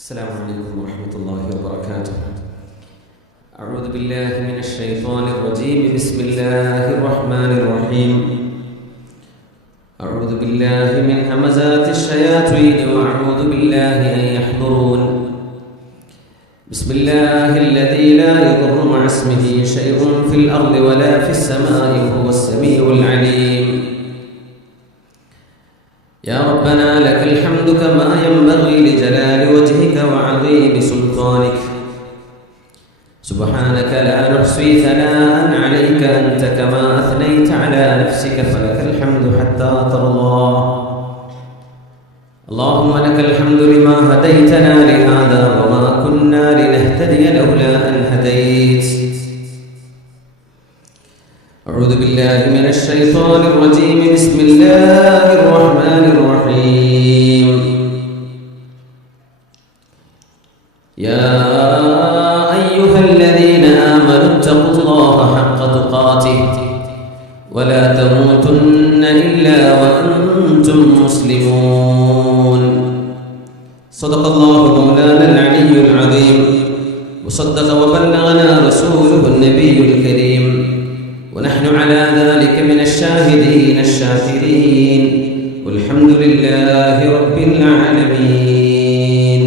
السلام عليكم ورحمة الله وبركاته. أعوذ بالله من الشيطان الرجيم. بسم الله الرحمن الرحيم. أعوذ بالله من همزات الشياطين وأعوذ بالله أن يحضرون. بسم الله الذي لا يضر مع اسمه شيء في الأرض ولا في السماء وهو السميع العليم. يا ربنا لك الحمد كما ينبغي لجلال وجهك وعظيم سلطانك. سبحانك لا نحصي ثناء عليك أنت كما أثنيت على نفسك فلك الحمد حتى ترضى. اللهم لك الحمد لما هديتنا لهذا وما كنا لنهتدي لولا أن هديت. أعوذ بالله من الشيطان الرجيم. بسم الله الرحمن الرحيم. يا أيها الذين آمنوا اتقوا الله حق تقاته ولا تموتن إلا وأنتم مسلمون. صدق الله مولانا العلي العظيم وصدق وبلغنا رسوله النبي الكريم ونحن على ذلك من الشاهدين الشاكرين والحمد لله رب العالمين.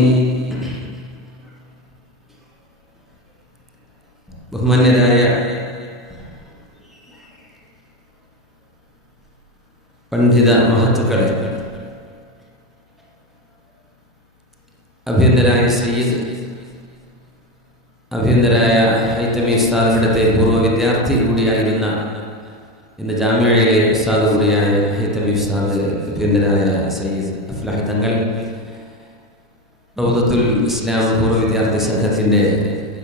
ബഹുമാന്യരായ പണ്ഡിത മഹത്തുക്കളെ, അഭ്യന്തരായ സയ്യിദ്, അഭ്യന്തരായ ഹൈതമി ഉസ്താദ്, ഇവിടുത്തെ പൂർവ്വ വിദ്യാർത്ഥി കൂടിയായിരുന്ന ഇന്ന് ജാമിയയിലെ ഉസ്താദ് കൂടിയായ ഹൈതമി ഉസ്താദ്, അഭ്യന്തരായ സയ്യിദ് അഫ്ലഹ് തങ്ങൾ, റൗദത്തുൽ ഇസ്ലാം പൂർവ്വ വിദ്യാർത്ഥി സംഘത്തിൻ്റെ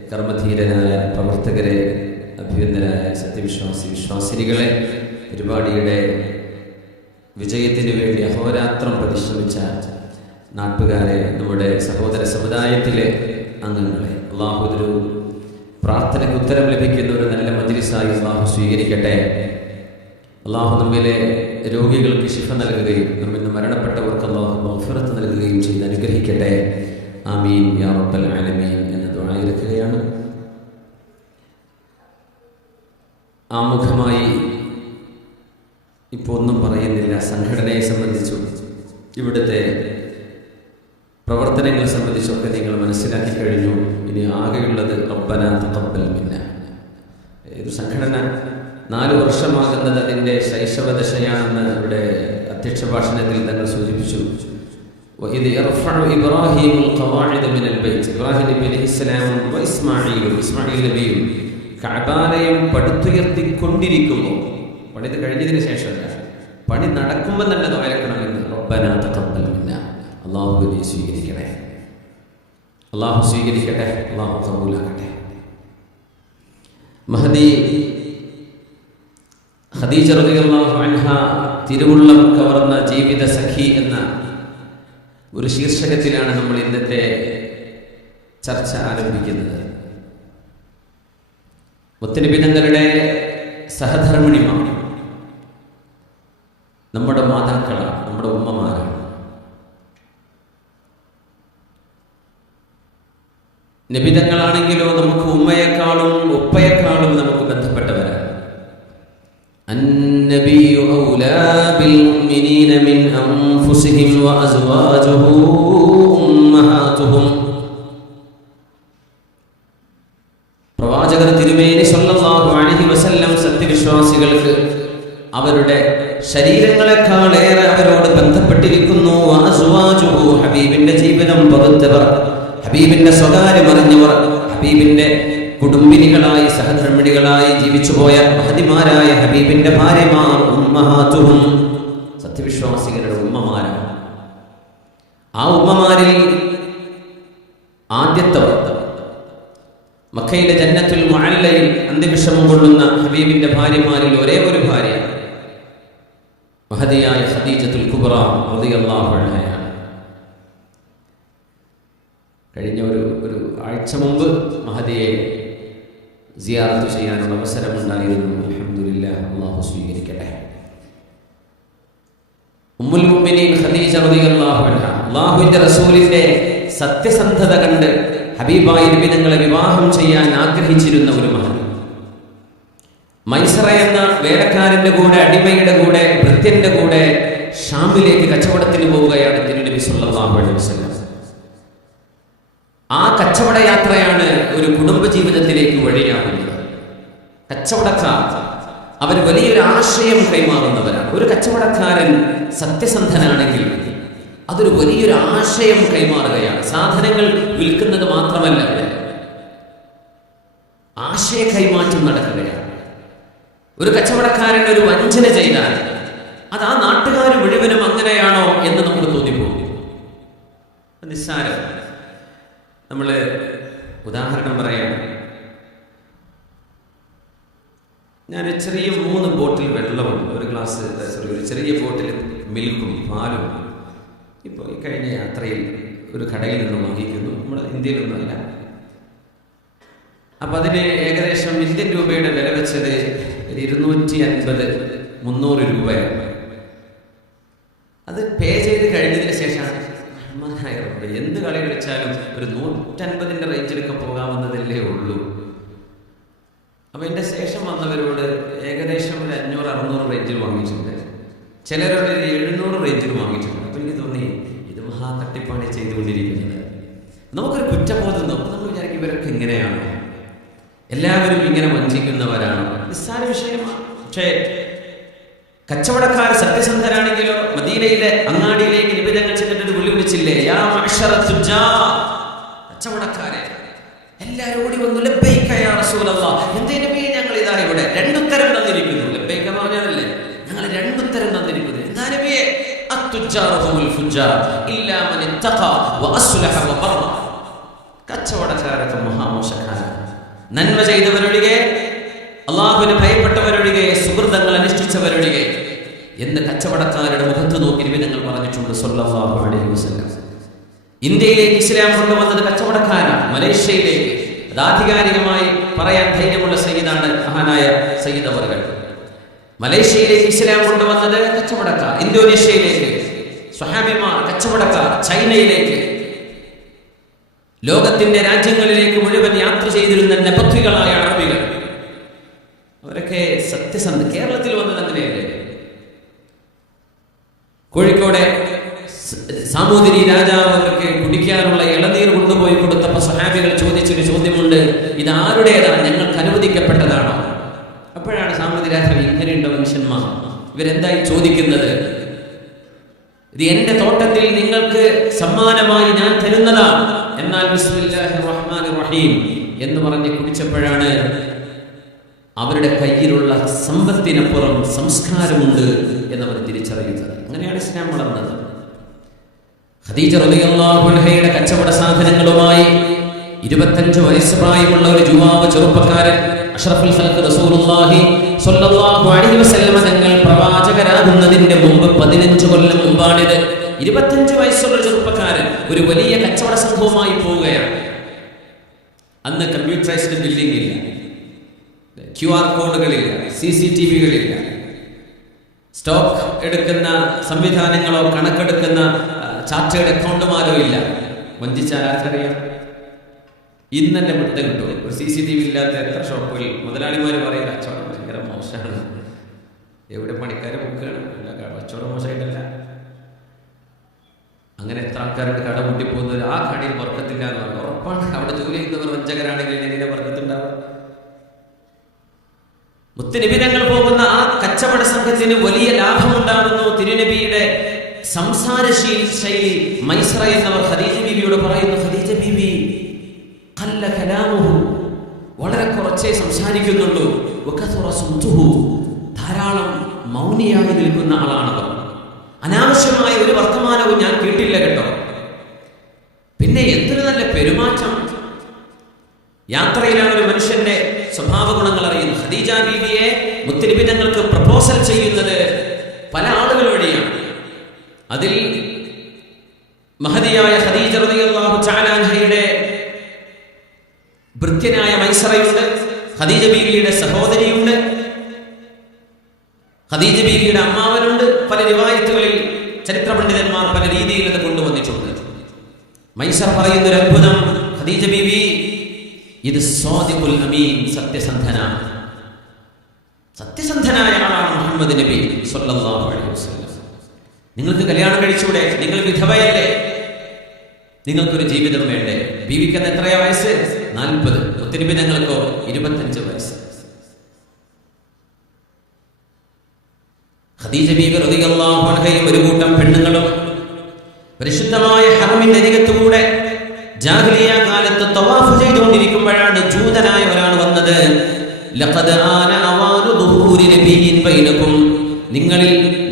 കർമ്മധീരനായ പ്രവർത്തകരെ, അഭ്യന്തരായ സത്യവിശ്വാസി വിശ്വാസിനികളെ, പരിപാടിയുടെ വിജയത്തിന് വേണ്ടി അഹോരാത്രം പരിശ്രമിച്ച നാട്ടുകാരെ, നമ്മുടെ സഹോദര സമുദായത്തിലെ അംഗങ്ങളെ, അള്ളാഹു ഒരു പ്രാർത്ഥനയ്ക്ക് ഉത്തരം ലഭിക്കുന്ന ഒരു നല്ല മജ്ലിസായി അള്ളാഹു സ്വീകരിക്കട്ടെ. അള്ളാഹു നമ്മിലെ രോഗികൾക്ക് ശിഫ നൽകുകയും നമ്മിൽ നിന്ന് മരണപ്പെട്ടവർക്ക് അള്ളാഹു മഗ്ഫിറത്ത് നൽകുകയും ചെയ്ത് അനുഗ്രഹിക്കട്ടെ. ആമീൻ യാ റബ്ബൽ ആലമീൻ എന്ന ദുആയിരക്കുകയാണ്. ആമുഖമായി ഇപ്പോൾ ഒന്നും പറയുന്നില്ല. സംഘടനയെ സംബന്ധിച്ചും ഇവിടുത്തെ പ്രവർത്തനങ്ങളെ സംബന്ധിച്ചൊക്കെ നിങ്ങൾ മനസ്സിലാക്കി കഴിഞ്ഞു. ഇനി ആകെയുള്ളത് റബ്ബനാ തഖബ്ബൽ മിന്നാ. ഒരു സംഘടന 4 വർഷമാകുന്നത് അതിൻ്റെ ശൈശവദശയാണെന്ന് ഇവിടെ അധ്യക്ഷ ഭാഷണത്തിൽ തങ്ങൾ സൂചിപ്പിച്ചു. വഇദ് യർഫഉ ഇബ്രാഹീമുൽ ഖവാഇദ മിനൽ ബൈത്ത്. ഇബ്രാഹിം നബി അലൈഹിസ്സലാമും ഇസ്മാഈൽ നബിയും കഅബാലയം പടുത്തുയർത്തിക്കൊണ്ടിരിക്കുമ്പോൾ, പണിത് കഴിഞ്ഞതിന് ശേഷമല്ല, പണി നടക്കുമ്പോൾ തന്നെ ദുആയിരക്കണമെന്ന് റബ്ബനാ തഖബ്ബൽ മിന്നാ. അള്ളാഹു നീ സ്വീകരിക്കണേ, അള്ളാഹു സ്വീകരിക്കട്ടെ, അള്ളാഹു കബൂലാക്കട്ടെ. മഹദി ഖദീജ റളിയല്ലാഹു അൻഹ തിരുവുള്ളം കവർന്ന ജീവിത സഖി എന്ന ഒരു ശീർഷകത്തിലാണ് നമ്മൾ ഇന്നത്തെ ചർച്ച ആരംഭിക്കുന്നത്. മുത്തനബി തങ്ങളുടെ സഹധർമ്മിണിമാർ നമ്മുടെ മാതാക്കളാണ്, നമ്മുടെ ഉമ്മമാരാണ്. നബിതങ്ങളാണെങ്കിലോ നമുക്ക് ഉമ്മയെക്കാളും ഉപ്പയെക്കാളും നമുക്ക് ബന്ധപ്പെട്ടവരാണ്. അന്നബിയു ഔലാ ബിൽ മുഅ്മിനീന മിൻ അൻഫുസിഹിം വഅസ്വാജുഹു ഉമ്മഹാതുഹും. പ്രവാചകർ തിരുമേനി സല്ലല്ലാഹു അലൈഹി വസല്ലം സത്യവിശ്വാസികൾക്ക് അവരുടെ ശരീരങ്ങളെക്കാളേറെ അവരോട് ബന്ധപ്പെട്ടിരിക്കുന്നു. വഅസ്വാജുഹു, ഹബീബിന്റെ ജീവിതം പകുത്തവർ, ഹബീബിന്റെ സ്വകാര്യം അറിഞ്ഞവർ, ഹബീബിന്റെ കുടുംബിനികളായി സഹധർമ്മിണികളായി ജീവിച്ചുപോയ മഹതിമാരായ ഹബീബിന്റെ ഭാര്യമാർ ഉമ്മഹാതുഹും, സത്യവിശ്വാസികളുടെ ഉമ്മമാരാണ്. ആ ഉമ്മമാരിൽ ആദ്യത്തെ മക്കയിലെ ജന്നത്തുൽ മുഅല്ലയിൽ അന്ത്യവിഷമം കൊള്ളുന്ന ഹബീബിന്റെ ഭാര്യമാരിൽ ഒരേ ഒരു ഭാര്യ മഹദിയായ ഖദീജത്തുൽ കുബ്ര റളിയല്ലാഹു അൻഹയാണ്. കഴിഞ്ഞ ഒരു ആഴ്ച മുമ്പ് മഹദിയെ സിയാറത്ത് ചെയ്യാനുള്ള അവസരമുണ്ടായിരുന്നു. അൽഹംദുലില്ലാഹ്, അല്ലാഹു സ്വീകരിക്കട്ടെ. ഉമ്മുൽ മുഅ്മിനീൻ ഖദീജ റളിയല്ലാഹു അൻഹ അല്ലാഹുവിന്റെ റസൂലിന്റെ സത്യസന്ധത കണ്ട് ഹബീബായ നബി തങ്ങളെ വിവാഹം ചെയ്യാൻ ആഗ്രഹിച്ചിരുന്ന ഒരു മഹൻ. മൈസറ എന്ന വേലക്കാരന്റെ കൂടെ, അടിമയുടെ കൂടെ, ഭൃത്യന്റെ കൂടെ ഷാമിലേക്ക് കച്ചവടത്തിന് പോവുകയാണ് നബി സല്ലല്ലാഹു അലൈഹി വസല്ലം. ആ കച്ചവട യാത്രയാണ് ഒരു കുടുംബ ജീവിതത്തിലേക്ക് വഴിയാകുന്നത്. കച്ചവടക്കാർ അവർ വലിയൊരു ആശയം കൈമാറുന്നവരാണ്. ഒരു കച്ചവടക്കാരൻ സത്യസന്ധനാണെങ്കിൽ അതൊരു വലിയൊരു ആശയം കൈമാറുകയാണ്. സാധനങ്ങൾ വിൽക്കുന്നത് മാത്രമല്ല, ആശയ കൈമാറ്റം നടക്കുകയാണ്. ഒരു കച്ചവടക്കാരൻ ഒരു വഞ്ചന ചെയ്താൽ അത് ആ നാട്ടുകാർ മുഴുവനും അങ്ങനെയാണോ എന്ന് നമുക്ക് തോന്നിപ്പോകും. നിസ്സാരം. നമ്മൾ ഉദാഹരണം പറയാം. ഞാൻ ചെറിയ 3 ബോട്ടിൽ വെള്ളവും ഒരു ചെറിയ ബോട്ടിൽ മിൽക്കും പാലും ഇപ്പോൾ ഈ കഴിഞ്ഞ യാത്രയിൽ ഒരു കടയിൽ നിന്ന് വാങ്ങിക്കുന്നു. നമ്മൾ ഇന്ത്യയിലൊന്നുമല്ല. അപ്പം അതിന് ഏകദേശം ഇന്ത്യൻ രൂപയുടെ വില വെച്ചത് 250-300 രൂപയാണ്. അത് പേ ചെയ്ത് കഴിഞ്ഞതിന് ശേഷം എന്ത് കളി കളിച്ചാലും ഒരു 150ന്റെ റേഞ്ചിലൊക്കെ പോകാവുന്നതല്ലേ ഉള്ളൂ. അപ്പൊ എന്റെ ശേഷം വന്നവരോട് ഏകദേശം ഒരു 500-600 റേഞ്ചിൽ വാങ്ങിയിട്ടുണ്ട്. ചിലരോട് 700 റേഞ്ചിൽ വാങ്ങിയിട്ടുണ്ട്. അപ്പൊ എനിക്ക് തോന്നി ഇത് മഹാ തട്ടിപ്പാണ് ചെയ്തുകൊണ്ടിരിക്കുന്നത്. നമുക്കൊരു കുറ്റബോധം തോന്നും. നമ്മൾ വിചാരിക്കും ഇവരൊക്കെ ഇങ്ങനെയാണോ, എല്ലാവരും ഇങ്ങനെ വഞ്ചിക്കുന്നവരാണോ? നിസ്സാര വിഷയമാണ്. പക്ഷേ കച്ചവടക്കാർ സത്യസന്ധരാണെങ്കിലോ മദീനയിലെ അങ്ങാടിയിലേക്ക് നിബിധങ്ങൾ ചെന്നിട്ട് വിളി വിളിച്ചില്ലേ, യാ മഅ്ശറ തുജാർ, കച്ചവടക്കാരെ എല്ലാവരും ഓടി വന്നു. ലബ്ബൈക യാ റസൂലല്ലാഹ്, എന്തേ നബിയെ ഞങ്ങൾ ഇതാ ഇവിടെ 2 ഉത്തരം തന്നിരിക്കുന്നു. ലബ്ബൈക എന്ന് പറഞ്ഞാലല്ലേ, ഞങ്ങൾ 2 ഉത്തരം തന്നിരിക്കുന്നു. എന്താ നബിയെ? അത്തുജാറു ഹുൽ ഫുജാർ ഇല്ലാ മൻ ഇത്തഖ വഅസ്ലഹ വബറ. കച്ചവടക്കാരൊക്കെ മഹാമോശക്കാരാണ്. നന്മ ചെയ്തവരൊഴികെ, അള്ളാഹുവിനെ ഭയപ്പെട്ടവരൊഴികെ, സുഹൃതങ്ങൾ അനുഷ്ഠിച്ചവരൊഴികെ എന്ന് കച്ചവടക്കാരുടെ മുഖത്ത് നോക്കി നബി തങ്ങൾ പറഞ്ഞിട്ടുണ്ട് സല്ലല്ലാഹു അലൈഹി വസല്ലം. ഇന്ത്യയിലേക്ക് ഇസ്ലാം കൊണ്ടുവന്നത് കച്ചവടക്കാരാണ്. മലേഷ്യയിലേക്ക് അത് ആധികാരികമായി പറയാൻ ധൈര്യമുള്ള സയ്യിദാണ് മഹാനായ സയ്യിദ് അവർകൾ. മലേഷ്യയിലേക്ക് ഇസ്ലാം കൊണ്ടുവന്നത് കച്ചവടക്കാർ. ഇന്തോനേഷ്യയിലേക്ക് സ്വഹാബിമാർ, കച്ചവടക്കാർ. ചൈനയിലേക്ക്, ലോകത്തിന്റെ രാജ്യങ്ങളിലേക്ക് മുഴുവൻ യാത്ര ചെയ്തിരുന്ന നബത്വികളായ അറബികൾ, അവരൊക്കെ സത്യസന്ധ. കേരളത്തിൽ വന്നത് അങ്ങനെയല്ലേ? കോഴിക്കോടെ സാമൂതിരി രാജാവ് അവർക്ക് കുടിക്കാനുള്ള ഇളനീർ കൊണ്ടുപോയി കൊടുത്തപ്പോൾ സഹാബികൾ ചോദിച്ചൊരു ചോദ്യമുണ്ട്, ഇത് ആരുടേതാണ്, ഞങ്ങൾക്ക് അനുവദിക്കപ്പെട്ടതാണോ? അപ്പോഴാണ് സാമൂതിരി രാജാവ്, ഇങ്ങനെയുണ്ട് മനുഷ്യന്മാർ, ഇവരെന്തായി ചോദിക്കുന്നത്? ഇത് എന്റെ തോട്ടത്തിൽ നിങ്ങൾക്ക് സമ്മാനമായി ഞാൻ തരുന്നതാണ്, എന്നാൽ ബിസ്മില്ലാഹിർ റഹ്മാനിർ റഹീം എന്ന് പറഞ്ഞ് കുടിച്ചപ്പോഴാണ് അവരുടെ കയ്യിലുള്ള സമ്പത്തിനപ്പുറം സംസ്കാരമുണ്ട് എന്നവർ തിരിച്ചറിയുന്നത്. അങ്ങനെയാണ് ഇസ്ലാം വളർന്നത്. ഖദീജ റളിയല്ലാഹു അൻഹയുടെ കച്ചവട സാധനങ്ങളുമായി 25 വയസ്സ് പ്രായമുള്ള ഒരു യുവാവ് ചെറുപ്പക്കാരൻ അഷ്റഫുൽ ഖൽഖ് റസൂലുള്ളാഹി സ്വല്ലല്ലാഹു അലൈഹി വസല്ലം തങ്ങൾ പ്രവാചകരാകുന്നതിന്റെ മുമ്പ് 15 കൊല്ലം മുമ്പാണിത്. 25 വയസ്സുള്ള ചെറുപ്പക്കാരൻ ഒരു വലിയ കച്ചവട സംഘവുമായി പോവുകയാണ്. അന്ന് കമ്പ്യൂട്ടറൈസ്ഡ് ബില്ലിംഗ് ഇല്ല, QR കോഡുകളില്ല, CCTVകളില്ല, സ്റ്റോക്ക് എടുക്കുന്ന സംവിധാനങ്ങളോ കണക്കെടുക്കുന്ന ചാർട്ടേഡ് അക്കൗണ്ടുമാരോ ഇല്ല. വഞ്ചിച്ചാൽ ആർക്കറിയാം? ഇന്നെന്നെ പിടുത്തം കിട്ടും. ഒരു CCTV ഇല്ലാത്ത എത്ര ഷോപ്പുകൾ മുതലാളിമാർ പറയും കച്ചവടം ഭയങ്കര മോശമാണ്, എവിടെ പണിക്കാരെ ബുക്കാണ്, കച്ചവടം മോശമായിട്ടല്ല. അങ്ങനെ എത്ര ആൾക്കാരുടെ കട മുട്ടിപ്പോകുന്നവർ ആ കടയിൽ വർക്കത്തില്ല എന്ന് പറഞ്ഞു. ഉറപ്പാണ് അവിടെ ജോലി ചെയ്യുന്നവർ വഞ്ചകരാണെങ്കിൽ എങ്ങനെ വർക്കത്തുണ്ടാവും? മുത്തുനബി തങ്ങൾ പോകുന്ന ആ കച്ചവട സംഘത്തിന് വലിയ ലാഭമുണ്ടാകുന്നു. തിരുനബിയുടെ സംസാര ശൈലി മൈസറ എന്നവർ ഖദീജ ബീവിയോട് പറയുന്നു, ഖദീജ ബീവി ഖല്ല കലാമുഹു, വളരെ കുറച്ചേ സംസാരിക്കുന്നുള്ളൂ, വകഥറ സുംതുഹു, ധാരാളം മൗനിയായി നിൽക്കുന്ന ആളാണവർ, അനാവശ്യമായ ഒരു വർത്തമാനവും ഞാൻ കേട്ടില്ല കേട്ടോ. പിന്നെ എന്തൊരു നല്ല പെരുമാറ്റം. യാത്രയിലാണ് ഒരു മനുഷ്യന്റെ സ്വഭാവ ഗുണങ്ങൾ അറിയുന്നത്. ഖദീജ ബീവിയെ മുത്തുനബി തങ്ങൾക്ക് പ്രപ്പോസൽ ചെയ്യുന്നത് പല ആളുകൾ വഴിയാണ്. അതിൽ മഹദിയായ ഖദീജ റളിയല്ലാഹു തആല അൻഹയുടെ ഭൃത്യനായ മൈസറയുണ്ട്, ഖദീജ ബീവിയുടെ സഹോദരിയുണ്ട്, ഖദീജ ബീവിയുടെ അമ്മാവനുണ്ട്. പല റിവായത്തുകളിൽ ചരിത്ര പണ്ഡിതന്മാർ പല രീതിയിൽ അത് കൊണ്ടുവന്നിട്ടുണ്ട്. മൈസർ പറയുന്ന ഒരു അത്ഭുതം, ഖദീജ ബീവി ഇത് സ്വാദിഖുൽ അമീൻ, സത്യസന്ധനായ ആളാണ് മുഹമ്മദ് നബി സ്വല്ലല്ലാഹു അലൈഹി വസല്ലം. നിങ്ങൾക്ക് കല്യാണം കഴിച്ചൂടെ? നിങ്ങൾ വിധവയല്ലേ? നിങ്ങൾക്കൊരു ജീവിതം വേണ്ടേ? ബീവിക്ക് എത്രയാ വയസ്സ്? 40. മുത്തനബി ഞങ്ങൾക്കോ 25 വയസ്സ്. ഖദീജ ബീവി റളിയല്ലാഹു അൻഹയും ഒരു കൂട്ടം പെണ്ണുങ്ങളും പരിശുദ്ധമായ ഹറമിന്റെ അരികത്തുകൂടെ ജാഹിലിയ കാലത്ത് തവാഫ് ചെയ്തുകൊണ്ടിരിക്കുമ്പോഴാണ് ജൂതനായ ഒരാൾ വന്നത്. ലഖദ് ആന അവാനു ദുഹൂരി നബിയിൻ ബൈനകും,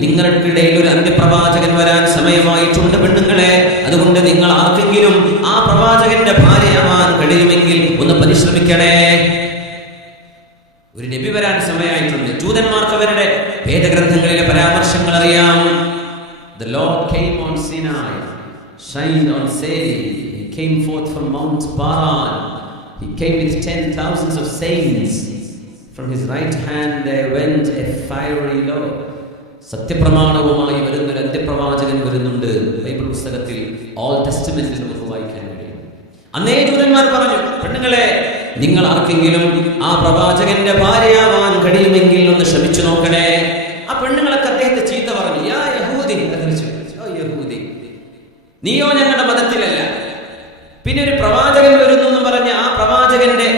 നിങ്ങൾക്കിടയിൽ ഒരു അന്ത്യപ്രവാചകൻ വരാൻ സമയമായിട്ടുണ്ട് പെണ്ണുങ്ങളെ. അതുകൊണ്ട് നിങ്ങൾ ആർക്കെങ്കിലും ആ പ്രവാചകന്റെ ഭാര്യയാവാൻ കഴിയുമെങ്കിൽ ഒന്ന് പരിശ്രമിക്കണേ. ഒരു നബി വരാൻ സമയമായിട്ടുണ്ട്. ജൂതന്മാർക്ക് അവരുടെ വേദഗ്രന്ഥങ്ങളിലെ പരാമർശങ്ങൾ അറിയാം. The Lord came on Sinai, shined on Seir. He came forth from Mount Paran. He came with 10,000s of saints. From his right hand there went a fiery law. സത്യപ്രമാണവുമായി വരുന്നൊരു അന്ത്യപ്രവാചകൻ വരുന്നുണ്ട്. ബൈബിൾ പുസ്തകത്തിൽ ഓൾ ടെസ്റ്റമെന്റിൽ നമുക്ക് വായിക്കാൻ കഴിയും. അന്നേ ജൂതന്മാർ പറഞ്ഞു, പെണ്ണുങ്ങളെ നിങ്ങൾ ആർക്കെങ്കിലും ആ പ്രവാചകന്റെ ഭാര്യയാവാൻ കഴിയുമെങ്കിൽ ഒന്ന് ശ്രമിച്ചു നോക്കണേ. ആ പെണ്ണുങ്ങളൊക്കെ അദ്ദേഹത്തെ ചീത്ത പറഞ്ഞു. യാ യഹൂദി, യഹൂദി, നീയോ ഞങ്ങളുടെ മതത്തിലല്ല. പിന്നെ ഒരു പ്രവാചകൻ വരുന്നു എന്ന് പറഞ്ഞ് ആ പ്രവാചകന്റെ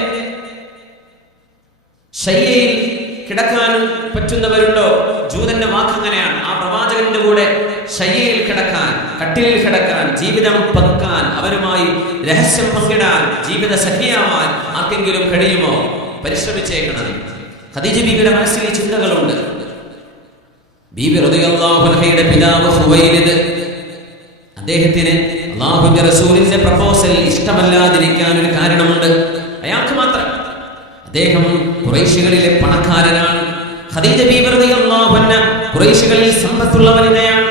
ശയ്യയിൽ കിടക്കാൻ പറ്റുന്നവരുണ്ടോ? ജൂതന്റെ വാക്കങ്ങനെയാണ്. ആ പ്രവാചകന്റെ കൂടെ ശയ്യയിൽ കിടക്കാൻ, കട്ടിലിൽ കിടക്കാൻ, ജീവിതം പങ്കാൻ, അവരുമായി രഹസ്യം പങ്കിടാൻ, ജീവിത സഖിയാവാൻ ആർക്കെങ്കിലും കഴിയുമോ? പരിശ്രമിച്ചേക്കണം. ഖദീജ ബീവിയുടെ മനസ്സിൽ ഈ ചിന്തകളുണ്ട്. ബീവി റളിയല്ലാഹു അൻഹയുടെ പിതാവ് ഖുവൈലിദ്, അദ്ദേഹത്തിന് അല്ലാഹുവിന്റെ റസൂലിന്റെ പ്രപ്പോസൽ ഇഷ്ടമല്ലാതിരിക്കാൻ ഒരു കാരണമുണ്ട്. അയാൾക്ക് മാത്രം. അദ്ദേഹം ഖുറൈശികളിലെ പണക്കാരനാണ്. ഖദീജ ബീവി റളിയല്ലാഹു അൻഹ ഖുറൈശികളിൽ സമ്പത്തുള്ള വനിതയാണ്.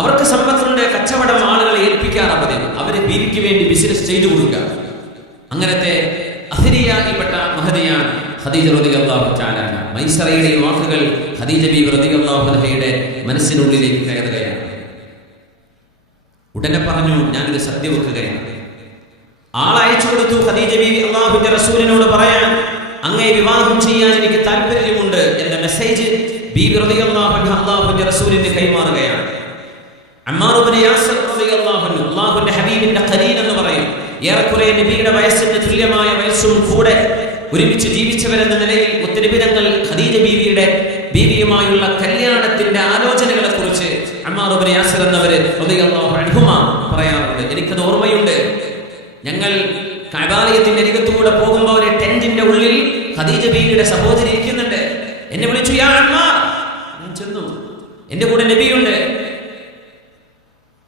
അവർക്ക് സമ്പത്തുണ്ട്, കച്ചവടം ആളുകളെ ഏൽപ്പിക്കാറ്. അവരെ ബീവിക്ക് വേണ്ടി ബിസിനസ് ചെയ്തു കൊടുക്കുക. അങ്ങനത്തെ അഹ്രിയയിൽപ്പെട്ട മഹദിയാണ് ഖദീജ റളിയല്ലാഹു തആല അൻഹ. മൈസറയുടെ വാക്കുകൾ ഖദീജ ബീവി റളിയല്ലാഹു അൻഹയുടെ മനസ്സിനുള്ളിലേക്ക് കയറുകയാണ്. ഉടനെ പറഞ്ഞു, ഞാനൊരു സദ്യ വെക്കുകയാണ്. ആളയച്ചു കൊടുത്തു. ഖദീജ ബീവി അല്ലാഹുവിന്റെ റസൂലിനോട് പറയാൻ, അങ്ങേ വിവാഹം ചെയ്യാൻ എനിക്ക് താല്പര്യമുണ്ട് എന്ന മെസ്സേജ് ബീവി റളിയല്ലാഹു അൻഹ അല്ലാഹുവിന്റെ റസൂലിന് കൈമാറുകയാണ്. അമ്മാർ ഇബ്നു യാസിർ റളിയല്ലാഹു അൻഹു, അല്ലാഹുവിന്റെ ഹബീബിന്റെ ഖലീൽ എന്ന് പറയും, ഏറെക്കുറെ നബിയുടെ വയസ്സിന് തുല്യമായ വയസ്സും കൂടെ ഒരുമിച്ച് ജീവിച്ചവരെന്ന നിലയിൽ മുത്തനബി തങ്ങൾ ഖദീജ ബീവിയുമായുള്ള കല്യാണത്തിന്റെ ആലോചനകളെ കുറിച്ച് അമ്മാർ ഇബ്നു യാസിർ എന്നവര് റളിയല്ലാഹു അൻഹുമാ പറയാറുണ്ട്. എനിക്കത് ഓർമ്മയുണ്ട്. ഞങ്ങൾ കഅബാലയത്തിന്റെ അരികത്തൂടെ പോകുമ്പോൾ ഒരു ടെന്റിന്റെ ഉള്ളിൽ ഖദീജ ബീവിയുടെ സഹോദരി ഇരിക്കുന്നുണ്ട്. എന്നെ വിളിച്ചു, യാ അമ്മാർ. ഞാൻ ചെന്നു. എന്റെ കൂടെ നബിയുണ്ട്.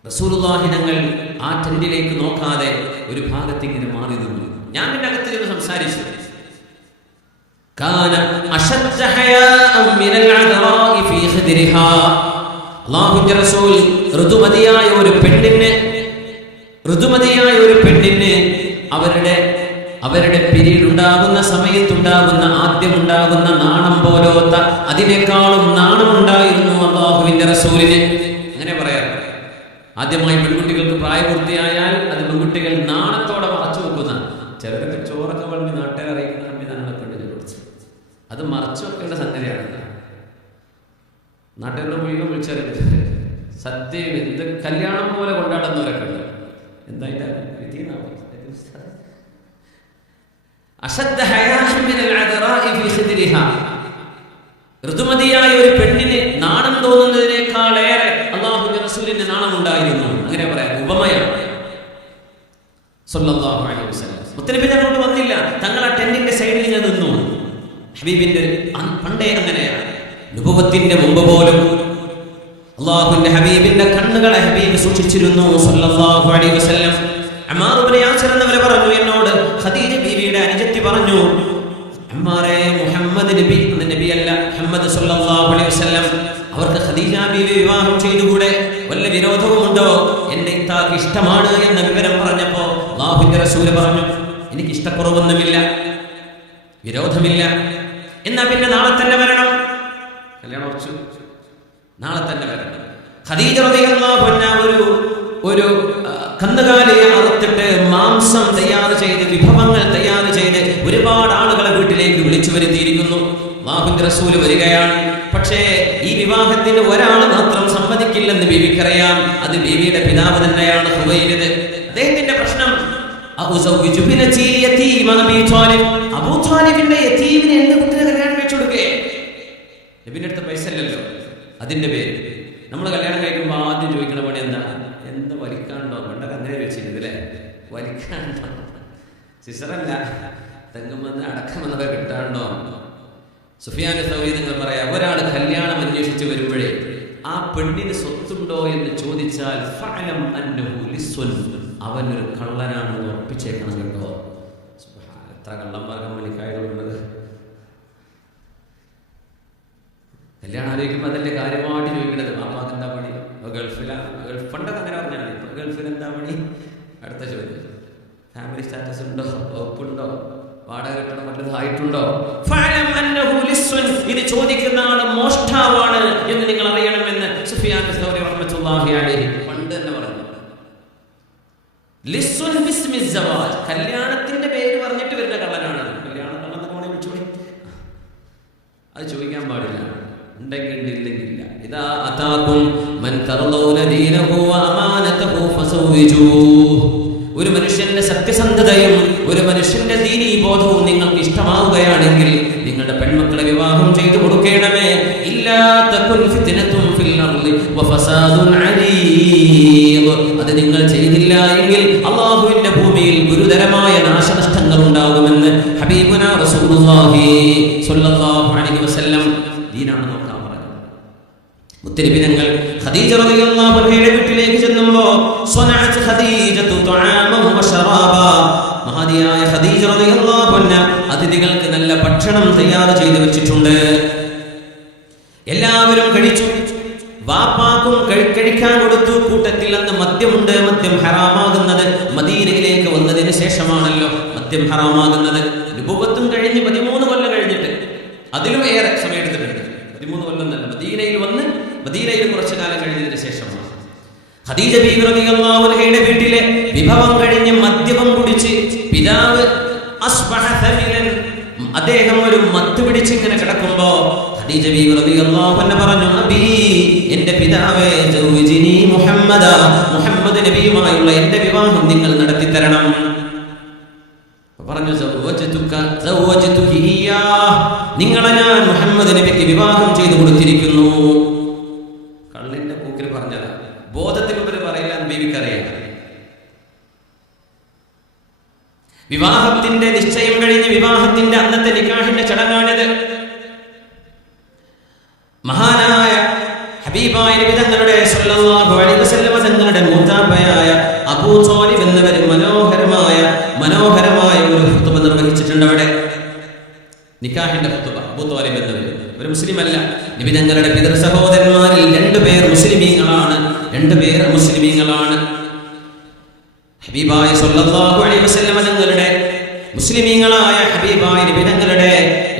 റസൂലുള്ളാഹി തങ്ങൾ ആ ടെന്റിലേക്ക് നോക്കാതെ ഒരു ഭാഗത്ത് ഇങ്ങനെ മാറി നിന്നു. ഞാൻ പിന്നെ അകത്തിരുന്ന് സംസാരിച്ചു. കാന അശദ്ദ ഹയാഅൻ മിനൽ അദറാഇ ഫീ ഖിദ്രിഹാ. അല്ലാഹുവിന്റെ റസൂൽ ഋതുമതിയായ ഒരു പെണ്ണിന് അവരുടെ പിരീഡ് ഉണ്ടാകുന്ന സമയത്തുണ്ടാകുന്ന ആദ്യമുണ്ടാകുന്ന നാണം പോലോത്ത അതിനേക്കാളും നാണമുണ്ടായിരുന്നു അല്ലാഹുവിന്റെ റസൂലിന്. അങ്ങനെ പറയാറ്. ആദ്യമായി പെൺകുട്ടികൾക്ക് പ്രായപൂർത്തിയായാൽ അത് പെൺകുട്ടികൾ നാണത്തോടെ മറച്ചു വെക്കുന്ന, ചിലരൊക്കെ ചോറൊക്കെ വളർന്ന് നാട്ടുകാരെ അറിയിക്കുന്ന സംവിധാനങ്ങളൊക്കെ ഉണ്ട്. അത് മറച്ചു വെക്കേണ്ട സംഗതിയാണ്. നാട്ടുകാരുടെ മുഴുവൻ വിളിച്ചറിയില്ല. സത്യം എന്ത് കല്യാണം പോലെ കൊണ്ടാടുന്നവരൊക്കെ ഉണ്ട്. എന്തായിട്ട് ഋതുമതിയായ ഒരു പെണ്ണിന് നാണം തോന്നുന്നതിനേക്കാളേറെ അല്ലാഹുവിന്റെ റസൂലിന് നാണമുണ്ടായിരുന്നു. അങ്ങനെ പറയാം, ഉപമയാണ്. സ്വല്ലല്ലാഹു അലൈഹി വസല്ലം മുത്തനബി അങ്ങോട്ട് വന്നില്ല. തങ്ങൾ ആ ടെന്റിന്റെ സൈഡിൽ ഞാൻ നിന്നു. ഹബീബിന്റെ പണ്ടേ അങ്ങനെയാണ്. നുബുവത്തിന്റെ മുമ്പ് പോലും അല്ലാഹുവിന്റെ ഹബീബിന്റെ കണ്ണുകളെ ഹബീബ് സൂക്ഷിച്ചിരുന്നു സ്വല്ലല്ലാഹു അലൈഹി വസല്ലം. അമ്മാർ ഇബ്നു യാസിർ എന്നവർ പറഞ്ഞു, എന്നോട് ഖദീജ ബീവിയുടെ അനുജത്തി പറഞ്ഞു, അമ്മാറേ, മുഹമ്മദ് നബിയല്ല, മുഹമ്മദ് സ്വല്ലല്ലാഹു അലൈഹി വസല്ലം അവർക്ക് ഖദീജ ബീവി വിവാഹം ചെയ്തുകൂടെ? വല്ല വിരോധവുമുണ്ടോ? എന്റെ ഇത്താക്ക് ഇഷ്ടമാണ് എന്ന വിവരം പറഞ്ഞപ്പോ അല്ലാഹുവിന്റെ റസൂൽ പറഞ്ഞു, എനിക്ക് ഇഷ്ടക്കുറവൊന്നുമില്ല, വിരോധമില്ല. എന്നാ പിന്നെ നാളെ തന്നെ വരണം. കല്യാണം ഉറച്ചു, നാളെ തന്നെ വരണം. ഖദീജ റളിയല്ലാഹു അൻഹ ഒരു കന്നുകാലിയെ അറുത്തിട്ട് മാംസം തയ്യാർ ചെയ്ത് വിഭവങ്ങൾ തയ്യാർ ചെയ്ത് ഒരുപാട് ആളുകളെ വീട്ടിലേക്ക് വിളിച്ചു വരുത്തിയിരിക്കുന്നു. അല്ലാഹുവിന്റെ റസൂൽ വരികയാണ്. പക്ഷേ ഈ വിവാഹത്തിന് ഒരാൾ മാത്രം സമ്മതിക്കില്ലെന്ന് ബീവിക്കറിയാം. അത് ബീവിയുടെ പിതാവ് തന്നെയാണ് ഖുവൈലിദ്. അദ്ദേഹത്തിന്റെ പ്രശ്നം അബൂ ത്വാലിബിന്റെ യതീമിനെ എന്റെ കുട്ടിയെ കല്യാണം കഴിച്ചു കൊടുക്കേ. നബിയുടെ അടുത്ത് പൈസ ഇല്ലല്ലോ. അതിന്റെ പേര് നമ്മൾ കല്യാണം കഴിക്കുമ്പോൾ ആദ്യം ചോദിക്കണ പണി എന്താ വലിക്കാണ്ടോ? പണ്ടൊക്കെ അങ്ങനെ വെച്ചിരുന്നത് അല്ലേ? വലിക്കാണ്ടോ? സിസറല്ല, തെങ്ങുമെന്ന് അടക്കമെന്നൊക്കെ കിട്ടാണ്ടോ? സുഫിയാൻ സൗരി നിങ്ങൾ പറയാം, ഒരാൾ കല്യാണം അന്വേഷിച്ച് വരുമ്പോഴേ ആ പെണ്ണിന് സ്വത്തുണ്ടോ എന്ന് ചോദിച്ചാൽ അവനൊരു കള്ളനാണെന്ന് ഉറപ്പിച്ചേക്കണം കേട്ടോ. എത്ര കള്ളന്മാർക്കും മണിക്കായതുള്ളത്. കല്യാണം ആലോചിക്കുമ്പോൾ അതല്ലേ കാര്യമായിട്ട് ചോദിക്കണത്. മാമാക്ക് എന്താ പണി? ഗൾഫിലാണ്. പണ്ടൊക്കെ അങ്ങനെ പറഞ്ഞാൽ ഇപ്പൊ ഗൾഫിൽ എന്താ പണി? അടുത്ത ചോദ്യം, ഫാമിലി സ്റ്റാറ്റസ് ഉണ്ടോ? വകുപ്പുണ്ടോ? വാടക കെട്ടണം മറ്റൊന്നും ആയിട്ടുണ്ടോ? ഇത് ചോദിക്കുന്ന ആള് മോഷ്ടാവാണ് എന്ന് നിങ്ങൾ അറിയണമെന്ന് സുഫിയാൻ സൗരി റഹ്മത്തുള്ളാഹി അലൈഹി പണ്ട് തന്നെ പറഞ്ഞു. കല്യാണത്തിന്റെ പേര് പറഞ്ഞിട്ട് വരുന്ന കള്ളനാണ്. കല്യാണം കള്ളെന്നൊക്കെ വിളിച്ചോളി. അത് ചോദിക്കാൻ പാടില്ല. ഉണ്ടെങ്കിൽ ഇല്ലെങ്കിൽ ഇല്ല. ഇദാ അതാകും മൻ തർളൗന ദീനഹു വ അമാനതഹു ഫസവ്വിജൂഹു. ഒരു മനുഷ്യന്റെ സത്യസന്ധതയും ഒരു മനുഷ്യന്റെ ദീനീ ബോധവും നിങ്ങൾക്ക് ഇഷ്ടമാവുകയാണെങ്കിൽ നിങ്ങളുടെ പെൺമക്കളെ വിവാഹം ചെയ്തു കൊടുക്കണമേ. ഇല്ലാ തകുൻ ഫിത്നതുൻ ഫിൽ അർളി വഫസാദുൻ അലീം. അത് നിങ്ങൾ ചെയ്തില്ല എങ്കിൽ അല്ലാഹുവിന്റെ ഭൂമിയിൽ ഗുരുതരമായ നാശനഷ്ടങ്ങൾ ഉണ്ടാകുമെന്ന് ഹബീബുനാ റസൂലുള്ളാഹി സ്വല്ലല്ലാഹു അലൈഹി വസല്ലം ദീനാണ് നോക്കാൻ പറഞ്ഞത്. മുത്തനബിതങ്ങൾ ഖദീജ റളിയല്ലാഹു അൻഹയുടെ വീട്ടിലേക്ക് ചെല്ലുമ്പോൾ സ്വനഅത് ഖദീജതു തുആമൻ വശറാബ. മഹദിയായ ഖദീജ റളിയല്ലാഹു അൻഹ അതിഥികൾക്ക് നല്ല ഭക്ഷണം തയ്യാർ ചെയ്തു വെച്ചിട്ടുണ്ട്. എല്ലാവരും കഴിച്ചു. വാപ്പാക്കും കഴിക്കാൻ കൊടുത്തു. കൂട്ടത്തിൽ അന്ന് മദ്യമുണ്ട്. മദ്യം ഹറാമാകുന്നത് മദീനയിലേക്ക് വന്നതിന് ശേഷമാണല്ലോ മദ്യം ഹറാമാകുന്നത്. നുബുവത്തും കഴിഞ്ഞ് 13 കൊല്ലം കഴിഞ്ഞിട്ട്, അതിലും ഏറെ സമയം എടുത്തിട്ടുണ്ട്. 13 കൊല്ലം തന്നെ മദീനയിൽ വന്ന് മദീനയിൽ കുറച്ചു കാലം കഴിഞ്ഞതിന് ശേഷമാണ്. ഖദീജ ബീവി റളിയല്ലാഹു അൻഹയുടെ വീട്ടിലെ വിഭവം കഴിഞ്ഞ് മദ്യപം കുടിച്ച് പിതാവ് അസ്ബഹ സമിലൻ, അദ്ദേഹം ഒരു മത്ത് പിടിച്ച് ഇങ്ങനെ കിടക്കുമ്പോ ഖദീജ ബീവി റളിയല്ലാഹു അൻഹ പറഞ്ഞു, അബീ, എന്റെ പിതാവേ, സൗജിനി മുഹമ്മദ, മുഹമ്മദ് നബിയുമായുള്ള എന്റെ വിവാഹം നിങ്ങൾ നടത്തി തരണം. പറഞ്ഞു, നിങ്ങളെ ഞാൻ മുഹമ്മദ് നബിക്ക് വിവാഹം ചെയ്തു കൊടുത്തിരിക്കുന്നു. കള്ളിന്റെ പൂക്കിൽ പറഞ്ഞതാ. ബോധത്തിന് മുമ്പിൽ പറയില്ല എന്ന് ബീവിക്കറിയാം. വിവാഹത്തിന്റെ നിശ്ചയം കഴിഞ്ഞ് വിവാഹത്തിന്റെ അന്നത്തെ നിക്കാഹിന്റെ ചടങ്ങാണിത്. മഹാനായ ഹബീബായ നബി തങ്ങളുടെ സ്വല്ലല്ലാഹു അലൈഹി വസല്ലം തങ്ങളുടെ മൂത്താപ്പയായ അബൂ ത്വാലിബ് എന്നവർ മനോഹരമായ ഒരു ഖുതുബ നിർവഹിച്ചിട്ടുണ്ട്. അവിടെ നിക്കാഹിന്റെ ഖുതുബ. അബൂ ത്വാലിബ് എന്നവർ ഒരു മുസ്ലിം അല്ല. നബി തങ്ങളുടെ പിതൃ സഹോദരന്മാരിൽ 2 പേർ മുസ്ലിമീങ്ങളാണ്. ഹബീബായ സ്വല്ലല്ലാഹു അലൈഹി വസല്ലം തങ്ങളുടെ മുസ്ലിമീങ്ങളായ ഹബീബായ നബി തങ്ങളുടെ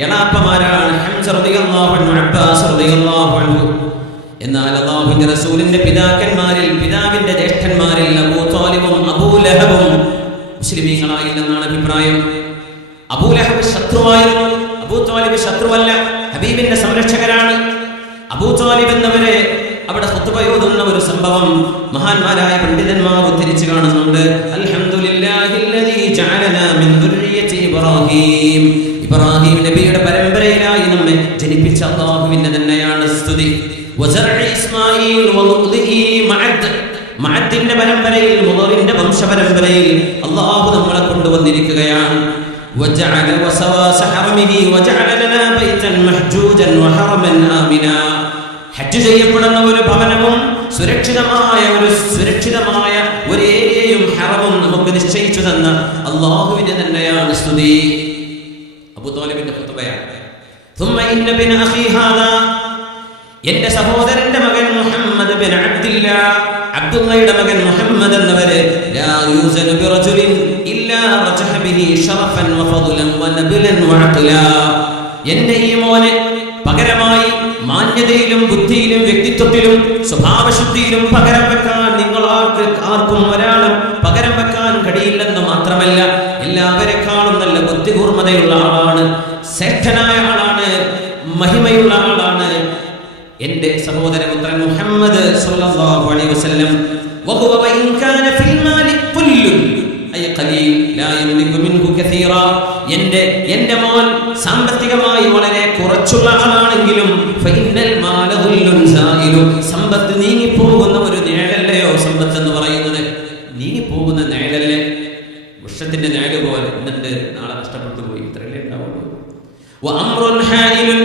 എളാപ്പമാരാണ് ഹംസ റളിയല്ലാഹു അൻഹു, അബ്ബാസ് റളിയല്ലാഹു അൻഹു. എന്നാൽ അല്ലാഹുവിന്റെ റസൂലിന്റെ പിതാവിന്റെ ജ്യേഷ്ഠന്മാരിൽ അബൂ ത്വാലിബും അബൂ ലഹബും മുസ്ലിമീങ്ങളായില്ലെന്നാണ് അഭിപ്രായം. അബൂ ലഹബ് ശത്രുവായിരുന്നു. അബൂ ത്വാലിബ് ശത്രുവല്ല, ഹബീബിന്റെ സംരക്ഷകരാണ്. അബൂ ത്വാലിബ് എന്നവരെ അവിടെ ഖുതുബയോതുന്ന ഒരു സംഭവം മഹാന്മാരായ പണ്ഡിതന്മാർ ഉദ്ധരിച്ചു കാണുന്നുണ്ട്. അൽഹംദുലില്ലാഹില്ലദീ ജഅലനാ മിൻ ദുർരിയത്തി ഇബ്രാഹീം. ഇബ്രാഹീം നബിയുടെ പരമ്പരയിലായി നമ്മെ ജനിപ്പിച്ച അല്ലാഹുവിന്റെ തന്നെയാണ് സ്തുതി. വസർഇ ഇസ്മാഈൽ വലുദ്ഇ മഅദിന്റെ പരമ്പരയിൽ, മുദറിന്റെ വംശപരമ്പരയിൽ അല്ലാഹു നമ്മളെ കൊണ്ടുവന്നിരിക്കുകയാണ്. വജഅല വസവാസ ഹറമിഹി വജഅല ലനാ ബൈതൻ മഹ്ജൂജൻ വഹറമൻ ആമിനാ. ഹജ്ജ് ചെയ്യപ്പെടുന്ന ഒരു ഭവനവും സുരക്ഷിതമായ ഒരു ഏരിയയും ഹറമും നമുക്ക് നിശ്ചയിച്ചു തന്ന അല്ലാഹുവിന്റെ തന്നെയാണ് സ്തുതി. അബൂ ത്വാലിബിന്റെ ഖുതുബയാണ്. ثم إن بن أخي هذا, എന്റെ സഹോദരന്റെ മകൻ മുഹമ്മദ് ബിൻ അബ്ദുള്ളയുടെ മകൻ മുഹമ്മദ് എന്നവരെ ലാ യൂസനു ബിറജുലിൻ ഇല്ലാ റജഹ ബിഹി ശറഫൻ വഫദ്ലൻ വനബിലൻ വഅഖ്ലാ. എന്റെ ഈ മോനെ പകരമായി മാന്യതയിലും ബുദ്ധിയിലും വ്യക്തിത്വത്തിലും സ്വഭാവശുദ്ധിയിലും പകരം വെക്കാൻ നിങ്ങൾ ആർക്കും ഒരാളും എൻ്റെ സഹോദരപുത്രൻ മുഹമ്മദ് സ്വല്ലല്ലാഹു അലൈഹി വസല്ലം വഹുവ വഇൻ കാന ഫിൽ മാലി ഖുല്ലുൻ അയ ഖലീൽ ലാ യംലികു മിൻഹു കസീറ. എൻ്റെ മോൻ സാമ്പത്തികമായി വളരെ കുറച്ചുള്ള ആളാണെങ്കിലും ഫഇന്നൽ മാല ഖുല്ലുൻ സായിലു, സമ്പത്ത് നീങ്ങി പോകുന്ന ഒരു നിഴലല്ലയോ സമ്പത്ത് എന്ന് പറയുന്നത്? നീങ്ങി പോകുന്ന നിഴലല്ലേ, വൃക്ഷത്തിന്റെ നിഴല് പോലെ. എന്നിട്ട് നാളെ നഷ്ടപ്പെട്ടു പോയി, ഇത്രയല്ലേ ഉണ്ടാവുള്ളൂ. വഅംറുൻ ഹായിലുൻ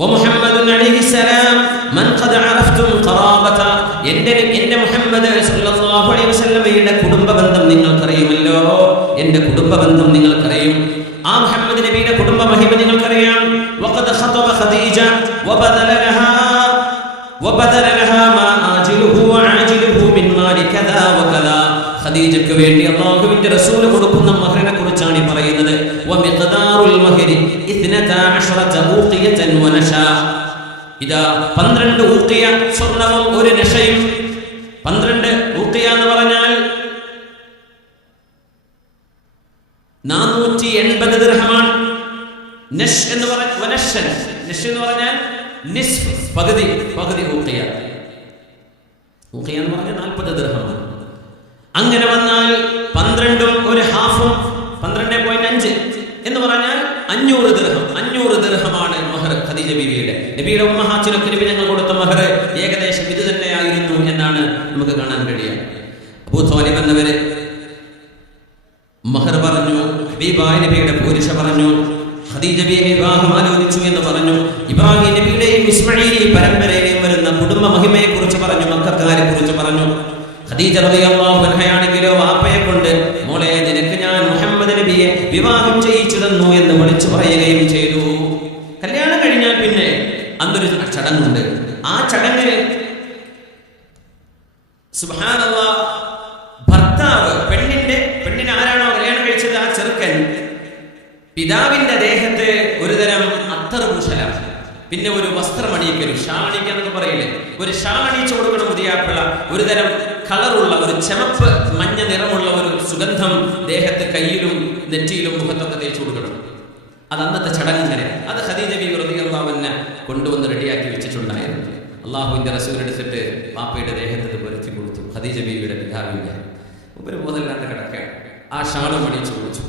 വമുഹമ്മദുൻ അലൈഹിസ്സലാം മൻ ഖദ അറഫ്തും ഖറാബത. എൻ്റെ മുഹമ്മദ് സ്വല്ലല്ലാഹു അലൈഹി വസല്ലമയുടെ കുടുംബ ബന്ധം നിങ്ങൾക്കറിയുമല്ലോ. എൻ്റെ കുടുംബ ബന്ധം നിങ്ങൾക്കറിയും. ആ മുഹമ്മദ് നബിയുടെ കുടുംബ മഹിമ നിങ്ങൾക്കറിയാം. വഖദ് ഖതബ ഖദീജ വബദല ലഹാ മാ ആജിലുഹു വആജിലുഹു മിൻ മാലി കദാ വകദാ. ഖദീജയ്ക്ക് വേണ്ടി അല്ലാഹുവിന്റെ റസൂൽ കൊടുക്കുന്ന മഹറിനെ കുറിച്ചാണ് ഈ പറയുന്നത്. വമിഖ്ദാറുൽ മഹരി 12 ഊഖിയതൻ വനശാ. ഇതാ 12 ഊഖിയ സ്വർണവും ഒരു നശയും. 12 ഊഖിയ എന്ന് പറഞ്ഞാൽ 480 ദിർഹമാണ്. നശ് എന്ന് പറഞ്ഞാൽ വനശൻ, നശ് എന്ന് പറഞ്ഞാൽ നിസ്ഫ്, പകുതി ഊഖിയ. ഊഖിയ എന്ന് പറഞ്ഞാൽ 40 ദിർഹമാണ്. അങ്ങനെ വന്നാൽ 12ഉം ഒരു ഹാഫും 12.5 എന്ന് പറഞ്ഞാൽ 500 ദിർഹം. 500 ദിർഹമാണ് മഹർ ഖദീജ ബീവിയുടെ. നബിയുടെ ഉമ്മഹാത്തിനൊക്കെ നബി ഞങ്ങൾ കൊടുത്ത മഹർ ഏകദേശം ഇത് തന്നെയായിരുന്നു എന്നാണ് നമുക്ക് കാണാൻ കഴിയുക. അബൂ ത്വാലിബ് എന്നവര് മഹർ പറഞ്ഞു, ഹബീബായ നബിയുടെ പൂരുഷ പറഞ്ഞു, ഖദീജ ബീവി വിവാഹം ആലോചിച്ചു എന്ന് പറഞ്ഞു. ഇബ്രാഹിം നബിയുടെയും ഇസ്മാഈലി പരമ്പരയിലെയും വരുന്ന കുടുംബ മഹിമയെ കുറിച്ച് പറഞ്ഞു, മക്കക്കാരെ കുറിച്ച് പറഞ്ഞു. ഖദീജ റളിയല്ലാഹു അൻഹയാണെങ്കിലോ വാപ്പയെ കൊണ്ട് മോളെ നിനക്ക് ഞാൻ മുഹമ്മദ് നബിയെ വിവാഹം ചെയ്യിച്ചു തന്നു എന്ന് വിളിച്ചു പറയുകയും ചെയ്തു. കല്യാണം കഴിഞ്ഞാൽ പിന്നെ അന്നൊരു ചടങ്ങുണ്ട്. ആ ചടങ്ങിന് സുബ്ഹാനല്ലാഹ് ഭർത്താവ് പെണ്ണിനെ ആരാണോ കല്യാണം കഴിച്ചത് ആ ചെറുക്കൻ പിതാവിന്റെ ദേഹത്ത് ഒരുതരം അത്തർ പൂശലാണ്. പിന്നെ ഒരു വസ്ത്രമണിയിക്കലും, ഷാളണിക്ക എന്നൊക്കെ പറയില്ലേ, ഒരു ഷാളണിച്ചു കൊടുക്കണം പുതിയാപ്പിള. ഒരു തരം കളറുള്ള ഒരു ചെമപ്പ് മഞ്ഞ നിറമുള്ള ഒരു സുഗന്ധം ദേഹത്ത് കയ്യിലും നെറ്റിയിലും മുഖത്തൊക്കെ തേച്ചു കൊടുക്കണം. അത് അന്നത്തെ ചടങ്ങിങ്ങനെ. അത് ഖദീജ ബീവി റളിയല്ലാഹു അൻഹ കൊണ്ടുവന്ന് റെഡിയാക്കി വെച്ചിട്ടുണ്ടായിരുന്നു. അള്ളാഹുവിന്റെ റസൂൽ എടുത്തിട്ട് വാപ്പയുടെ ദേഹത്ത് പുരത്തി കൊടുത്തു. ഖദീജ ബീവിയുടെ പിതാവിന്റെ ഒരു ബോധമില്ലാത്ത കിടക്കാൻ ആ ഷാളും അണിച്ചു കൊടുത്തു.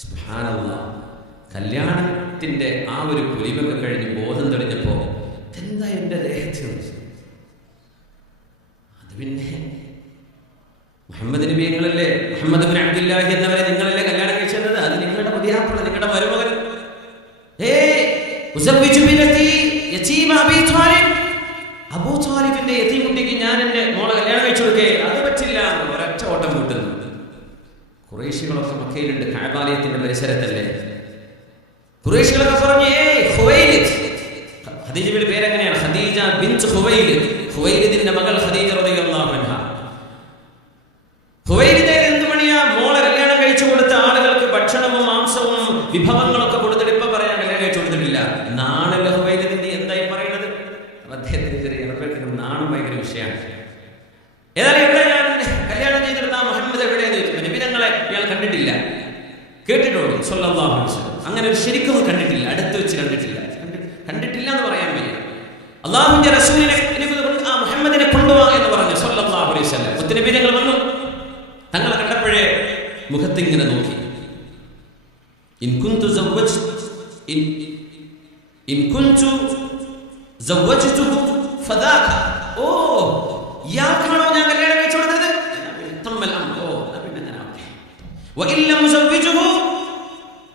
സുബ്ഹാനല്ലാഹ്. കല്യാണത്തിന്റെ ആ ഒരു പൊലിമൊക്കെ കഴിഞ്ഞ് ബോധം തെളിഞ്ഞപ്പോ എന്താ എന്റെ ദേഹത്ത്? അത് പിന്നെ മുഹമ്മദ് നബി നിങ്ങളല്ലേ, മുഹമ്മദ് ബിൻ അബ്ദുല്ലാഹി എന്നവരെ നിങ്ങളല്ലേ കല്യാണം കഴിച്ചത്? അത് നിങ്ങളുടെ പുതിയാപ്പിള, നിങ്ങളുടെ മരുമകൻ. അബൂ ത്വാലിബിന്റെ യതീം കുട്ടിക്ക് ഞാൻ എന്റെ മോളെ കല്യാണം കഴിച്ചു കൊടുക്കേ? അത് പറ്റില്ല. ഒരൊറ്റ ഓട്ടം കൂട്ടുന്നു. ഖുറൈശികളൊക്കെ മക്കയിലുണ്ട്, കഅബാലയത്തിന്റെ പരിസരത്തല്ലേ. ഖുറൈശികളൊക്കെ പറഞ്ഞു, ഖദീജയുടെ പേരെങ്ങനെയാണ്? ഖദീജ ബിൻത് ഖുവൈലിദ്. ഖുവൈലിദിന്റെ മകൾ ഖദീജ റളിയല്ലാഹു അൻഹ. ഖുവൈലിദ് എന്ത് പണിയാ? മോളെ കല്യാണം കഴിച്ചു കൊടുത്ത ആളുകൾക്ക് ഭക്ഷണവും മാംസവും വിഭവങ്ങളൊക്കെ കൊടുത്തിട്ട് ഇപ്പൊ പറയാൻ കല്യാണം കഴിച്ചു കൊടുത്തിട്ടില്ല. നാണല്ല ഖുവൈലിദിന്റെ. എന്തായി പറയുന്നത്? അദ്ദേഹത്തിന് ചെറിയ നാണം ഭയങ്കര വിഷയമാണ്. ഏതായാലും ഇവിടെ ഞാൻ കല്യാണം ചെയ്തിരുന്ന മുഹമ്മദ് എവിടെയാന്ന് ചോദിച്ചു. നബി ഞങ്ങളെ ഇയാൾ കണ്ടിട്ടില്ല, കേട്ടിട്ടുള്ളൂ സ്വല്ലല്ലാഹു അലൈഹി വസല്ലം. അങ്ങനെ ശരിക്കും കണ്ടിട്ടില്ല, അടുത്ത് വെച്ച് കണ്ടിട്ടില്ല എന്ന് പറയാൻ വയ്യ. അല്ലാഹുവിന്റെ റസൂലിനെ ആ മുഹമ്മദിനെ കൊണ്ടുപോവാ എന്ന് പറഞ്ഞു സ്വല്ലല്ലാഹു അലൈഹി വസല്ലം. മുത്തനബി ഞങ്ങൾ വന്നു. തങ്ങളെ കണ്ടപ്പോഴേ മുഖത്തിങ്ങനെ നോക്കി. ഇൻ കുന്തു സവ്വജ്തുഹു ഫദാക. ഓ, ഇയാൾക്കാണോ ഞാൻ കല്യാണം കഴിച്ചു കൊടുത്തത്?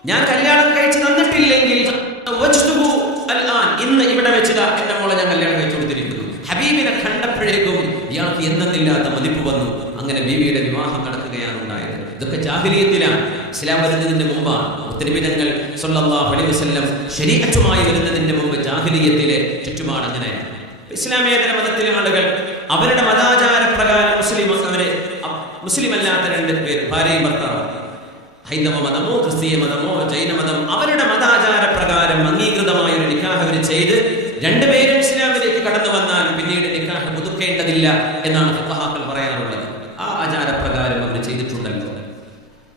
ഞാൻ കല്യാണം കഴിച്ചു തന്നിട്ടില്ലെങ്കിൽ ഇന്ന് ഇവിടെ വെച്ചതാ എന്റെ മോളെ ഞാൻ കല്യാണം കഴിച്ചു കൊടുത്തിരിക്കുന്നു. ഹബീബിനെ കണ്ടപ്പോഴേക്കും ഇയാൾക്ക് എന്തെന്നില്ലാത്ത മതിപ്പ് വന്നു. അങ്ങനെ ബീവിയുടെ വിവാഹം നടക്കുകയാണ് ഉണ്ടായത്. ഇതൊക്കെ ജാഹിലിയത്തിലാണ്. ഇസ്ലാം വരുന്നതിന്റെ മുമ്പാണ്. മുത്തനബി തങ്ങൾ സ്വല്ലല്ലാഹു അലൈഹി വസല്ലം ശരീഅത്തുമായി വരുന്നതിന്റെ മുമ്പ് ജാഹിലിയത്തിലെ ചുറ്റുപാട് അങ്ങനെ. ഇസ്ലാമേതര മതത്തിലെ ആളുകൾ അവരുടെ മതാചാര പ്രകാരം മുസ്ലിം അല്ലാത്ത 2 പേർ, ഭാര്യയും ഭർത്താവും, ഹൈന്ദവ മതമോ ക്രിസ്തീയ മതമോ ജൈന മതം, അവരുടെ മതാചാര പ്രകാരം അംഗീകൃതമായ ഒരു നിക്കാഹ് അവർ ചെയ്ത് 2 പേരും ഇസ്ലാമിലേക്ക് കടന്നു വന്നാൽ പിന്നീട് നിക്കാഹ് പുതുക്കേണ്ടതില്ല എന്നാണ് ഫഖഹാക്കൾ പറയാറുള്ളത്. ആ ആചാരപ്രകാരം അവർ ചെയ്തിട്ടുണ്ടല്ലോ.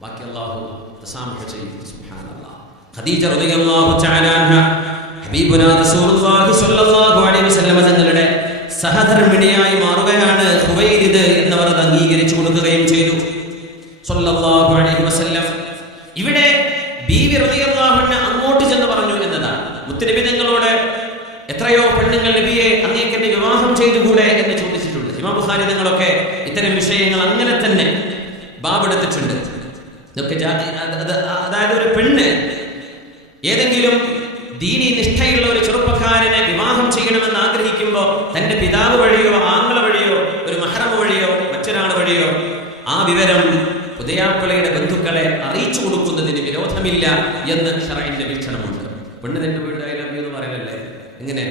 ബാക്കി അല്ലാഹു തസാമഹ ചെയ്യും. സുബ്ഹാനല്ലാഹ്. ഖദീജ റളിയല്ലാഹു തആല അൻഹ ഹബീബുനാ റസൂലുള്ളാഹി സ്വല്ലല്ലാഹു അലൈഹി സഹധർമ്മിണിയായി മാറുകയാണ് ഖുവൈലിദ് എന്നവർ അത് അംഗീകരിച്ചു കൊടുക്കുകയും ചെയ്തു സല്ലല്ലാഹു അലൈഹി വസല്ലം. ഇവിടെ ബീവി റളിയല്ലാഹു അൻഹ അങ്ങോട്ട് ചെന്ന് പറഞ്ഞു എന്നതാണ്. മുത്തുനബി തങ്ങളോട് എത്രയോ പെണ്ണുങ്ങൾ നബിയെ അങ്ങേക്ക് എന്നെ വിവാഹം ചെയ്തുകൂടെ എന്ന് ചോദിച്ചിട്ടുണ്ട്. ഇമാം ബുഖാരി തങ്ങളൊക്കെ ഇത്തരം വിഷയങ്ങൾ അങ്ങനെ തന്നെ ബാബെടുത്തിട്ടുണ്ട്. ഇതൊക്കെ അതായത് ഒരു പെണ്ണ് ഏതെങ്കിലും ദീനി നിഷ്ഠയുള്ള ഒരു ചെറുപ്പക്കാരനെ വിവാഹം ചെയ്യണമെന്ന് ആഗ്രഹിക്കുമ്പോൾ തന്റെ പിതാവ് വഴിയോ ആങ്ങള വഴിയോ ഒരു മഹ്റം വഴിയോ മറ്റൊരാൾ വഴിയോ ആ വിവരം പുതിയാപ്പിളയുടെ ബന്ധുക്കളെ അറിയിച്ചു കൊടുക്കുന്നതിന് വിരോധമില്ല എന്ന് ശറഈന്റെ വീക്ഷണമുണ്ട്. പെണ്ണ് നിന്റെ വീട് ഐ ലവ് യു എന്ന് പറയലല്ലേ, ഇങ്ങനെ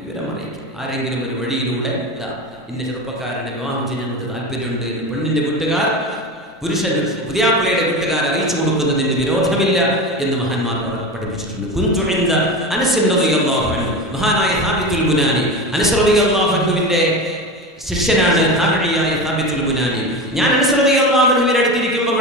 വിവരം അറിയിക്കും. ആരെങ്കിലും ഒരു വഴിയിലൂടെ ഇന്ന ചെറുപ്പക്കാരനെ വിവാഹം ചെയ്യാൻ താല്പര്യമുണ്ട് എന്ന് പെണ്ണിന്റെ വീട്ടുകാർ പുരുഷൻ പുതിയാപ്പിളയുടെ വീട്ടുകാർ അറിയിച്ചു കൊടുക്കുന്നതിന് വിരോധമില്ല എന്ന് മഹാന്മാർ പഠിപ്പിച്ചിട്ടുണ്ട്. മഹാനായ സാബിത്തുൽ ബുനാനി, അനസ് റളിയല്ലാഹു അൻഹുവിന്റെ ശിഷ്യനാണ് താബിഈയായ സാബിത്തുൽ ബുനാനി. ഞാൻ അനസ് റളിയല്ലാഹു അൻഹുവിന്റെ അടുത്തിരിക്കുമ്പോൾ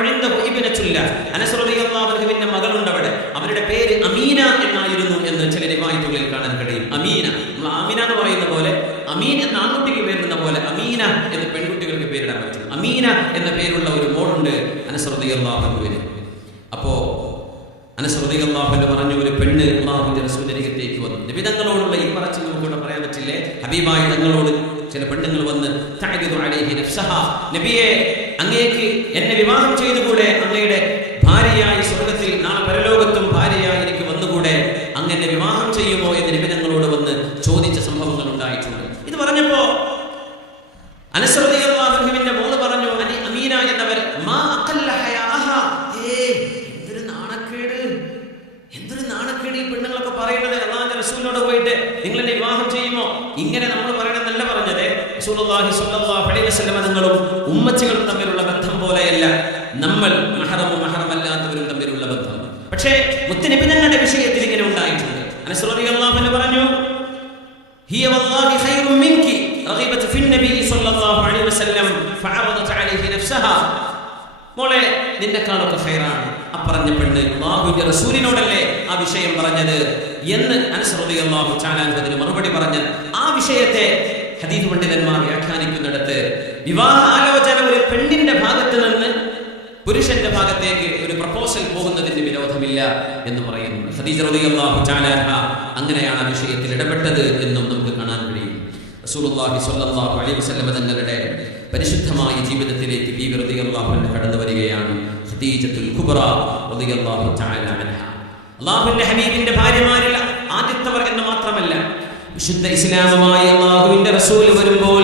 അനസ് റളിയല്ലാഹു അൻഹുവിന്റെ മകളുണ്ട് അവിടെ. അവരുടെ പേര് അമീന എന്നായിരുന്നു എന്ന് ചില റിവായത്തുകളിൽ കാണാൻ കഴിയും. അമീന, നമ്മൾ ആമിന എന്ന് പറയുന്ന പോലെ അമീൻ എന്ന ആൺകുട്ടിക്ക് പേരിടുന്ന പോലെ അമീന എന്ന് പെൺകുട്ടികൾക്ക് പേരിടാൻ പറ്റും. അമീന എന്ന പേരുള്ള ഒരു മോളുണ്ട് അനസ് റളിയല്ലാഹു അൻഹുവിന്. അപ്പോ അനസ് റളിയല്ലാഹു അൻഹു പറഞ്ഞു, ഒരു പെണ്ണ് അല്ലാഹുവിന്റെ റസൂലിന്റെ അരികത്തേക്ക് വന്നു. നബി തങ്ങളോടുള്ള ഈ പറച്ചിൽ നമുക്ക് ഇവിടെ പറയാൻ പറ്റില്ലേ. ഹബീബായ തങ്ങളോട് ചില പെണ്ണുങ്ങൾ വന്ന് തഅബിദു അലൈഹി നഫ്സഹാ, നബിയെ അങ്ങേക്ക് എന്നെ വിവാഹം ചെയ്തുകൂടെ, അങ്ങയുടെ ഭാര്യയായി സ്വർഗ്ഗത്തിൽ നാളെ പരലോകത്തും ഭാര്യയായി എനിക്ക് വന്നുകൂടെ, അങ്ങനെ വിവാഹം ചെയ്യുമോ എന്ന് നബി തങ്ങളോട് വന്ന് ചോദിച്ച സംഭവങ്ങൾ ഉണ്ടായിട്ടുണ്ട്. ഇത് പറഞ്ഞപ്പോ അനസ് റളിയല്ലാഹു അൻഹുവിന്റെ മോള് പറഞ്ഞു, അമീന എന്നവർ, മാ അഖല്ല ഹയാഹ, എന്തൊരു നാണക്കേട് ഈ പെണ്ണുങ്ങളൊക്കെ പറയുന്നത്. അല്ലാഹുവിന്റെ റസൂലിനോട് പോയിട്ട് നിങ്ങൾ എന്നെ വിവാഹം ചെയ്യുമോ ഇങ്ങനെ നമ്മൾ പറയണമെന്നല്ല പറഞ്ഞത്. റസൂലുള്ളാഹി സ്വല്ലല്ലാഹു അലൈഹി വസല്ലം തങ്ങളും ഉമ്മച്ചികളും തമ്മിലുള്ള ബന്ധം പോലെയല്ല നമ്മൾ മഹറമും മഹറമല്ലാത്തവരും തമ്മിലുള്ള ബന്ധം. പക്ഷേ മുത്തുനബി തങ്ങളുടെ വിഷയത്തിൽ ഇങ്ങനെ ഉണ്ടായിട്ടുണ്ട്. അനസ് റളിയല്ലാഹു അൻഹു പറഞ്ഞു, ഹിയ വല്ലാഹി ഖൈറും മിൻകി റഗീബത ഫി നബി സ്വല്ലല്ലാഹു അലൈഹി വസല്ലം ഫഅറദത് അലൈഹി നഫ്സഹാ, മോളെ നിന്നെക്കാളൊക്കെ ഖൈറാണ് അപ്പറഞ്ഞ പെണ്ണ് അല്ലാഹുവിന്റെ റസൂലിനോടല്ലേ ആ വിഷയം പറഞ്ഞത് എന്ന് അനസ് റളിയല്ലാഹു തആല അതിന് മറുപടി പറഞ്ഞ ആ വിഷയത്തെ ഹദീസ് പണ്ഡിതന്മാർ വ്യാഖ്യാനിക്കുന്നിടത്ത് വിവാഹ ആലോചന ഒരു പെണ്ണിന്റെ ഭാഗത്ത് നിന്ന് പുരുഷന്റെ ഭാഗത്തേക്ക് ഒരു പ്രപ്പോസൽ പോകുന്നതിന് വിരോധമില്ല എന്ന് പറയുന്നു. ഖദീജ റളിയല്ലാഹു തആല അങ്ങനെയാണ് ആ വിഷയത്തിൽ ഇടപെട്ടത് എന്നും നമുക്ക് കാണാൻ കഴിയും. റസൂലുള്ളാഹി സ്വല്ലല്ലാഹു അലൈഹി വസല്ലം തങ്ങളുടെ പരിശുദ്ധമായ ജീവിതത്തിലേക്ക് ബീവി റളിയല്ലാഹു അൻഹ കടന്നു വരികയാണ്. ഖദീജത്തുൽ കുബ്ര റളിയല്ലാഹു തആല അൻഹ അല്ലാഹുവിന്റെ ഹബീബിന്റെ ഭാര്യമാരിൽ ആദ്യത്തവർ എന്ന് മാത്രമല്ല, വിശുദ്ധ ഇസ്ലാമുമായി അല്ലാഹുവിന്റെ റസൂൽ വരുമ്പോൾ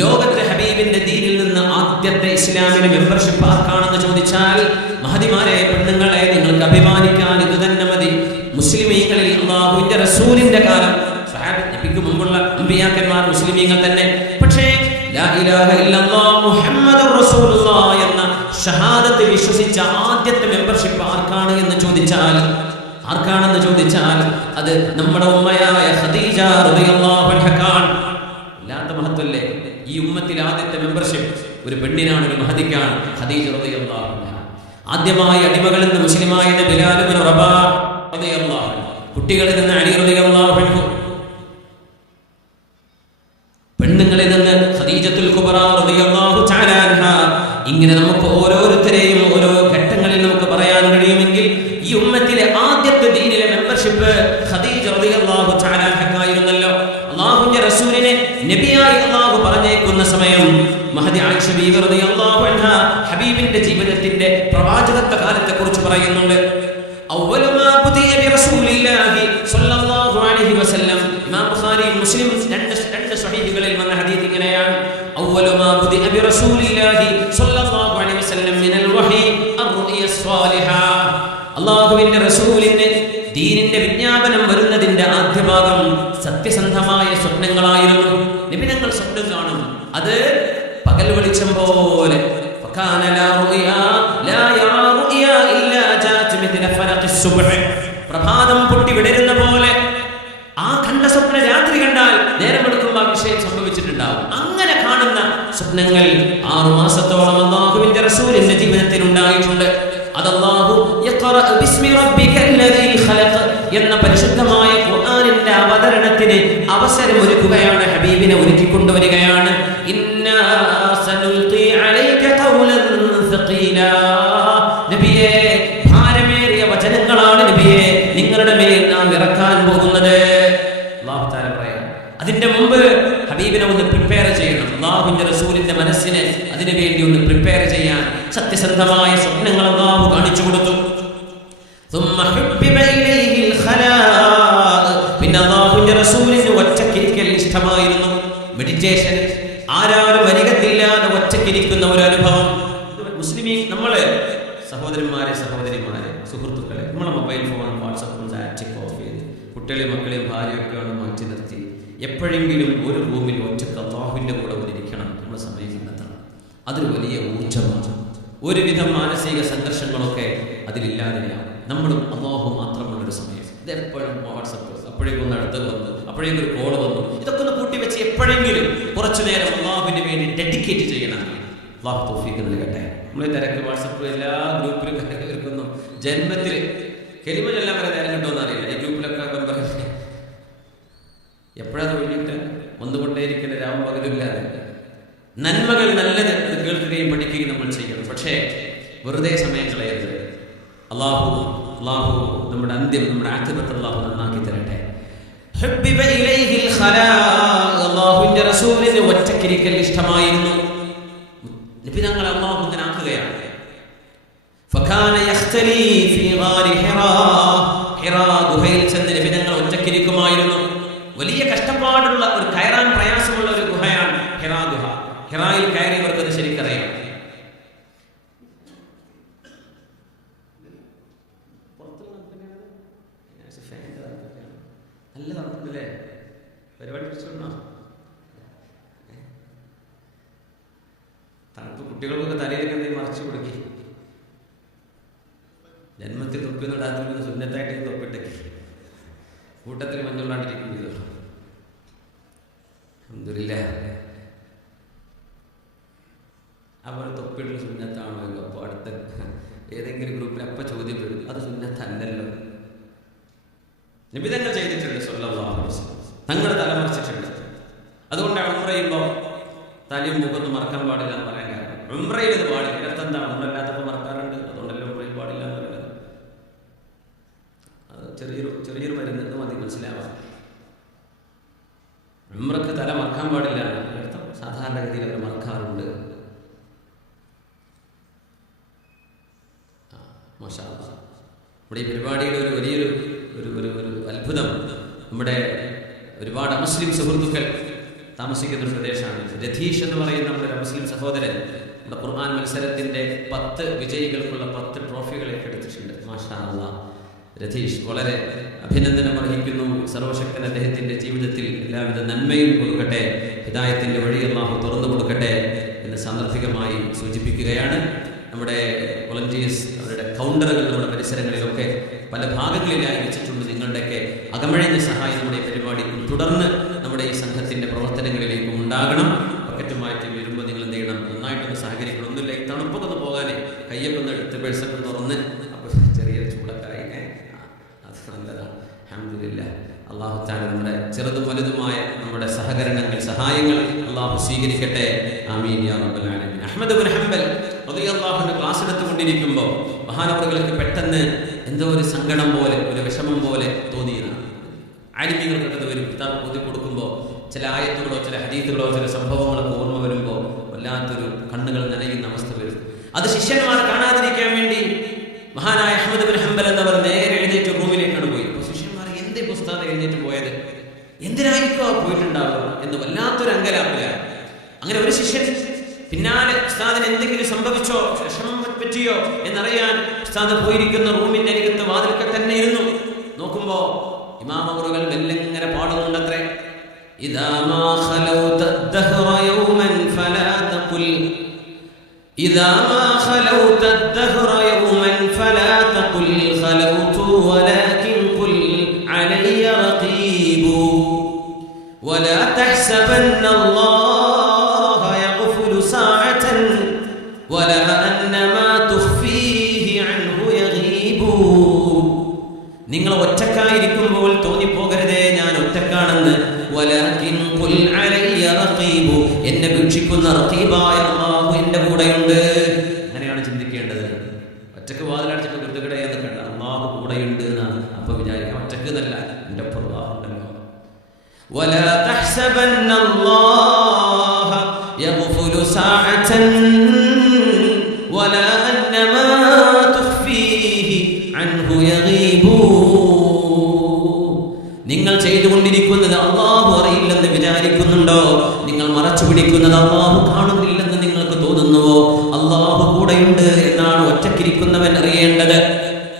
ലോകത്തെ ഹബീബിന്റെ ദീനിൽ നിന്ന് ആദ്യത്തെ ഇസ്ലാമിന് മെമ്പർഷിപ്പ് ആർക്കാണെന്ന് ചോദിച്ചാൽ, മഹദിമാരെ പെണ്ണുങ്ങളെ നിങ്ങൾക്ക് അഭിമാനിക്കാൻ ഇത് തന്നെ മതി. മുസ്ലിമീങ്ങളിൽ അല്ലാഹുവിന്റെ റസൂലിന്റെ കാലം, നബിക്ക് മുമ്പുള്ള അമ്പിയാക്കന്മാർ മുസ്ലിമീങ്ങൾ തന്നെ. പക്ഷേ ലാ ഇലാഹ ഇല്ലല്ലാഹ് മുഹമ്മദുർ റസൂലുള്ളാഹ് എന്ന ഷഹാദത്ത് വിശ്വസിച്ച ആദ്യത്തെ മെമ്പർഷിപ്പ് ആർക്കാണ് എന്ന് ചോദിച്ചാൽ അത് നമ്മുടെ ഉമ്മയായ ഖദീജ റളിയല്ലാഹു അൻഹയാണ്. ഇല്ലാത്ത മഹത്വല്ലേ ഈ ഉമ്മത്തിൽ ആദ്യത്തെ മെമ്പർഷിപ്പ് ഒരു പെണ്ണിനാണ്, ഒരു മഹദിക്കാണ്. ഖദീജ റളിയല്ലാഹു അൻഹ. ആദ്യമായി അടിമകളിൽ നിന്ന് മുസ്ലിമായത് ബിലാൽ ഇബ്നു റബാഹ് റളിയല്ലാഹു അൻഹു, കുട്ടികളിൽ നിന്ന് അലി റളിയല്ലാഹു അൻഹു, പെണ്ണുങ്ങളിൽ നിന്ന് ഖദീജത്തുൽ കുബ്ര റളിയല്ലാഹു തആല അൻഹ. ഇങ്ങനെ നമുക്ക് ഓരോരുത്തരെയും ഓരോ ഘട്ടങ്ങളിൽ നമുക്ക് പറയാൻ കഴിയുമെങ്കിൽ ഈ ഉമ്മത്തിലെ ആദ്യത്തെ ദീനിലെ മെമ്പർഷിപ്പ് ഖദീജ റളിയല്ലാഹു തആല അൻഹയായിരുന്നല്ലോ. അല്ലാഹുവിന്റെ റസൂലിനെ നബിയായി അല്ലാഹു പറഞ്ഞേക്കുന്ന സമയം മഹദി ആയിഷ ബീവി റളിയല്ലാഹു അൻഹ ഹബീബിന്റെ ജീവിതത്തിന്റെ പ്രവാചകത്വ കാലത്തെ കുറിച്ച് പറയുന്നുണ്ട്. അവ്വലു മാ ബുദിഅ ബി റസൂലില്ലാഹി സ്വല്ലല്ലാഹു അലൈഹി വസല്ലം. ഇമാം ബുഖാരി മുസ്ലിം രണ്ട് സ്വഹീഹുകളിൽ വന്ന ഹദീസ് ഇങ്ങനെയാണ്: അവ്വലു മാ ബുദിഅ ബി റസൂലില്ലാഹി സ്വല്ലല്ലാഹു അലൈഹി വസല്ലം മിനൽ വഹി അർ-റുഅയ സ്വാലിഹ. അല്ലാഹുവിന്റെ റസൂലിന് ദീനിന്റെ വിജ്ഞാപനം വരുന്നതിന്റെ ആദ്യ ഭാഗം സത്യസന്ധമായ സ്വപ്നങ്ങളായിരുന്നു. നബി തങ്ങൾ സ്വപ്നം കാണും, അത് പകൽ വെളിച്ചം പോലെ. ഫകാന ലാ റുഅയ ലാ യറാ റുഅയ ഇല്ലാ ജാഅത് മിഥ്ല ഫലഖിസ് സുബ്ഹ്. പ്രഭാതം പൊട്ടി വിടരുന്ന പോലെ ആ കണ്ട സ്വപ്നം രാത്രി കണ്ടാൽ നേരം എടുക്കുമ്പോൾ ആ വിഷയം സംഭവിച്ചിട്ടുണ്ടാവും. അങ്ങനെ കാണുന്ന സ്വപ്നങ്ങൾ 6 മാസത്തോളം അല്ലാഹുവിന്റെ റസൂലിന്റെ ജീവിതത്തിൽ ഉണ്ടായിട്ടുണ്ട്. അതല്ലാഹു യഖറഅ ബിസ്മി റബ്ബിക്കല്ലദീ ഖലഖ എന്ന പരിശുദ്ധമായ ഖുർആനിന്റെ അവതരണത്തിന് അവസരം ഒരുക്കുകയാണ്, ഹബീബിനെ ഒരുക്കിക്കൊണ്ടുവരികയാണ്. ഇന്നാ സനുൽഖി അലൈക ഖൗലൻ സഖീലാ. നബിയേ, ഭാരമേറിയ വചനങ്ങളാണ് നബിയേ നിങ്ങളുടെ മേൽ നാം ഇറക്കാൻ പോകുന്നത്. അല്ലാഹു തആല പറയാം, അതിന്റെ മുമ്പ് ഹബീബിനെ ഒന്ന് പ്രിപ്പയർ ചെയ്യണം. അല്ലാഹുവിന്റെ റസൂലിന്റെ മനസ്സിനെ അതിനു വേണ്ടി ഒന്ന് പ്രിപ്പയർ ചെയ്യാൻ സത്യസന്ധമായ സ്വപ്നങ്ങൾ അല്ലാഹു കാണിച്ചു കൊടുത്തു. പിന്നെ അല്ലാഹുവിന്റെ റസൂലിന് ഒറ്റക്കിരിക്കൽ ഇഷ്ടമായിരുന്നു. മെഡിറ്റേഷൻ, ആരാരും വരികത്തില്ലാതെ ഒറ്റക്കിരിക്കുന്ന ഒരു അനുഭവം. മുസ്ലിമീ, നമ്മള് സഹോദരന്മാരെ, സുഹൃത്തുക്കളെ, നമ്മളെ mobile phone, WhatsApp active of ചെയ്ത് കുട്ടികളെയും മക്കളെയും ഭാര്യയൊക്കെയാണ് മാറ്റി നിർത്തി എപ്പോഴെങ്കിലും ഒരു റൂമിൽ ഒറ്റക്ക് അല്ലാഹുവിന്റെ കൂടെ ഒന്നിരിക്കണം. നമ്മുടെ സമയം കണ്ടെത്തണം. അതൊരു വലിയ ഊർജ്ജമാണ്. ഒരുവിധം മാനസിക സംഘർഷങ്ങളൊക്കെ അതിലില്ലാതെയാണ്. നമ്മളും അല്ലാഹു മാത്രമുള്ളൊരു സമയം. ഇതെപ്പോഴും വാട്സപ്പ്, അപ്പോഴേക്കും ഒന്ന് അടുത്ത് വന്നു, അപ്പോഴേക്കും ഒരു കോൾ വന്നു, ഇതൊക്കെ ഒന്ന് കൂട്ടി വെച്ച് എപ്പോഴെങ്കിലും കുറച്ചു നേരം അല്ലാഹുവിന് വേണ്ടി ഡെഡിക്കേറ്റ് ചെയ്യണം. അല്ലാഹു തൗഫീഖ് നൽകട്ടെ. നമ്മൾ തിരക്ക് വാട്സപ്പ് എല്ലാ ഗ്രൂപ്പിലും കയറുന്നു. ജന്മത്തിൽ കെലിമ ചൊല്ലാൻ വരെ നേരം കിട്ടുമെന്ന് അറിയില്ല. ഈ ഗ്രൂപ്പിലൊക്കെ മെമ്പർ എപ്പോഴത് വേണ്ടിയിട്ട് ഒന്നുകൊണ്ടേയിരിക്കുന്ന രാവും പകലില്ലാതെ നന്മകൾ നല്ലത് കേൾക്കുകയും പഠിക്കുകയും നമ്മൾ ചെയ്യണം. പക്ഷേ വെറുതെ സമയം കളയരുത്. അല്ലാഹു നമ്മുടെ അന്ത്യം, നമ്മുടെ ആഖിറത്ത് അല്ലാഹു നന്നാക്കി തരട്ടെ. അല്ലാഹുവിന്റെ റസൂലിന് ഒറ്റക്കിരിക്കൽ ഇഷ്ടമായിരുന്നു. നബി തങ്ങൾ അല്ലാഹു ഇങ്ങനെ ആക്കുകയാണ്. ഫകാന യഖ്തലി ഫീ ഗാരി ഹിറാ ഗുഹയിൽ ചെന്ന് നബി തങ്ങൾ ഒറ്റക്കിരിക്കുമായിരുന്നു. വലിയ കഷ്ടപ്പാടുള്ള ഒരു കയറാൻ പ്രയാസമുള്ള ഒരു ഗുഹയാണ് ഹിറാ ഗുഹ. ഹിറായിൽ കയറിയവർക്കത് ശരിക്കറിയാം. നല്ല തണുപ്പല്ലേ? പരിപാടി പിടിച്ചോണോ? തണുപ്പ് കുട്ടികൾക്കൊക്കെ തലയിലേക്ക് എന്തെങ്കിലും മറച്ചു കൊടുക്കി. ജന്മത്തിൽ തൊപ്പിയൊന്നും ഇടാത്ത സുന്നത്തായിട്ട് തൊപ്പിട്ടേക്ക് കൂട്ടത്തിൽ മഞ്ഞുള്ളാണ്ടിരിക്കുന്നത്. അൽഹംദുലില്ലാഹ്. അവർ തൊപ്പിയുള്ള സുന്നത്താണോ? അപ്പോൾ അടുത്ത ഏതെങ്കിലും ഗ്രൂപ്പിൽ അപ്പം ചോദ്യം വരും, അത് സുന്നത്തല്ലല്ലോ. നബി തങ്ങൾ ചെയ്തിട്ടുണ്ട് സ്വല്ലല്ലാഹു അലൈഹി വസല്ലം. തങ്ങൾ തലമറിച്ചിട്ടുണ്ട്. അതുകൊണ്ടാണ് ഉംറ ചെയ്യുമ്പോൾ തലയും മുഖൊന്നും മറക്കാൻ പാടില്ല എന്ന് പറയാൻ കാരണം. ഉംറയിൽ ഇത് പാടില്ല. ഇതിനർത്ഥം ഉംറല്ലാത്തപ്പോൾ മറക്കാറുണ്ട്, അതുകൊണ്ടല്ലോ ഉംറയിൽ പാടില്ല എന്ന് പറയുന്നത്. അത് ചെറിയൊരു മരുന്ന് മതി മനസ്സിലാവാം. ഉംറക്ക് തല മറക്കാൻ പാടില്ല എന്നർത്ഥം. സാധാരണഗതിയിൽ അവർ മറക്കാറുണ്ട്. മാഷാ അല്ലാഹ്. നമ്മുടെ ഈ പരിപാടിയുടെ ഒരു വലിയൊരു അത്ഭുതം, നമ്മുടെ ഒരുപാട് മുസ്ലിം സുഹൃത്തുക്കൾ താമസിക്കുന്ന ഒരു പ്രദേശമാണ്. രതീഷ് എന്ന് പറയുന്ന നമ്മുടെ മുസ്ലിം സഹോദരൻ നമ്മുടെ ഖുർആൻ മത്സരത്തിന്റെ 10 വിജയികൾക്കുള്ള 10 ട്രോഫികൾ ഏറ്റെടുത്തിട്ടുണ്ട്. മാഷാ അല്ലാഹ്. രതീഷ് വളരെ അഭിനന്ദനം അർഹിക്കുന്നു. സർവശക്തൻ അദ്ദേഹത്തിന്റെ ജീവിതത്തിൽ എല്ലാവിധ നന്മയും കൊടുക്കട്ടെ, ഹിദായത്തിന്റെ വഴി അല്ലാഹു തുറന്നു കൊടുക്കട്ടെ എന്ന് സാന്ദർഭികമായി സൂചിപ്പിക്കുകയാണ്. നമ്മുടെ വോളണ്ടിയേഴ്സ്, അവരുടെ കൗണ്ടറുകൾ നമ്മുടെ പരിസരങ്ങളിലൊക്കെ പല ഭാഗങ്ങളിലായി വെച്ചിട്ടുണ്ട്. നിങ്ങളുടെയൊക്കെ അകമഴിഞ്ഞ സഹായം നമ്മുടെ ഈ പരിപാടി തുടർന്ന് നമ്മുടെ ഈ സംഘത്തിന്റെ പ്രവർത്തനങ്ങളിലേക്കും ഉണ്ടാകണം. പക്കറ്റുമായിട്ട് വരുമ്പോൾ നിങ്ങൾ എന്ത് ചെയ്യണം? നന്നായിട്ടൊന്ന് സഹകരിക്കണം. ഒന്നുമില്ല, ഈ തണുപ്പൊക്കെ ഒന്ന് പോകാനേ കയ്യൊക്കെ ഒന്ന് എടുത്ത് പേഴ്സൊക്കെ തുറന്ന്, അപ്പോൾ ചെറിയൊരു ചൂടക്കായി അത് നല്ലതാണ്. അൽഹംദുലില്ലാഹ്. അല്ലാഹു തആല നമ്മുടെ ചെറുതും വലുതുമായ നമ്മുടെ സഹകരണങ്ങൾ, സഹായങ്ങൾ അല്ലാഹു സ്വീകരിക്കട്ടെ. ആമീൻ യാ റബ്ബൽ ആലമീൻ. അഹ്മദ് ഇബ്നു ഹംബൽ റളിയല്ലാഹു അൻഹു ക്ലാസ് എടുത്തുകൊണ്ടിരിക്കുമ്പോൾ മഹാനവറുകൾക്ക് പെട്ടെന്ന് എന്തോ ഒരു സങ്കടം പോലെ, ഒരു വിഷമം പോലെ തോന്നിയതാണ്. ആലിമീകൾക്കൊക്കെ ഒരു കിതാബ് ഓതി കൊടുക്കുമ്പോൾ ചില ആയത്തുകളോ ചില ഹദീസുകളോ ചില സംഭവങ്ങളൊക്കെ ഓർമ്മ വരുമ്പോൾ വല്ലാത്തൊരു കണ്ണുകൾ നനയുന്ന അവസ്ഥ വരും. അത് ശിഷ്യന്മാർ കാണാതിരിക്കാൻ വേണ്ടി മഹാനായ അഹ്മദ് ഇബ്നു ഹംബൽ എന്നവർ നേരെ എഴുന്നേറ്റ് റൂമിലേക്കാണ് പോയി. അപ്പോൾ ശിഷ്യന്മാർ എന്തേ പുസ്തകം എഴുന്നേറ്റ് പോയത്, എന്തിനായിരിക്കും പോയിട്ടുണ്ടാവുക എന്ന് വല്ലാത്തൊരു അങ്കലാപ്പിലാണ്. അങ്ങനെ ഒരു ശിഷ്യൻ പിന്നാലെ ഉസ്താദിന് എന്തെങ്കിലും സംഭവിച്ചോ, വിഷമം പറ്റിയോ എന്നറിയാൻ ഉസ്താദ് പോയിരിക്കുന്ന റൂമിന്റെ അരികത്ത് വാതിൽക്കൽ തന്നെ ഇരുന്നു. നോക്കുമ്പോ ഇമാം അവറുകൾ മെല്ലെങ്ങനെ പാടുന്നുണ്ടത്രേ. ഇദാ മാ ഖലൗത ദഹ്റ യൗമൻ ഫലാ തഖുൽ ഇദാ മാ ഖലൗത ദഹ്റ യൗമൻ ഫലാ തഖുൽ ഖലൗതു വലാകിൻ ഖുൽ അലയ്യ റഖീബു വലാ തഹ്സബന്ന അല്ലാഹ യഗ്ഫുലു സാഅതൻ വലാ അന്ന മാ തുഖ്ഫീഹി അൻഹു യഗീബു. നിങ്ങൾ ഒറ്റക്കായിരിക്കുമ്പോൾ തോന്നിപ്പോകരുതേ ഞാൻ ഒറ്റക്കാണെന്ന്. വലാകിൻ നിരീക്ഷിക്കുന്ന റഖീബായ അല്ലാഹു എൻ്റെ കൂടെയുണ്ട്. അങ്ങനെയാണ് ചിന്തിക്കേണ്ടത്. ഒറ്റക്ക് വാതിലടച്ചിട്ട് വൃത്തികടയെന്ന് കണ്ട അല്ലാഹു കൂടെയുണ്ട് എന്നാണ്. അപ്പൊ വിചാരിക്കാം ഒറ്റക്ക് എന്നല്ല, എൻ്റെ ഒപ്പം അല്ലാഹു ഉണ്ടല്ലോ. വലാ തഹ്സബന്ന അല്ലാഹ യഗ്ഫുലു സഅതൻ വലാ അന്നമാ തുഖ്ഫീഹി അൻഹു യഗീബു. നിങ്ങൾ ചെയ്തുകൊണ്ടിരിക്കുന്നത് അല്ലാഹു അറിയില്ലെന്ന് വിചാരിക്കുന്നുണ്ടോ? നിങ്ങൾ മറച്ചു പിടിക്കുന്നത് അല്ലാഹു കാണുന്നില്ലെന്ന് നിങ്ങൾക്ക് തോന്നുന്നുവോ? അല്ലാഹു കൂടെയുണ്ട് എന്നാണ് ഒറ്റക്കിരിക്കുന്നവൻ അറിയേണ്ടത്.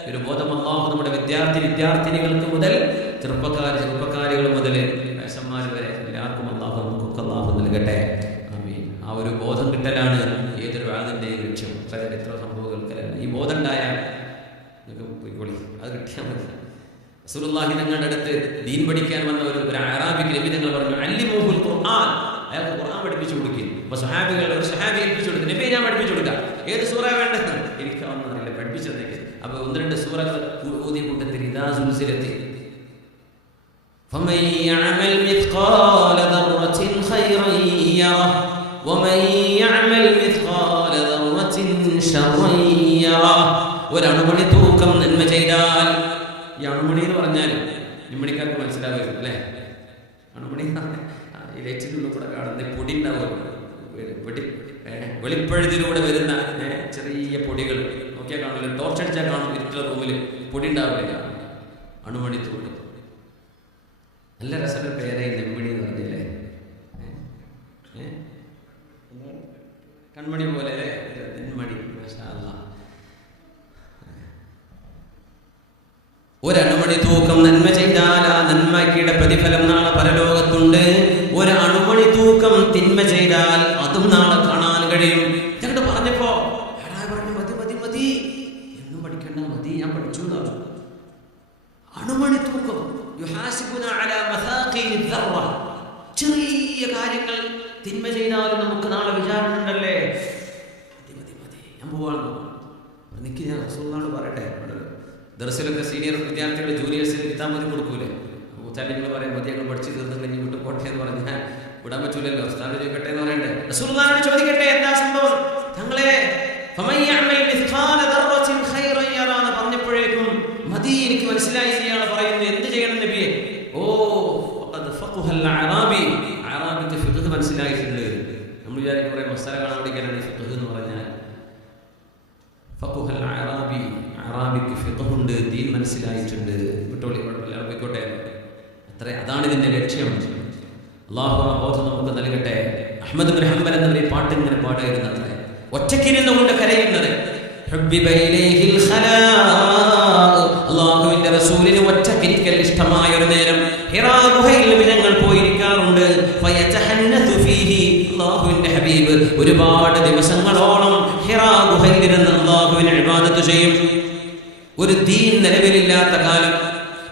ഒരു ബോധം അല്ലാഹു നമ്മുടെ വിദ്യാർത്ഥിനികൾക്ക് മുതൽ ചെറുപ്പക്കാരികൾ മുതൽ വയസ്സന്മാർ വരെ എല്ലാവർക്കും അല്ലാഹു നമുക്കൊക്കെ അല്ലാഹു നൽകട്ടെ. ആമീൻ. ആ ഒരു ബോധം കിട്ടലാണ് ഏതൊരു ആളിൻ്റെയും ലക്ഷ്യം. എത്ര സംഭവങ്ങൾക്കല്ല ഈ ബോധം ഉണ്ടായാൽ പോയിക്കോളി, അത് കിട്ടിയാൽ മതി. റസൂലുള്ളാഹി തങ്ങളുടെ അടുത്ത് ദീൻ പഠിക്കാൻ വന്ന ഒരു അറാബിക്ക് നബി തങ്ങൾ പറഞ്ഞു, അല്ലിമൂഹുൽ ഖുർആൻ, അയാൾക്ക് ഖുർആൻ പഠിപ്പിച്ചു കൊടുക്കും. അപ്പൊ ഒരു സഹാബി ഏൽപ്പിച്ചു കൊടുക്കും, നബി ഞാൻ പഠിപ്പിച്ചു കൊടുക്കാം, ഏത് സൂറ വേണ്ടത് എനിക്കാവുന്ന അറിയില്ല, പഠിപ്പിച്ചതേക്ക്. അപ്പൊ 1-2 സൂറകൾ ഊതി കൂട്ടത്തിൽ ഇദാ സുൽസിലത്തി ഫമൻ യഅമൽ മിത്ഖാല ദർറത്തിൻ ഖൈറൻ യറഹ് വമൻ യഅമൽ മിത്ഖാല ദർറത്തിൻ ശർറൻ യറഹ്. ഒരു അണുമണി തൂക്കം നന്മ ചെയ്താൽ, ഈ അണുമണി എന്ന് പറഞ്ഞാൽ നിമ്മണിക്കാർക്ക് മനസ്സിലാവുക അല്ലേ? അണുമണി ഈ ലൈറ്റിനുള്ളിൽ കൂടെ കാണുന്ന പൊടി ഉണ്ടാവുമല്ലോ, വെളിപ്പഴുതിലൂടെ വരുന്ന ചെറിയ പൊടികൾ നോക്കിയാൽ കാണില്ല, ടോർച്ച് അടിച്ചാൽ കാണും ഇരുട്ടുള്ള റൂമിൽ പൊടി ഉണ്ടാവില്ല. അണുമണി തൂക്കം. നല്ല രസമുള്ള പേരായി നെമ്മിണി എന്ന് പറഞ്ഞില്ലേ? കൺമണി പോലെ നെന്മണി. ഒരണുമണി തൂക്കം നന്മ ചെയ്താൽ ആ നന്മയ്ക്കുടെ പ്രതിഫലം നാളെ പരലോകത്തുണ്ട്. ഒരു അണുമണി തൂക്കം തിന്മ ചെയ്താൽ അതും നാളെ കാണാൻ കഴിയും. ഞങ്ങൾ പറഞ്ഞപ്പോ പറഞ്ഞു മതി മതി മതി, എന്നും പഠിക്കണ്ട, മതി ഞാൻ പഠിച്ചു. അണുമണി തൂക്കം ചെറിയ കാര്യങ്ങൾ തിന്മ ചെയ്താലും നമുക്ക് നാളെ വിചാരണ ഉണ്ടല്ലേ. മതി മതി മതി ഞാൻ പോവാണ്. എനിക്ക് ഞാൻ റസൂലുള്ളാഹിയോട് പറയട്ടെ, ദർസിലൊക്കെ സീനിയർ വിദ്യാർത്ഥികൾ ജൂനിയേഴ്സിന് കിതാബ് കൊടുക്കൂലേ? മുത്താലിങ്ങൾ പറയാൻ മതി ഞങ്ങൾ പഠിച്ചു തീർന്നു കഴിഞ്ഞ് വിട്ടു പോട്ടെ എന്ന് പറഞ്ഞാൽ വിടാൻ പറ്റൂലല്ലോ. ഉസ്താദ് ചോദിക്കട്ടെ എന്ന് പറയണ്ടേ? റസൂലുള്ളാഹിയോട് ചോദിക്കട്ടെ എന്താ സംഭവം? തങ്ങളെ പറഞ്ഞപ്പോഴേക്കും മതി എനിക്ക് മനസ്സിലായി ഇയാൾ പറയുന്നത്. എന്ത് ചെയ്യണം നബിയെ? ഓ അറാബിക്ക് ഫിഖ് മനസ്സിലായിട്ടുണ്ട്. നമ്മൾ വിചാരിക്കും കുറെ മസാല കാണാൻ പഠിക്കാനാണ് ഫിഖ് എന്ന് പറഞ്ഞാൽ. ഫഖുഹൽ അറാബി, അറാബിക്ക് ഫിഖ്ഹുണ്ട്, ദീൻ മനസ്സിലായിട്ടുണ്ട്. വിട്ടോളി, കുഴപ്പമില്ല, പോയിക്കോട്ടെ. അതാണ് ഇതിന്റെ ലക്ഷ്യം. അല്ലാഹു ആ ബോധം നമുക്ക് നൽകട്ടെ. അഹ്മദ് ബിൻ ഹംബൽ എന്നവർ പാട്ട് ഇങ്ങനെ പാടായിരുന്നത്, ഒറ്റക്കിരുന്നുകൊണ്ട് കരയുന്നത്. അല്ലാഹുവിന്റെ റസൂലിന് ഒറ്റക്കിരിക്കൽ ഇഷ്ടമായ ഒരു നേരം ഹിറാ ഗുഹയിൽ ഞങ്ങൾ പോയിരിക്കാറുണ്ട്. അല്ലാഹുവിന്റെ ഹബീബ് ഒരുപാട് ദിവസങ്ങളോളം ഹിറാ ഗുഹയിൽ ഇരുന്ന് അല്ലാഹുവിനെ ഇബാദത്ത് ചെയ്യും. ഒരു ദീൻ നിലവിലില്ലാത്ത കാലം,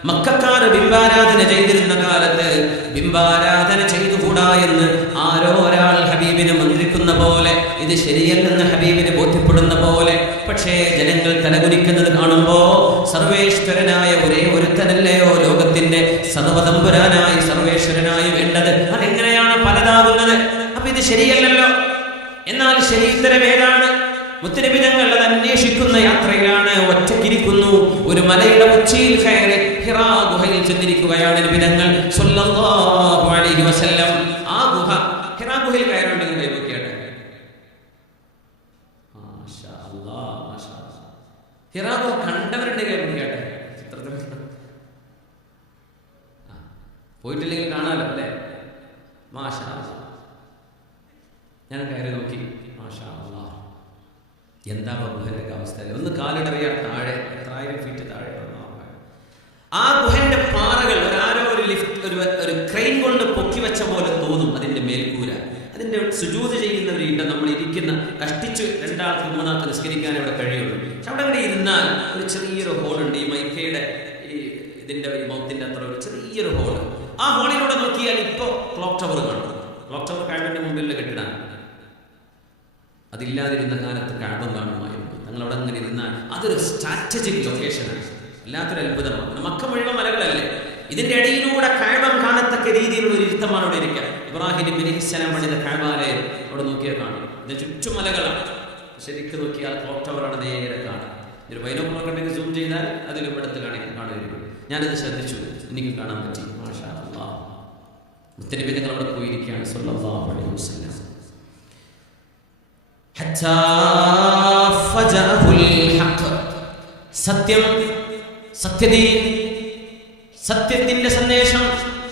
മക്കക്കാർ ബിംബാരാധന ചെയ്തിരുന്ന കാലത്ത് ബിംബാരാധന ചെയ്തുകൂടാ എന്ന് ആരോ ഒരാൾ ഹബീബിനെ മന്ത്രിക്കുന്ന പോലെ, ഇത് ശരിയല്ലെന്ന് ഹബീബിനെ ബോധ്യപ്പെടുന്ന പോലെ. പക്ഷേ ജനങ്ങൾ തലകുനിക്കുന്നത് കാണുമ്പോ സർവേശ്വരനായ ഒരേ ഒരുത്തനല്ലയോ ലോകത്തിന്റെ സർവതമ്പുരാനായി സർവേശ്വരനായി വേണ്ടത്? അതെങ്ങനെയാണ് പലതാകുന്നത്? അപ്പൊ ഇത് ശരിയല്ലല്ലോ. എന്നാൽ ശരി ഉത്തരം ഏതാണ്? മുത്തനബി തങ്ങൾ അത് അന്വേഷിക്കുന്ന യാത്രയിലാണ്. ഒറ്റക്കിരിക്കുന്നു, ഒരു മലയുടെ ഉച്ചിയിൽ കയറി ഹിറാ ഗുഹയിൽ ചെന്നിരിക്കുകയാണ് നബി തങ്ങൾ സ്വല്ലല്ലാഹു അലൈഹി വസല്ലം. ആ ഗുഹ, ഹിറാ ഗുഹയിൽ കയറുണ്ടെങ്കിൽ കൈവയ്ക്കട്ടെ. മാഷാ അല്ലാഹ്, മാഷാ അല്ലാഹ്. ഹിറാ ഗുഹ കണ്ടവരുടെ കൈവയ്ക്കട്ടെ. ചിത്രത്തിൽ പോയിട്ടില്ലെങ്കിൽ കാണാലോ അല്ലേ? മാഷാ അല്ലാഹ്. ഞാൻ കയറി നോക്കി, മാഷാ അല്ലാഹ്. എന്താ ഗുഹന്റെ അവസ്ഥ? ഒന്ന് കാലിടറിയാൽ താഴെ 1000 ഫീറ്റ് താഴെ ആ ഗുഹന്റെ പാറകൾ ഒരു ക്രെയിൻ കൊണ്ട് പൊക്കി വെച്ച പോലെ തോന്നും. അതിന്റെ മേൽക്കൂര, അതിന്റെ സുജൂദ് ചെയ്യുന്നവർ ഇണ്ട നമ്മൾ ഇരിക്കുന്ന കഷ്ടിച്ച് 2-3 ആൾക്ക് നിസ്കരിക്കാൻ അവിടെ കഴിയുള്ളൂ. പക്ഷെ അവിടെ അങ്ങനെ ഇരുന്നാൽ ഒരു ചെറിയൊരു ഹോളുണ്ട്. ഈ മൈക്കയുടെ ഇതിന്റെ മൗത്തിന്റെ അത്ര ഒരു ചെറിയൊരു ഹോള്. ആ ഹോളിലൂടെ നോക്കിയാൽ ഇപ്പോ ക്ലോക്ക് ടവർ കാണും. ക്ലോക്ക് ടവർ കഅബയുടെ മുമ്പിൽ കെട്ടിടാൻ, അതില്ലാതിരുന്ന കാലത്ത് കഅബം കാണുമായിരുന്നു. ഞങ്ങൾ അവിടെ അങ്ങനെ ഇരുന്നാൽ അതൊരു സ്ട്രാറ്റജിക് ലൊക്കേഷനാണ്. വല്ലാത്തൊരു അത്ഭുതമാണ്. മക്ക മുഴുവൻ മലകളല്ലേ, ഇതിന്റെ ഇടയിലൂടെ കഅബം കാണത്തക്ക രീതിയിലുള്ള ഒരു ഇരുത്തമാണ് അവിടെ ഇരിക്കുക. ഇബ്രാഹിം നബി അലൈഹിസ്സലാം പണിത കഅബാലയം അവിടെ അവിടെ നോക്കിയാൽ കാണും. ഇത് ചുറ്റും മലകളാണ്. ശരിക്കും നോക്കിയാൽ ക്ലോക്ക് ടവറാണ് നേരെ കാണാം. ഒരു ബൈനോക്കുലർ കണ്ടെങ്കിൽ സൂം ചെയ്താൽ അതിലും ഇവിടുത്തെ കാണുകയും ഞാനത് ശ്രദ്ധിച്ചു, എനിക്ക് കാണാൻ പറ്റി. മാഷാ അല്ലാഹ്. മുത്തനബി തങ്ങൾ അവിടെ പോയിരിക്കുകയാണ് സ്വല്ലല്ലാഹു അലൈഹി വസല്ലം. ഹത്താ ഫജഅഹുൽ ഹഖ്, സത്യം, സത്യദീൻ, സത്യത്തിന്റെ സന്ദേശം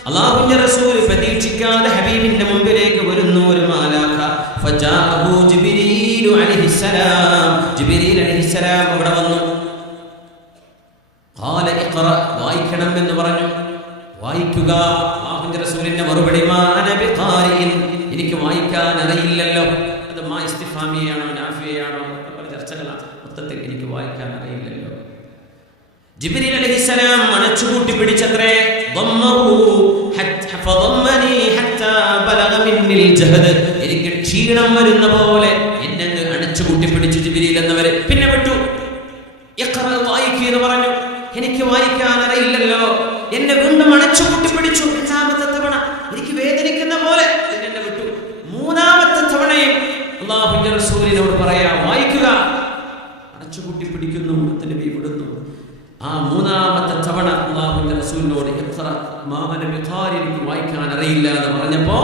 അല്ലാഹുവിന്റെ റസൂൽ പ്രതീക്ഷിക്കാതെ ഹബീബിന്റെ മുമ്പിലേക്ക് വരുന്നു ഒരു മാലാഖ. ഫജാഅഹു ജിബ്രീൽ അലൈഹിസ്സലാം, ജിബ്രീൽ അലൈഹിസ്സലാം അവിടെ വന്നു. ഖാല ഇഖ്റ, വായിക്കണം എന്ന് പറഞ്ഞു. വായിക്കുക. അല്ലാഹുവിന്റെ റസൂലിന്റെ മറുപടി, മാ അന ബിഖാരിൻ, എനിക്ക് വായിക്കാൻ അറിയില്ലല്ലോ. അത് മാ ഇസ്തിഫാമിയാണോ നാഫിയാണോ ചർച്ചകളാണ്. മൊത്തത്തിൽ എനിക്ക് വായിക്കാൻ അറിയില്ലല്ലോ. ജിബ്രീൽ അലൈഹിസ്സലാം അണച്ചുകൂട്ടി പിടിച്ചത്രേ. എനിക്ക് ക്ഷീണം വരുന്ന പോലെ എന്നെ അണച്ചുകൂട്ടി പിടിച്ചു ജിബ്രീൽ എന്നവരെ. പിന്നെ വിട്ടു. വായിക്കുക പറഞ്ഞു. എനിക്ക് വായിക്കാൻ അറിയില്ലല്ലോ. എന്നെ വീണ്ടും അണച്ചുകൂട്ടി പിടിച്ചു. രണ്ടാമത്തെ തവണ എനിക്ക് വേദനിക്കുന്ന പോലെ എന്നെ വിട്ടു. മൂന്നാമത്തെ തവണയും അല്ലാഹുവിന്റെ റസൂലിനോട് പറയാ, വായിക്കുക. അണച്ചുകൂട്ടി പിടിക്കുന്നു, നബി വിടുന്നു. ആ മൂന്നാമത്തെ തവണ അല്ലാഹുവിന്റെ റസൂലിനോട് എനിക്ക് വായിക്കാൻ അറിയില്ല എന്ന് പറഞ്ഞപ്പോ,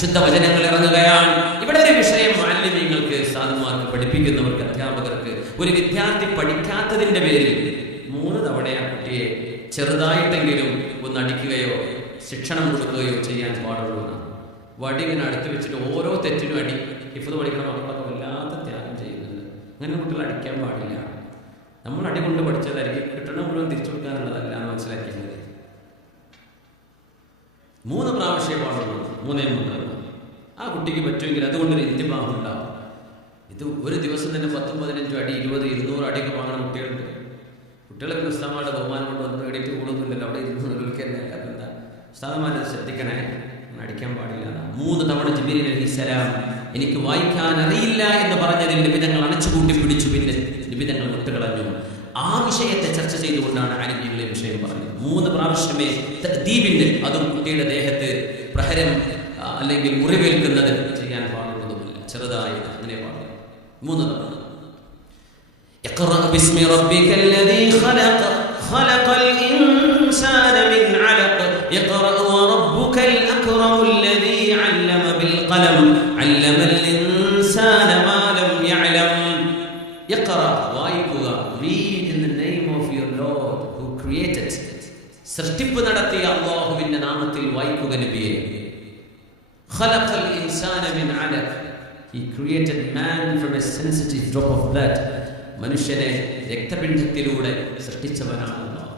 ശുദ്ധ വചനങ്ങൾ ഇറങ്ങുകയാണ്. ഇവിടെ ഒരു വിഷയം മുഅല്ലിമീങ്ങൾക്ക്, സാധുമാർക്ക്, പഠിപ്പിക്കുന്നവർക്ക്, അധ്യാപകർക്ക്, ഒരു വിദ്യാർത്ഥി പഠിക്കാത്തതിന്റെ പേരിൽ 3 തവണ ആ കുട്ടിയെ ചെറുതായിട്ടെങ്കിലും ഒന്ന് അടിക്കുകയോ ശിക്ഷണം കൊടുക്കുകയോ ചെയ്യാൻ പാടുള്ളൂ. വടി ഇങ്ങനെ അടുത്ത് വെച്ചിട്ട് ഓരോ തെറ്റിനും അടി. ഹിഫ്ദ് പഠിക്കണ മക്കളൊക്കെ വല്ലാത്ത ത്യാഗം ചെയ്യുന്നുണ്ട്. അങ്ങനെ കുട്ടികൾ അടിക്കാൻ പാടില്ല. നമ്മൾ അടി കൊണ്ട് പഠിച്ചതായിരിക്കും, കിട്ടണ മുഴുവൻ തിരിച്ചു കൊടുക്കാനുള്ളതല്ല എന്ന് മനസ്സിലാക്കിയത്. 3 പ്രാവശ്യം പാടുള്ളൂ. 3 ആ കുട്ടിക്ക് പറ്റുമെങ്കിൽ അതുകൊണ്ടൊരു ഇന്തിബാഹ് ഉണ്ടാവും. ഇത് ഒരു ദിവസം തന്നെ 10, 15 അടി, 20, 200 അടിയൊക്കെ വാങ്ങുന്ന കുട്ടികളുണ്ട്. കുട്ടികളൊക്കെ ഉസ്താദന്മാരുടെ ബഹുമാനം കൊണ്ട് ഒന്നും എഡിറ്റ് കൂടുന്നില്ലല്ലോ. അവിടെ 200 തന്നെ. അപ്പം എന്താ ഉസ്താദന്മാരത് ശ്രദ്ധിക്കണേ, അടിക്കാൻ പാടില്ല. 3 തവണ ജിബ്രീൽ അലൈഹിസ്സലാം എനിക്ക് വായിക്കാൻ അറിയില്ല എന്ന് പറഞ്ഞതിൽ നബി തങ്ങൾ അണച്ചുകൂട്ടി പിടിച്ചു. പിന്നെ നബി തങ്ങൾ വിട്ടുകളഞ്ഞു. ആ വിഷയത്തെ ചർച്ച ചെയ്തുകൊണ്ടാണ് ആലിമീങ്ങളെ വിഷയം പറഞ്ഞത്. 3 പ്രാവശ്യമേ തഅദീബിന്റെ, അതും കുട്ടിയുടെ ദേഹത്ത് പ്രഹരം അല്ലെങ്കിൽ മുറിവേൽക്കുന്നത് ചെയ്യാൻ പാടുള്ളതുമില്ല. ചെറുതായി അങ്ങനെ പാടില്ല. 3 തവണ. ഇഖ്റ ബിസ്മി റബ്ബിക്കല്ലദീ ഖലഖ ഖലഖൽ ഇൻസാന മിൻ അലഖ ഇഖ്റ വറബ്ബുക്കൽ അക്റമുല്ലദീ അല്ലമ ബിൽ ഖലം അല്ലമൽ ഇൻസാന മാ ലം യഅലം. ഇഖ്റ, വായിക്കുക. Read in the name of your Lord who created. സൃഷ്ടിപ്പ് നടത്തിയ അല്ലാഹുവിന്റെ നാമത്തിൽ വായിക്കുക നബിയെ. ഖലഖൽ ഇൻസാന മിൻ അലഖ, he created man from a sensitive drop of blood. മനുഷ്യനെ രക്തപിണ്ഡത്തിലൂടെ സൃഷ്ടിച്ചവനാണ് അല്ലാഹു.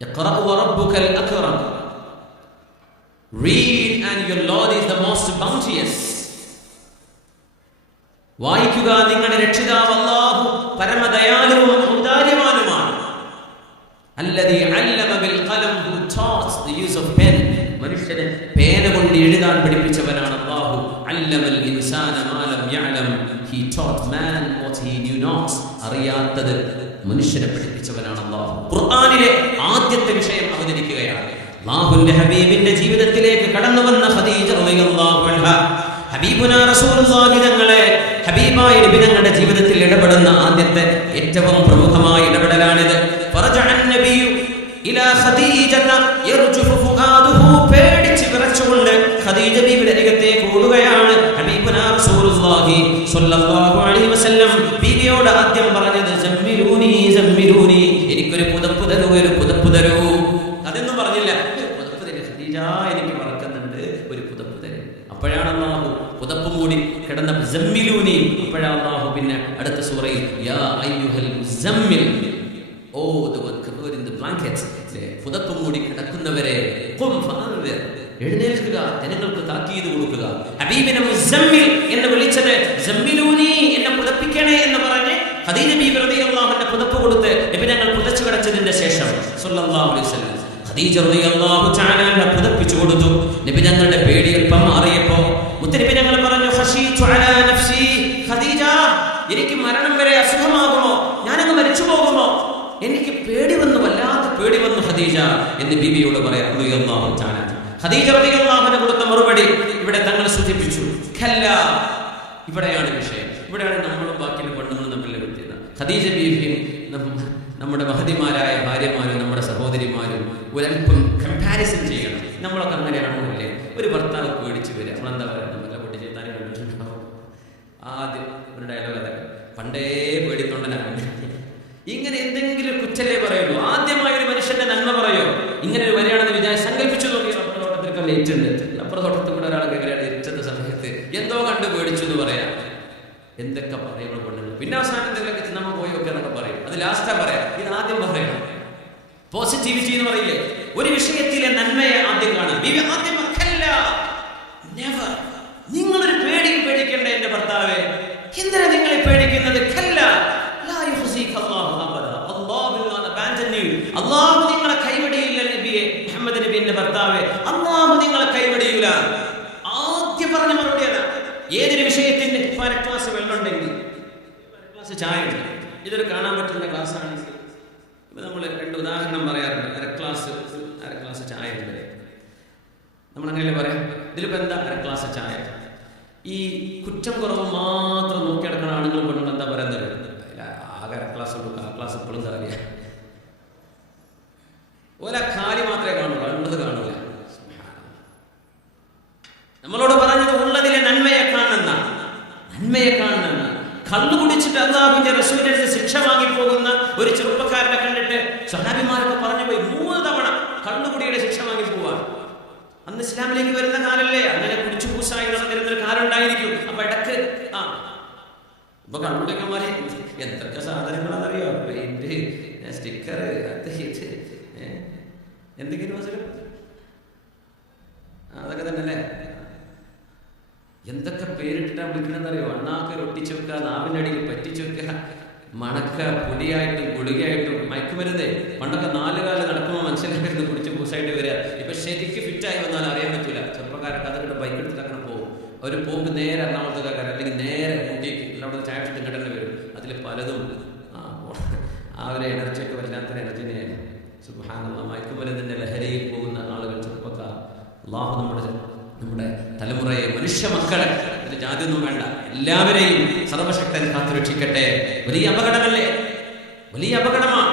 Iqra വറബ്ബുക്കൽ അക്റം, read and your Lord is the most bounteous. വായിക്കുക, നിങ്ങളുടെ രക്ഷിതാവ് അല്ലാഹു പരമദയാലുവും ഔദാര്യവാനുമാണ്. അല്ലദീ അല്ലമ bill ഖലം, who taught the use of pen. മനുഷ്യനെ പേന കൊണ്ട് എഴുതാൻ പഠിപ്പിച്ചവനാണ് അല്ലാഹു. അല്ലമൽ ഇൻസാന മാ ലം യഅലം, he taught man what he knew not. അറിയാത്തത് മനുഷ്യനെ പഠിപ്പിച്ചവനാണ് അല്ലാഹു. ഖുർആനിലെ ആദ്യത്തെ വിഷയം അവതരിക്കുകയാണ്. അല്ലാഹുവിന്റെ ഹബീബിന്റെ ജീവിതത്തിലേക്ക് കടന്നു വന്ന ഖദീജ റളിയല്ലാഹു അൻഹ, ഹബീബുനാ റസൂലുള്ളാഹി തങ്ങളെ, ഹബീബായ നബി തങ്ങളുടെ ജീവിതത്തിൽ ഇടപെടുന്ന ആദ്യത്തെ ഏറ്റവും പ്രമുഖമായ ഇടപെടലാണിത്. ഫറജഅൻ നബിയു ഇലാ ഖദീജത യർജുഫു ഫുആദുഹു, പേടിച്ച് വിറച്ചുകൊണ്ട് ഖദീജ ബീവിയുടെ അരികത്തേക്ക് ഓടുകയാണ് ഹബീബുനാ റസൂലുള്ളാഹി സ്വല്ലല്ലാഹു അലൈഹി വസല്ലം. ബീവിയോട് ആദ്യം പറഞ്ഞത് സമ്മിലൂനി സമ്മിലൂനി, എനിക്കൊരു പുതപ്പ് തരൂ, ഒരു പുതപ്പ് തരൂ. അതൊന്നും പറഞ്ഞില്ല. പുതപ്പ് തരൂ ഖദീജ, എനിക്ക് മറക്കുന്നുണ്ട്, ഒരു പുതപ്പ് തരൂ. അപ്പോഴാണ് അല്ലാഹു പുതപ്പ് മൂടി കിടന്ന സമ്മിലൂനി. അപ്പോഴാണ് അല്ലാഹു പിന്നെ അടുത്ത സൂറയിൽ യാ അയ്യുഹൽ മുസമ്മിൽ, ഓ the one covered in the blankets, പുതപ്പ് മൂടി കിടക്കുന്നവരെ, ഖും ഫഅൻദിർ, എഴുന്നേൽക്കുക, ജനങ്ങൾക്ക് താക്കീത് കൊടുക്കുക. ഹബീബിനെ മുസമ്മിൽ എന്ന് വിളിച്ചത് സമ്മിലൂനി, എന്നെ പുതപ്പിക്കണേ എന്ന് പറഞ്ഞ് ഖദീജ ബീവി റളിയല്ലാഹു അൻഹ പുതപ്പ് കൊടുത്ത് നബി തങ്ങൾ പുതച്ചു കിടച്ചതിന്റെ ശേഷം സ്വല്ലല്ലാഹു അലൈഹി വസല്ലം ഖദീജ റളിയല്ലാഹു തആല അൻഹ പുതപ്പിച്ചു കൊടുത്തു. നബി തങ്ങളുടെ പേടി അല്പം മാറിയപ്പോ മുത്തനബി തങ്ങൾ പറഞ്ഞു, ഖശീതു അലാ നഫ്സി, ഖദീജ, എനിക്ക് മരണം വരെ അസുഖമാകുമോ, ഞാനങ്ങ് മരിച്ചു പോകുമോ ബീവിയോട് പറയാം റളിയല്ലാഹു തആല. ഖദീജ റളിയല്ലാഹു അൻഹ കൊടുത്ത മറുപടി ഇവിടെ തങ്ങൾ സൂചിപ്പിച്ചു. ഖല്ലാ, ഇവിടെയാണ് വിഷയം. ഇവിടെയാണ് നമ്മളും ബാക്കിയുള്ള പെണ്ണുങ്ങളും തമ്മിലുള്ള വ്യത്യാസം. ഖദീജ ബീവിയും നമ്മുടെ മഹതിമാരായ ഭാര്യമാരും നമ്മുടെ സഹോദരിമാരും ഒരല്പം കമ്പാരിസൺ ചെയ്യണം. നമ്മളൊക്കെ അങ്ങനെയാണോ അല്ലേ? ഒരു ഭർത്താവ് പേടിച്ച് വരിക, നമ്മളെന്താ പറയുക, നല്ല പൊട്ടി ചെയ്താൽ കണ്ടിട്ടുണ്ടാവും. ആദ്യം ഒരു ഡയലോഗ് അതൊക്കെ പണ്ടേ പേടിക്കൊണ്ടനാണ്. ഇങ്ങനെ എന്തെങ്കിലും കുറ്റല്ലേ പറയുള്ളൂ. ആദ്യമായി ഒരു മനുഷ്യന്റെ നന്മ പറയോ? ഇങ്ങനെ ഒരു വരെയാണെന്ന് വിചാരിച്ച് സങ്കല്പിച്ചു നോക്കി. റബ്ബർ ലേറ്റ് ഉണ്ട്, റബ്ബർ തോട്ടത്തിൽ കൂടെ ഒരാൾ കയറിയാണ് ഏറ്റത്തെ സമയത്ത് എന്തോ കണ്ട് പേടിച്ചു എന്ന് പറയാം. എന്തൊക്കെ പറയുമ്പോൾ പെണ്ണുങ്ങൾ പിന്നെ അവസാനം എന്തെങ്കിലുമൊക്കെ നമ്മൾ പോയി ഒക്കെ എന്നൊക്കെ പറയും. അത് ലാസ്റ്റാ പറയാം. ഇത് ആദ്യം പറയണം. പോസിറ്റിവിറ്റി എന്ന് പറയില്ലേ, ഒരു വിഷയത്തിലെ നന്മയെ ആദ്യം കാണാം. ആദ്യം നിങ്ങളൊരു പേടിയും പേടിക്കണ്ട എന്റെ ഭർത്താവെ. എന്തിനാ നിങ്ങളെ പേടിക്കുന്നത്? അള്ളാഹു നിങ്ങളെ കൈവടിയില്ല നബിയെ, മുഹമ്മദ് നബി എന്റെ ഭർത്താവെ, അള്ളാഹു നിങ്ങളെ കൈവടിയില്ല. ആദ്യം പറഞ്ഞ മറുപടി അല്ല. ഏതൊരു വിഷയത്തിന്റെ അര ഗ്ലാസ് വെള്ളം ഉണ്ടെങ്കിൽ അര ഗ്ലാസ് ചായ ഉണ്ട്. ഇതൊരു കാണാൻ പറ്റുന്ന ഗ്ലാസ് ആണെങ്കിൽ നമ്മൾ രണ്ട് ഉദാഹരണം പറയാറുണ്ട്. അര ഗ്ലാസ് ചായ ഉണ്ട്. നമ്മൾ അങ്ങനെയല്ലേ പറയാം. ഇതിലിപ്പോ എന്താ അര ഗ്ലാസ് ചായ? ഈ കുറ്റം കുറവ് മാത്രം നോക്കി നടക്കുന്ന ആണുങ്ങളും പെണ്ണുങ്ങൾ എന്താ പറയുന്നത്? ആകെ അര ഗ്ലാസ് ഉള്ളൂ, ആ ഗ്ലാസ് എപ്പോഴും കാലിയ. ഓല കാലി മാത്രമേ കാണുള്ളൂ, ഉള്ളത് കാണൂല. നമ്മളോട് പറഞ്ഞത് ഉള്ളതിലെ നന്മയെ കാണുന്ന. കള്ളു കുടിച്ചിട്ട് അല്ലാഹുവിന്റെ റസൂലിന്റെ ശിക്ഷ വാങ്ങിപ്പോകുന്ന ഒരു ചെറുപ്പക്കാരനെ കണ്ടിട്ട് സ്വഹാബിമാരൊക്കെ പറഞ്ഞു പോയി 3 തവണ കള്ളുകുടിയുടെ ശിക്ഷ വാങ്ങി പോവാ. അന്ന് ഇസ്ലാമിലേക്ക് വരുന്ന കാലല്ലേ, അങ്ങനെ കുടിച്ചു പൂസായി നടന്നിരുന്ന ഒരു കാലം ഉണ്ടായിരിക്കും. അപ്പൊ ഇടക്ക് ഇപ്പൊ കള്ളുടിയൊക്കെ മാറി എന്തൊക്കെ സാധനങ്ങളാണെന്നറിയോ? പെയിന്റ്, സ്റ്റിക്കർ, എന്തൊക്കെയാണ് അതൊക്കെ തന്നെ അല്ലേ. എന്തൊക്കെ പേരിട്ടിട്ടാ വിളിക്കണമെന്നറിയോ? അണ്ണാക്ക് ഒട്ടിച്ചു വെക്കുക, നാവിൻ്റെ അടിയിൽ പറ്റിച്ചു വെക്കുക, മണക്ക, പൊടിയായിട്ടും ഗുളികയായിട്ടും മയക്കുമരുന്നേ. പണ്ടൊക്കെ 4 കാലം നടക്കുമ്പോൾ മനസ്സിലാക്കിയിരുന്നു കുടിച്ച് പൂസായിട്ട് വരിക. ഇപ്പൊ ശരിക്ക് ഫിറ്റായി വന്നാൽ അറിയാൻ പറ്റൂല. ചെറുപ്പക്കാരൊക്കെ അതൊക്കെ ബൈക്ക് എടുത്തിട്ട് അങ്ങനെ പോകും. അവർ പോകുമ്പോൾ നേരെ എറണാകുളത്തേക്കാർ അല്ലെങ്കിൽ നേരെ ഊട്ടിക്ക് അവിടെ ചായ ഇട്ടിട്ട് ഇങ്ങോട്ട് തന്നെ വരും. അതിൽ പലതും ആ ഒരു എനർജിയൊക്കെ വല്ലാത്തൊരു എനർജി തന്നെയാണ്. സുബ്ഹാനല്ലാഹ്, മയക്കുമരുന്നിന്റെ ലഹരിയിൽ പോകുന്ന ആളുകൾ, ചെറുപ്പക്കാർ. അല്ലാഹു നമ്മുടെ തലമുറയെ, മനുഷ്യ മക്കളെ, ഇതിൽ ജാതിയൊന്നും വേണ്ട, എല്ലാവരെയും സർവശക്തൻ കാത്തുരക്ഷിക്കട്ടെ. വലിയ അപകടമല്ലേ, വലിയ അപകടമാണ്.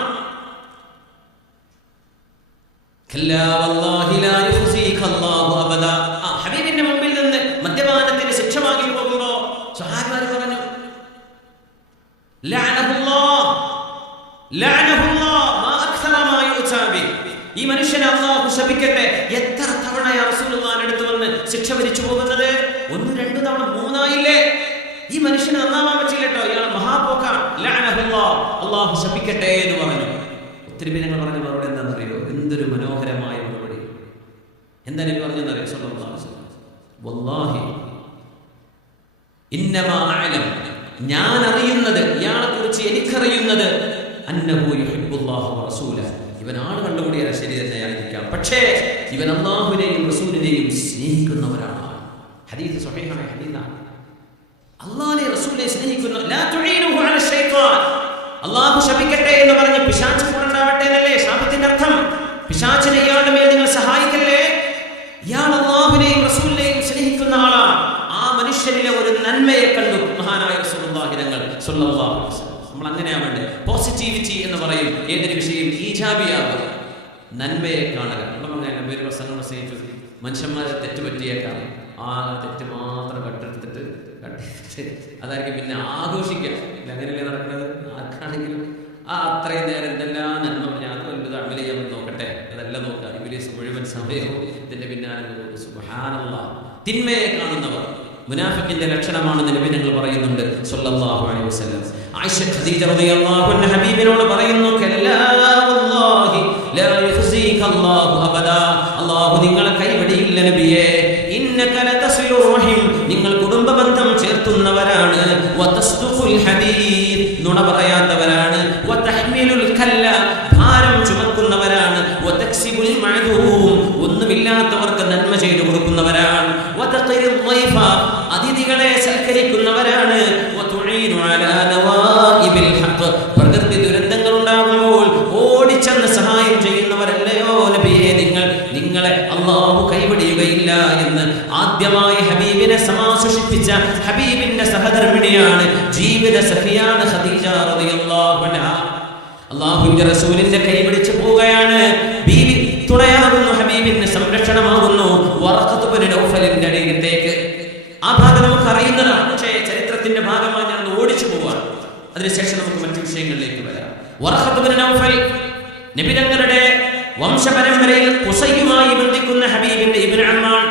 ഹബീബിന്റെ മുമ്പിൽ നിന്ന് മദ്യപാനത്തിന് ശിക്ഷ വാങ്ങി പോകുമ്പോ സ്വഹാബിമാർ പറഞ്ഞു, ഈ മനുഷ്യനെ അല്ലാഹു ശപിക്കട്ടെ. എത്ര തവണയാ റസൂലുള്ളാഹിന്റെ അടുത്ത് വന്ന് ശിക്ഷ വരിച്ചു പോകുന്നത്? 1, 2 തവണ, 3 ഈ മനുഷ്യന് നന്നാവാൻ പറ്റില്ല കേട്ടോ, ഇയാൾ മഹാപോക്കാണ്. അല്ലാഹു ശപിക്കട്ടെ എന്ന് പറഞ്ഞു. ഒത്തിരി പേര് ഞങ്ങൾ പറഞ്ഞ മറുപടി എന്താണെന്നറിയോ? എന്തൊരു മനോഹരമായ മറുപടി. എന്താ നബി പറഞ്ഞെന്നറിയോ? സല്ലല്ലാഹു അലൈഹി വസല്ലം, വല്ലാഹി ഇന്നമാ അഅലം, ഞാൻ അറിയുന്നത്, ഇയാളെ കുറിച്ച് എനിക്കറിയുന്നത്, അന്നഹു യുഹിബ്ബുല്ലാഹു വറസൂലഹു, ഇവൻ ആള് കണ്ടുകൂടിയാൽ ശരി തന്നെയായിരിക്കാം, പക്ഷേ ഇവൻ അല്ലാഹുവിനെയും റസൂലിനെയും സ്നേഹിക്കുന്നവരാണ്. ഹദീസ് സ്വഹീഹായ ഹദീസാണ്. അല്ലാഹുവിനെ റസൂലിനെ സ്നേഹിക്കുന്ന, ലാ തുഈനുഹു അല ശൈത്താൻ, അല്ലാഹു ശപിക്കട്ടെ എന്ന് പറഞ്ഞ് പിശാച് കൂടെണ്ടാവട്ടെ എന്നല്ലേ ശാപത്തിന്റെ അർത്ഥം. പിശാചിനെ ഇയാളുടെ മേൽ നിങ്ങൾ സഹായിക്കല്ലേ. ഇയാൾ അല്ലാഹുവിനെയും റസൂലിനെയും സ്നേഹിക്കുന്ന ആളാണ്. ആ മനുഷ്യനിലെ ഒരു നന്മയെ കണ്ടു മഹാനായ റസൂലുള്ളാഹി തങ്ങൾ സ്വല്ലല്ലാഹു അലൈഹി വസല്ലം. നമ്മൾ അങ്ങനെയാ വേണ്ടത്. പോസിറ്റിവിറ്റി എന്ന് പറയും ഏതൊരു വിഷയം ഈജാബിയാവുക, നന്മയെ കാണുക. നമ്മളങ്ങനെ പേര് പ്രസംഗം സ്നേഹിച്ചു മനുഷ്യന്മാരെ തെറ്റുപറ്റിയേക്കാം, ആ തെറ്റ് മാത്രം കട്ടെടുത്തിട്ട് അതായിരിക്കും പിന്നെ ആഘോഷിക്കുക. അങ്ങനെയല്ലേ നടക്കുന്നത്? ആർക്കാണെങ്കിലും അത്രയും നേരം എന്തെല്ലാം നന്മ ഞാൻ വലുത് അമൽ ചെയ്യാൻ നോക്കട്ടെ, അതെല്ലാം നോക്കുക. ഇബ്ലീസ് മുഴുവൻ സമയവും ഇതിന്റെ പിന്നാലെ. സുബ്ഹാനല്ലാഹ്, തിന്മയെ കാണുന്നവർ മുനാഫിഖിന്റെ ലക്ഷണമാണെന്ന് നബി ഞങ്ങൾ പറയുന്നുണ്ട് സ്വല്ലല്ലാഹു അലൈഹി വസല്ലം. ആയിഷ ഖദീജ റളിയല്ലാഹു അൻഹ ഹബീബിനോട് പറയുന്നു, കല്ലാ വല്ലാഹി ലാ യുഖ്സിക അല്ലാഹു അബദാ, അല്ലാഹു നിങ്ങളെ കൈവടിയില്ല നബിയേ. ഇന്നക ലതസിലുർ റഹിം, നിങ്ങൾ കുടുംബ ബന്ധം ചേർത്തുന്നവരാണ്. വതസ്തുഖുൽ ഹദീദ്, നുണ പറയാത്തവരാണ്. വതഹ്മിലുൽ കല്ല, ഭാരം ചുമക്കുന്നവരാണ്. വതക്സിബുൽ മഅദൂം, ഒന്നുമില്ലാത്തവർക്ക് നന്മ ചെയ്തു കൊടുക്കുന്നവരാണ്. വതഖിറുൽ ളൈഫ, അതിഥികളെ സൽക്കരിക്കുന്നവരാണ്. വതുഈനു അലാ നവാഇബിൽ ഹഖ്, പ്രകൃതി ദുരന്തങ്ങൾ ഉണ്ടാകുമ്പോൾ ഓടിച്ചെന്ന് സഹായം ചെയ്യുന്നവരല്ലയോ നബിയേ നിങ്ങൾ. അല്ലാഹു കൈവടിയുകയില്ല എന്ന് ആദ്യമായി ഹബീബിനെ സമാശ്വസിപ്പിച്ച ഹബീബിന്റെ സഹധർമ്മിണിയാണ്, ജീവിത സഖിയാണ് ഖദീജ റളിയല്ലാഹു അൻഹാ. അല്ലാഹുവിന്റെ റസൂലിന്റെ കൈപിടിച്ച് പോവുകയാണ്. ബീവി തുണയാകുന്നു, ഹബീബിന് സംരക്ഷണമാകുന്നു. വറഖത്ത് ഇബ്നു നൗഫലിന്റെ അരികത്തേക്ക്. ആ ഭാഗം നമുക്ക് അറിയുന്നതാണ്, പക്ഷേ ചരിത്രത്തിന്റെ ഭാഗമായി ഞാൻ ഓടിച്ചു പോവാണ്. അതിനുശേഷം നമുക്ക് മറ്റു വിഷയങ്ങളിലേക്ക് വരാം. വറഖത്ത് ഇബ്നു നൗഫൽ നബി തങ്ങളുടെ വംശപരമ്പരയിൽ ഖുസൈയുമായി ബന്ധിക്കുന്ന ഹബീബിന്റെ ഇബ്നു അമ്മാൻ.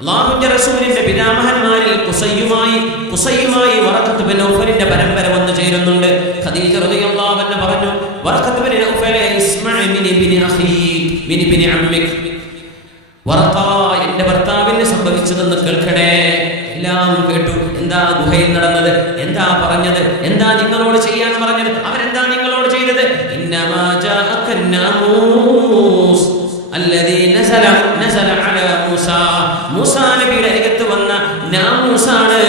അല്ലാഹുവിന്റെ റസൂലിന്റെ പിതാമഹന്മാരിൽ ഖുസൈയുമായി വറഖത്ത് ഇബ്നു നൗഫലിന്റെ പരമ്പര വന്നു ചേരുന്നുണ്ട്. ഖദീജ റളിയല്ലാഹു അൻഹ പറഞ്ഞു, വറഖത്ത് ഇബ്നു നൗഫൽ ഇസ്മഅ മിൻ ഇബ്നി അഖീക് മിൻ ഇബ്നി അമ്മിക്. വറഖ, എന്റെ ഭർത്താവിന് സംഭവിച്ചതെന്ന് കേൾക്കണേ. എല്ലാം കേട്ടു. എന്താ ഗുഹയിൽ നടന്നത്, എന്താ പറഞ്ഞത്, എന്താ നിങ്ങളോട് ചെയ്യാൻ പറഞ്ഞത്, അവരെന്താ നിങ്ങളോട് ചെയ്തത്? ഇന്നമാ ജാഅക നാമൂസ് അല്ലദീ നസല അലാ മൂസാ. മൂസാ നബിയുടെ അരികത്ത് വന്ന നാമൂസാണ്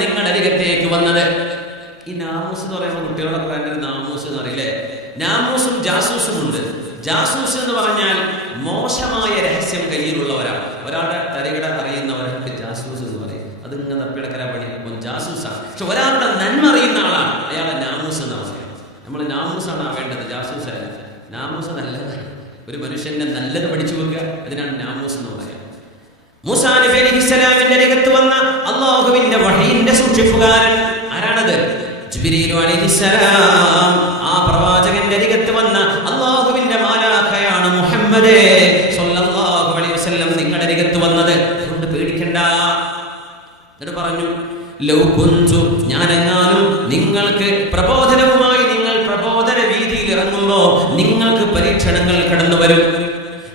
നിങ്ങളുടെ അരികത്തേക്ക് വന്നത്. ഈ നാമൂസ് എന്ന് പറയുമ്പോൾ കുട്ടികളൊക്കെ ഭയങ്കര നാമൂസ് എന്ന് പറയില്ലേ. നാമൂസും ജാസൂസും ഉണ്ട്. ജാസൂസ് എന്ന് പറഞ്ഞാൽ മോശമായ രഹസ്യം കയ്യിലുള്ളവരാണ്. ഒരാളുടെ തരികിട അറിയുന്നവർക്ക് ജാസൂസ് എന്ന് പറയും. അത് ഇങ്ങനെ തപ്പിടക്കര പണി ജാസൂസാണ്. പക്ഷെ ഒരാളുടെ നന്മ അറിയുന്ന ആളാണ്, അയാളെ നാമൂസ് എന്ന് പറയും. നമ്മൾ നാമൂസാണ് ആവേണ്ടത്, ജാസൂസ് അല്ല. നാമൂസ് നല്ലതാണ്. ഒരു മനുഷ്യന്റെ നല്ലത് പഠിച്ചു വെക്കുക, അതിനാണ് നാമൂസ് എന്ന് പറയുക. മൂസാ നബി അലൈഹിസ്സലാമിന്റെ അരികത്ത് വന്ന അല്ലാഹുവിന്റെ വഹയിന്റെ സൂക്ഷിപ്പുകാരൻ ആരാണത്? ജിബ്രീൽ അലൈഹിസ്സലാം. ആ പ്രവാചകന്റെ അരികത്ത് വന്ന അല്ലാഹുവിന്റെ മാലാഖയാണ് മുഹമ്മദ് സ്വല്ലല്ലാഹു അലൈഹി വസല്ലം നിങ്ങളുടെ അരികത്ത് വന്നത്. അതുകൊണ്ട് പേടിക്കണ്ട. എന്നിട്ട് പറഞ്ഞു, ലൗ കുന്തു, ഞാനെങ്ങാനും നിങ്ങൾക്ക് പ്രബോധനവുമായി നിങ്ങൾ പ്രബോധന വീതിയിൽ ഇറങ്ങുമ്പോ നിങ്ങൾക്ക് പരീക്ഷണങ്ങൾ കടന്നു വരും.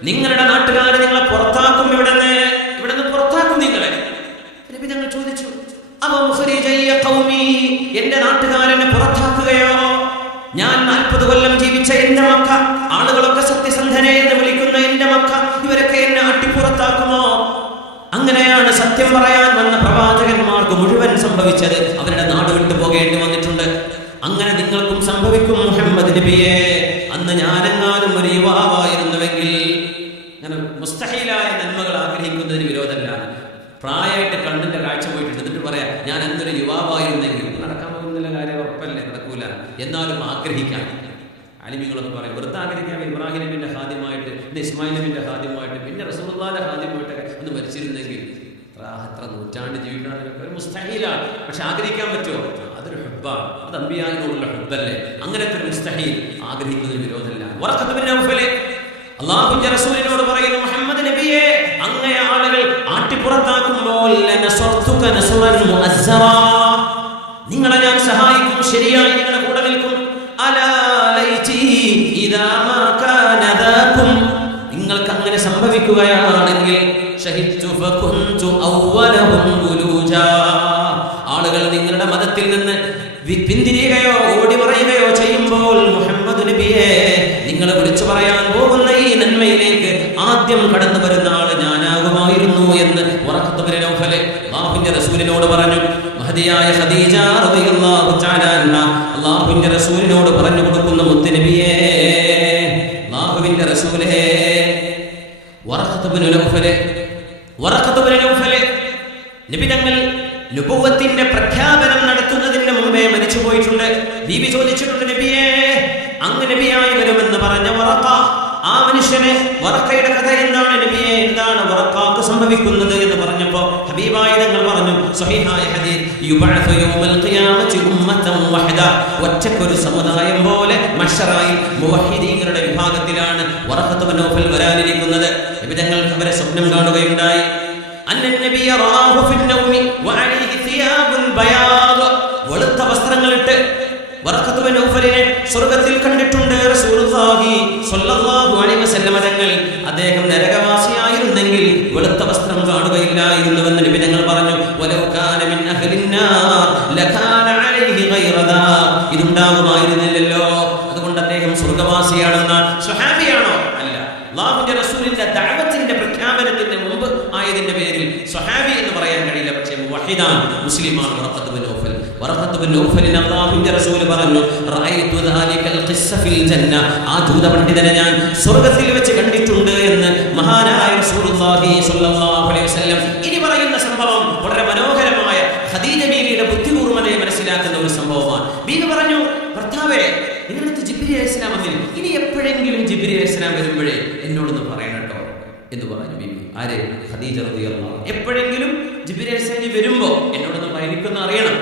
നിങ്ങളുടെ നാട്ടുകാരെ നിങ്ങളെ പുറത്താക്കും, ഇവിടുന്ന് പുറത്താക്കും നിങ്ങളെ. ഞങ്ങൾ ചോദിച്ചു, എന്റെ നാട്ടുകാരനെ പുറത്താക്കുകയോ? ഞാൻ 40 കൊല്ലം ജീവിച്ച എന്റെ മക്ക, ആളുകളൊക്കെ സത്യസന്ധനെ എന്ന് വിളിക്കുന്ന എന്റെ മക്ക, ഇവരൊക്കെ എന്നെ അട്ടിപ്പുറത്താക്കുമോ? അങ്ങനെയാണ് സത്യം പറയാൻ വന്ന പ്രവാചകന്മാർക്ക് മുഴുവൻ സംഭവിച്ചത്. അവരുടെ നാട് വിട്ടു പോകേണ്ടി വന്നിട്ടുണ്ട്. അങ്ങനെ നിങ്ങൾക്കും സംഭവിക്കും മുഹമ്മദ് നബിയെ. അന്ന് ഞാനെങ്ങാനും ഒരു യുവാവായിരുന്നുവെങ്കിൽ, ഞാൻ മുസ്തഹീലായ നന്മകൾ ആഗ്രഹിക്കുന്നതിന് വിരോധമല്ലാണ്. പ്രായമായിട്ട് കണ്ണിന്റെ കാഴ്ച പോയിട്ട് എന്നിട്ട് പറയാം, ഞാൻ അന്നൊരു യുവാവായിരുന്നെങ്കിൽ. നടക്കാൻ പോകുന്നില്ല, കാര്യം ഉറപ്പല്ലേ, നടക്കൂല. എന്നാലും ആഗ്രഹിക്കാൻ അലിമികളൊക്കെ പറയും, വെറുതെ ആഗ്രഹിക്കാൻ. ഇബ്രാഹിം നബിന്റെ ഹാദ്യമായിട്ട്, പിന്നെ ഇസ്മായിൽ നബിന്റെ ഹാദ്യമായിട്ട്, പിന്നെ റസൂലുള്ളാഹിന്റെ ഹാദ്യമായിട്ടൊക്കെ ഒന്ന് മരിച്ചിരുന്നെങ്കിൽ എത്ര നൂറ്റാണ്ട് ജീവിക്കണമെന്നൊക്കെ ഒരു മുസ്തഹീലാണ്. പക്ഷെ ആഗ്രഹിക്കാൻ പറ്റുമോ? അതൊരു ഹുബ്ബാണ്. അത് അമ്പിയായിനുള്ള ഹുബ്ബല്ലേ. അങ്ങനത്തെ ഒരു മുസ്തഹീൽ ആഗ്രഹിക്കുന്നതിന് വിരോധമില്ല. വറഖത്ത് ഇബ്നു നൗഫൽ അല്ലാഹുവിന്റെ റസൂലിനോട് പറയുന്നു, മുഹമ്മദ് നബിയെ, അങ്ങേ ആളുകൾ ആട്ടിപ്പുറത്താക്കുമ്പോൾ നിങ്ങളെ ഞാൻ സഹായിക്കും, ശരിയായി നിങ്ങളുടെ കൂടെ നിൽക്കും. നിങ്ങൾക്ക് അങ്ങനെ സംഭവിക്കുകയാണെങ്കിൽ ആളുകൾ നിങ്ങളുടെ മതത്തിൽ നിന്ന് പിന്തിരിയുകയോ ഓടി മറയുകയോ ചെയ്യുമ്പോൾ മുഹമ്മദ് നബിയെ, നിങ്ങൾ വിളിച്ചു പറയാൻ പോകുന്ന ഈ നന്മയിലേക്ക് ആദ്യം കടന്നു വരുന്ന ആള് ഞാനാകുമായിരുന്നു എന്ന് വറഖത്ത് ഇബ്നു നൗഫൽ അല്ലാഹുവിന്റെ റസൂലിനോട് പറഞ്ഞു. മഹദിയായ ഖദീജ റളിയല്ലാഹു തആല അൻഹ അല്ലാഹുവിന്റെ റസൂലിനോട് പറഞ്ഞു കൊടുക്കുന്ന മുത്ത് നബിയേ, അല്ലാഹുവിന്റെ റസൂലേ, വറഖത്ത് ഇബ്നു നൗഫൽ നബി തങ്ങൾ നുബുവത്തിന്റെ പ്രഖ്യാപനം നടത്തുന്നതിന് മുമ്പേ മരിച്ചു പോയിട്ടുണ്ട്. ബീബി ചോദിച്ചിട്ടുണ്ട്, നബിയേ, അങ്ങ് നബിയായി വരുമെന്ന് പറഞ്ഞ വറഖ, ആ മനുഷ്യനെ, വറഖയുടെ കഥ എന്താണ് നബിയെ, എന്താണ് വറഖക്ക് സംഭവിക്കുന്നത് എന്ന് പറഞ്ഞപ്പോൾ ഹബീബായ തങ്ങൾ പറഞ്ഞു, സ്വഹീഹായ ഹദീസ്, യുബഅസു യൗമൽ ഖിയാമത്തി ഉമ്മത്തൻ വഹദ, ഒറ്റക്കൊരു സമുദായം പോലെ മഹ്ശറായി മുവഹിദീങ്ങളുടെ വിഭാഗത്തിലാണ് വറഖത്ത് ഇബ്നു നൗഫൽ വരാനിരിക്കുന്നത്. നബി തങ്ങൾ അവരെ സ്വപ്നം കാണുകയുണ്ടായി. അന്നനബിയ റആഹു ഫിൻ നൗമി വഅലൈഹി സിയാബുൻ ബയാദ്, വെളുത്ത വസ്ത്രങ്ങളിട്ട് വറഖത്ത് ഇബ്നു നൗഫലിനെ സ്വർഗ്ഗത്തിൽ കണ്ടിട്ടുണ്ട് റസൂലുള്ളാഹി സ്വല്ലല്ലാഹു അലൈഹി വസല്ലം തങ്ങൾ. അദ്ദേഹം നരകവാസിയായിരുന്നെങ്കിൽ വെളുത്ത വസ്ത്രം കാണുകയില്ലായിരുന്നുവെന്ന് നബി തങ്ങൾ പറഞ്ഞു. വലൗ കാന മിൻ അഹ്ലിന്നാർ ലകാന അലൈഹി ഗൈറദാ, ഇതുണ്ടാകുമായിരുന്നില്ലല്ലോ. അതുകൊണ്ട് അദ്ദേഹം സ്വർഗ്ഗവാസിയാണെന്ന സ്വഹാബിയാണോ? അല്ല. അല്ലാഹുവിന്റെ റസൂലിന്റെ ദഅവത്തിന്റെ പ്രഖ്യാപനത്തിന് മുമ്പ് ആയതിന്റെ പേരിൽ സ്വഹാബി എന്ന് പറയാൻ കഴിയില്ല. പക്ഷേ മുവഹിദാൻ, മുസ്ലിമാണ് വറഖത്ത് ഇബ്നു നൗഫൽ. വറഖത്ത് ഇബ്നു നൗഫലിനെ അല്ലാഹുവിന്റെ റസൂൽ പറഞ്ഞു, റഅയ്തു ദാലികൽ ഖിസ്സ ഫിൽ ജന്ന, ആ ജൂത പണ്ഡിതനെ ഞാൻ സ്വർഗ്ഗത്തിൽ വെച്ച് കണ്ടിട്ടുണ്ട് എന്ന് എന്ന് പറഞ്ഞു ബീവി. ആര്? ഖദീജ റളിയല്ലാഹു അൻഹ. എപ്പോഴെങ്കിലും ജിബ്രീൽ അലൈഹി വരുമ്പോ എന്നോടൊന്ന് എനിക്കൊന്ന് അറിയണം.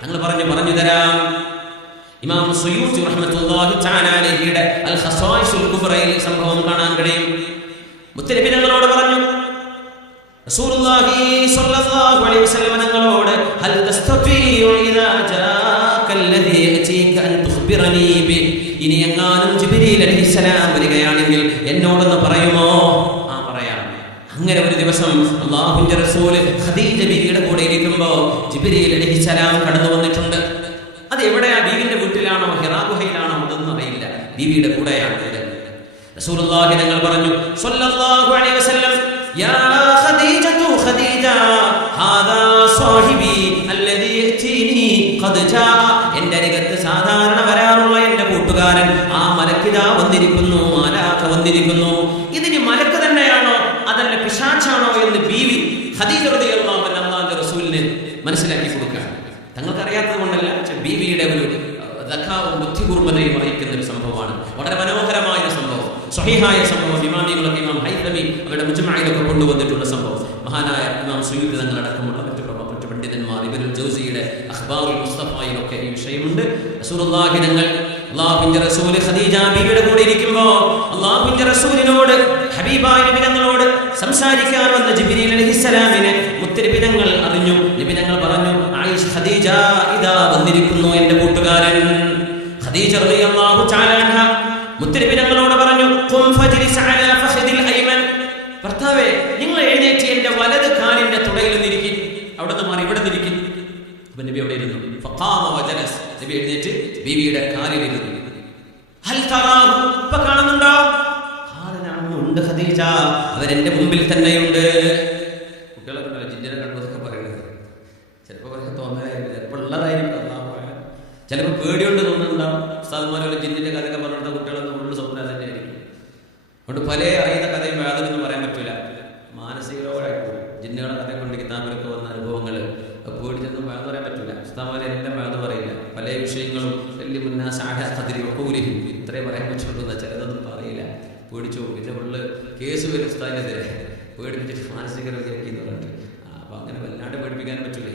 തങ്ങൾ പറഞ്ഞു തരാം. ഇമാം സുയൂത്തി റഹ്മത്തുള്ളാഹി തആല അലൈഹിയുടെ അൽ ഖസായിസുൽ കുബ്രയിൽ സംഭവം കാണാൻ കഴിയും. മുത്തനബി തങ്ങളോട് പറഞ്ഞു, റസൂലുള്ളാഹി സ്വല്ലല്ലാഹു അലൈഹി വസല്ലം തങ്ങളോട് ഹൽ തസ്തഫീഉ ഇദാ ജാഅകല്ലദീ യഅതീക അൻ തുഖ്ബിറനീ ബി, ഇനി എങ്ങാനും ജിബ്രീൽ അലൈഹിസ്സലാം വരികയാണെങ്കിൽ എന്നോടൊന്ന് പറയുമോ? പറയാം. അങ്ങനെ ഒരു ദിവസം അല്ലാഹുവിന്റെ റസൂൽ ഖദീജ ബീവിയുടെ കൂടെ ഇരിക്കുമ്പോൾ ജിബ്രീൽ അലൈഹിസ്സലാം കടന്നു വന്നിട്ടുണ്ട്. അത് എവിടെയാ? ബീവിന്റെ വീട്ടിലാണോ ഹിറാ ഗുഹയിലാണോ? അതൊന്നും അറിയില്ല. ബീവിയുടെ കൂടെയാണ്. റസൂലുള്ളാഹി തങ്ങൾ പറഞ്ഞു സ്വല്ലല്ലാഹു അലൈഹി വസല്ലം, യാ ഖദീജതു ഖദീജ ഹാദാ സാഹിബി അല്ലദീ യഅതീനി ഖദ് ജാഅ, എൻ്റെ അരികത്ത് സാധാരണ വരാറുള്ള എൻ്റെ കൂട്ടുകാരൻ, ആ മലക്കിദാ വന്നിരിക്കുന്നു, മാലാഖ വന്നിരിക്കുന്നു. ഇതിന് മലക്ക് തന്നെയാണോ അതല്ല പിശാചാണോ എന്ന് ബീവി ഖദീജ റളിയല്ലാഹു അൻഹ അല്ലാഹുവിന്റെ റസൂലിനെ മനസ്സിലാക്കി കൊടുക്കുക. തങ്ങൾക്കറിയാത്തത് കൊണ്ടല്ല, ബീവിയുടെ ഒരു ദഖാവും ബുദ്ധികൂർമ്മതയും അറിയിക്കുന്ന ഒരു സംഭവമാണ്. വളരെ മനോഹരമായ ഒരു സംഭവം, സ്വഹീഹായ സംഭവം. ഇമാമികളൊക്കെ ഇമാം ഹൈതമി അവരുടെ മുജ്മഅയിലൊക്കെ കൊണ്ടുവന്നിട്ടുള്ള സംഭവം. മഹാനായ ഇമാം സുയൂത്തി തങ്ങൾ അടക്കമുള്ള മറ്റു പണ്ഡിതന്മാർ ഇബ്നുൽ ജൗസിയുടെ അഖ്ബാറുൽ മുസ്തഫയിലൊക്കെ ഈ വിഷയമുണ്ട്. റസൂലുള്ളാഹി തങ്ങൾ അല്ലാഹുവിന്റെ റസൂൽ ഖദീജ ബീവിയുടെ കൂടെ ഇരിക്കുമ്പോൾ അല്ലാഹുവിന്റെ റസൂലിനോട്, ഹബീബായ നബി തങ്ങളോട് സംസാരിക്കാൻ വന്ന ജിബ്രീൽ അലൈഹിസ്സലാമിനെ മുത്തനബി തങ്ങൾ അറിഞ്ഞു. നബി തങ്ങൾ പറഞ്ഞു, ആയിഷ ഖദീജ ഇദാ വന്നിരിക്കുന്നു എൻ്റെ കൂട്ടുകാരൻ. ഖദീജ റളിയല്ലാഹു തആല അൻഹ മുത്തനബി തങ്ങളോട് പറഞ്ഞു, ഖും ഫജ്ലിസ് അലാ ഫഖദിൽ അയ്മൻ, ഭർത്താവേ നിങ്ങൾ എഴുന്നേറ്റ് എൻ്റെ വലത് കാലിന്റെ തുടയിൽ നിന്നിരിക്കും. അവിടെ നിന്ന് മാറി ഇവിടെ നിന്നിരിക്കും. അപ്പോൾ നബി അവിടെ ഇരുന്നു. ഫഖാമ വജലസ്, നബി എഴുന്നേറ്റ് ബീവിയുടെ കാലിൽ ഇരുന്നു. ഹൽ തറാഹു, ഇപ്പോ കാണുന്നുണ്ടോ? ഉണ്ട് ഖദീജ, അവരെന്റെ മുമ്പിൽ തന്നെയുണ്ട്. കുട്ടികളൊക്കെ ജിന്നിനെ കണ്ടതൊക്കെ പറയുന്നത് ചിലപ്പോൾ അവർക്ക് തോന്നലായിരിക്കും, ചിലപ്പോൾ ഉള്ളതായിരിക്കും. ചിലപ്പോൾ പേടിയുണ്ട് തോന്നുന്നുണ്ടാവും. ഉസ്താദുമാരെ ജിന്നിന്റെ കഥയൊക്കെ പറഞ്ഞിട്ട് കുട്ടികളൊന്നും ഉള്ള സ്വപ്നം തന്നെയായിരിക്കും. അതുകൊണ്ട് പല അറിയുന്ന കഥയും യാതൊന്നും പറയാൻ പറ്റില്ല. മാനസികമായിട്ട് ജിന്നുകളെ കഥ കൊണ്ട് കിതാബിലൊക്കെ വന്ന അനുഭവങ്ങൾ പേടിച്ചൊന്നും വേദന പറയാൻ പറ്റില്ല. ഉസ്താദുമാരെ എല്ലാം വേദന പറയില്ല. പല വിഷയങ്ങളും വലിയ മുന്നാസാഹി ഇത്രയും പറയാൻ പറ്റുള്ളൂ. ചിലതൊന്നും പറയില്ല, പേടിച്ചു പോകും. പിന്നെ ഉള്ള കേസ് വരും ഉസ്താദിനെതിരെ, പേടിപ്പിച്ചിട്ട് മാനസിക രോഗിയാക്കി എന്ന് പറഞ്ഞിട്ട്. അപ്പോൾ അങ്ങനെ വല്ലാണ്ട് പേടിപ്പിക്കാനും പറ്റില്ല.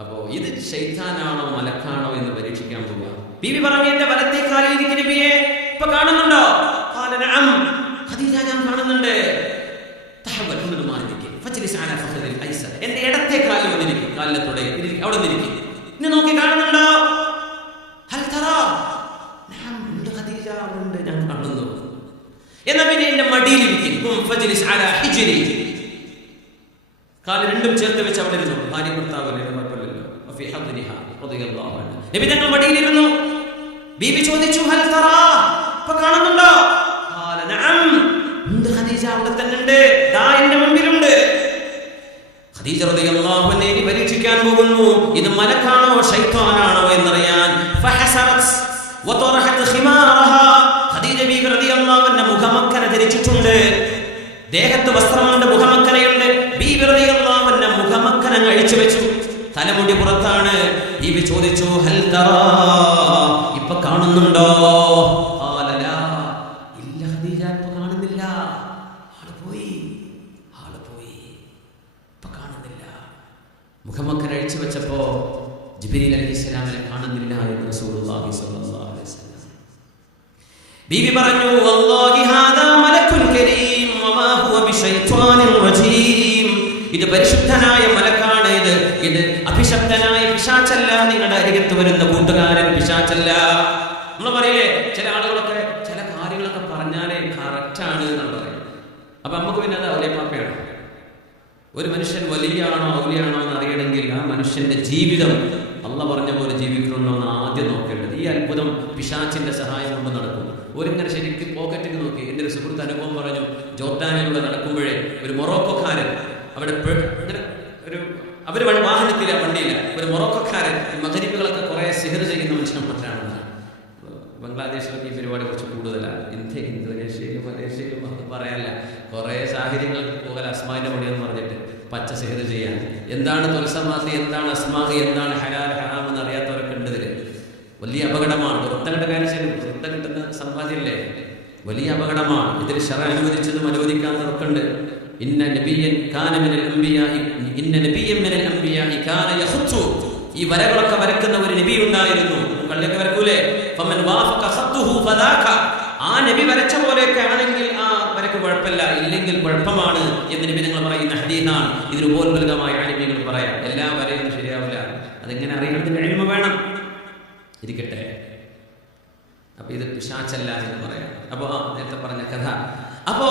അപ്പോൾ ഇത് ശൈത്താനാണോ മലക്കാണോ എന്ന് പരീക്ഷിക്കാൻ പോവുക. ബീവി പറഞ്ഞു, എന്റെ വലത്തെ കാലിൽ ഇരിക്കുന്ന നബിയെ ഇപ്പൊ കാണുന്നുണ്ടോ? ഖദീജ, ഞാൻ കാണുന്നുണ്ട്. എന്റെ ഇടത്തെ കാലിൽ വന്നിരിക്കും, കാലിലെ തുടയിൽ അവിടെ നിന്നിരിക്കും. ഇനി നോക്കി കാണുന്നുണ്ടോ? ഞാൻ കാണുന്നു. എന്നാ പിന്നെ എന്റെ മടിയിലിരിക്കും. കാല് രണ്ടും ചേർത്ത് വെച്ച് അവിടെ ഇരുന്നു. ഭാര്യ ഭർത്താവല്ലേ, നബി തങ്ങൾ മടിയിലിരുന്നു. ബീബി ചോദിച്ചു, ഹൽ തറാ, ഇപ്പൊ കാണുന്നുണ്ടോ? ഖദീജ അവിടെ തന്നെ ഉണ്ട്, ദാ എന്റെ മുമ്പിലുണ്ട്. ഖദീജ റളിയല്ലാഹു അൻഹ ഇനി പരീക്ഷിക്കാൻ പോകുന്നു, ഇത് മലക്കാണോ ശൈത്താനാണോ എന്നറിയാൻ. ഫഹസറത് വതറഹത് ഖിമാറഹ, ഖദീജ ബീബി റളിയല്ലാഹു അൻഹ മുഖമക്കന ധരിച്ചിട്ടുണ്ട്. ദേഹത്ത് വസ്ത്രമുണ്ട്, മുഖമക്കനയുണ്ട്. ബീബി റളിയല്ലാഹു അൻഹ മുഖമക്കന അഴിച്ചു വെച്ചു, തലമുടി പുറത്താണ്. ബീബി ചോദിച്ചു, ഹൽ തറാ, ഇപ്പൊ കാണുന്നുണ്ടോ? ഇല്ല ഖദീജ, ഇപ്പൊ കാണുന്നില്ല. ആള് പോയി, ഇപ്പൊ കാണുന്നില്ല. മുഖമക്കന അഴിച്ചു വെച്ചപ്പോ ജിബ്രീൽ അലൈഹിസ്സലാമിനെ കാണുന്നില്ല എന്ന് റസൂലുള്ളാഹി സ്വല്ലല്ലാഹു അലൈഹി വസല്ലം. ബീവി പറഞ്ഞു, വല്ലാഹി ഹാദാ മലക്കുൻ കരീം വമാ ഹുവ ബിശൈത്വാനിർ റജീം, ഇത് പരിശുദ്ധനായ മലക്കാണ്. ഇത് അഭിശപ്തനായ പിശാചല്ല. നിങ്ങളുടെ അരികത്ത് വരുന്ന കൂട്ടുകാരൻ പിശാചല്ല. നമ്മൾ പറയില്ലേ, ചില ആളുകളൊക്കെ ചില കാര്യങ്ങളൊക്കെ പറഞ്ഞാലേ കറക്റ്റാണ് എന്നാണ് പറയുന്നത്. അപ്പൊ നമുക്ക് പിന്നെ അത് ഔലിയാപ്പാപ്പയാണ്. ഒരു മനുഷ്യൻ വലിയാണോ ഔലിയാണോ എന്ന് അറിയണമെങ്കിൽ ആ മനുഷ്യന്റെ ജീവിതം അള്ളാഹ് പറഞ്ഞ പോലെ ജീവിക്കണമെന്നോ എന്ന് ആദ്യം നോക്കേണ്ടത്. ഈ അത്ഭുതം പിശാചിന്റെ സഹായം കൊണ്ട് നടക്കും. ഒരിങ്ങനെ ശരിക്കും പോക്കറ്റിൽ നോക്കി. എൻ്റെ ഒരു സുഹൃത്ത് അനുഭവം പറഞ്ഞു, ജോർദാനിലൂടെ നടക്കുമ്പോഴേ ഒരു മൊറോക്കോക്കാരൻ അവിടെ ഇങ്ങനെ അവർ വാഹനത്തില്ല, വണ്ടിയില്ല, ഒരു മൊറോക്കോക്കാരൻ മഗ്‌രിബുകളൊക്കെ കുറെ സിഹർ ചെയ്യുന്ന മനുഷ്യന്മാരാണ്. ബംഗ്ലാദേശിലൊക്കെ ഈ പരിപാടി കുറച്ച് കൂടുതലാണ്. ഇന്തോനേഷ്യയിലും മലേഷ്യയിലും അത് പറയാനില്ല. കുറേ സാഹചര്യങ്ങൾക്ക് പോകല അസ്മാന്റെ പണിയെന്ന് പറഞ്ഞിട്ട് പച്ച സിഹർ ചെയ്യാൻ. എന്താണ് തുൽസമാസി, എന്താണ് അസ്മാഹി, എന്താണ് ഹലാൽ ഹറാം എന്ന് അറിയാത്തവരൊക്കെ ഉണ്ട്. ഇതിൽ വലിയ അപകടമാണ്. വൃത്തം കിട്ടുന്ന കാര്യം, വൃത്തം കിട്ടുന്ന സമ്പാദ്യമല്ലേ. വലിയ അപകടമാണ്. ഇതിൽ ശറഅ അനുവദിച്ചതും അനുവദിക്കാത്തതൊക്കെ ഉണ്ട്. ഇന്ന നബിയ്യൻ കാന മിനൽ അംബിയാഇ ഇന്ന നബിയ്യൻ മിനൽ അംബിയാഇ കാന യഖുത്തു, ഈ വരകളൊക്കെ വരക്കുന്ന ഒരു നബി ഉണ്ടായിരുന്നു. കള്ളിയൊക്കെ വരക്കൂലേ? ഫമൻ വാഫഖ ഖത്തുഹു ഫദാക, ആ നബി വരച്ച പോലെയൊക്കെ ആണെങ്കിൽ ആ വരക്ക് കുഴപ്പമില്ല, ഇല്ലെങ്കിൽ കുഴപ്പമാണ് എന്ന് നബി നിങ്ങൾ പറയുന്ന ഹദീസാണ്. ഇതിന് ഉപോത്ബലകമായ ആലിമീങ്ങൾ പറയാം. എല്ലാ വരയൊന്നും ശരിയാവില്ല. അതെങ്ങനെ അറിയണത്തിന് ഇൽമു വേണം. ഇരിക്കട്ടെ. അപ്പൊ ഇത് പിശാചല്ല എന്ന് പറയാം. അപ്പൊ നേരത്തെ പറഞ്ഞ കഥ. അപ്പോ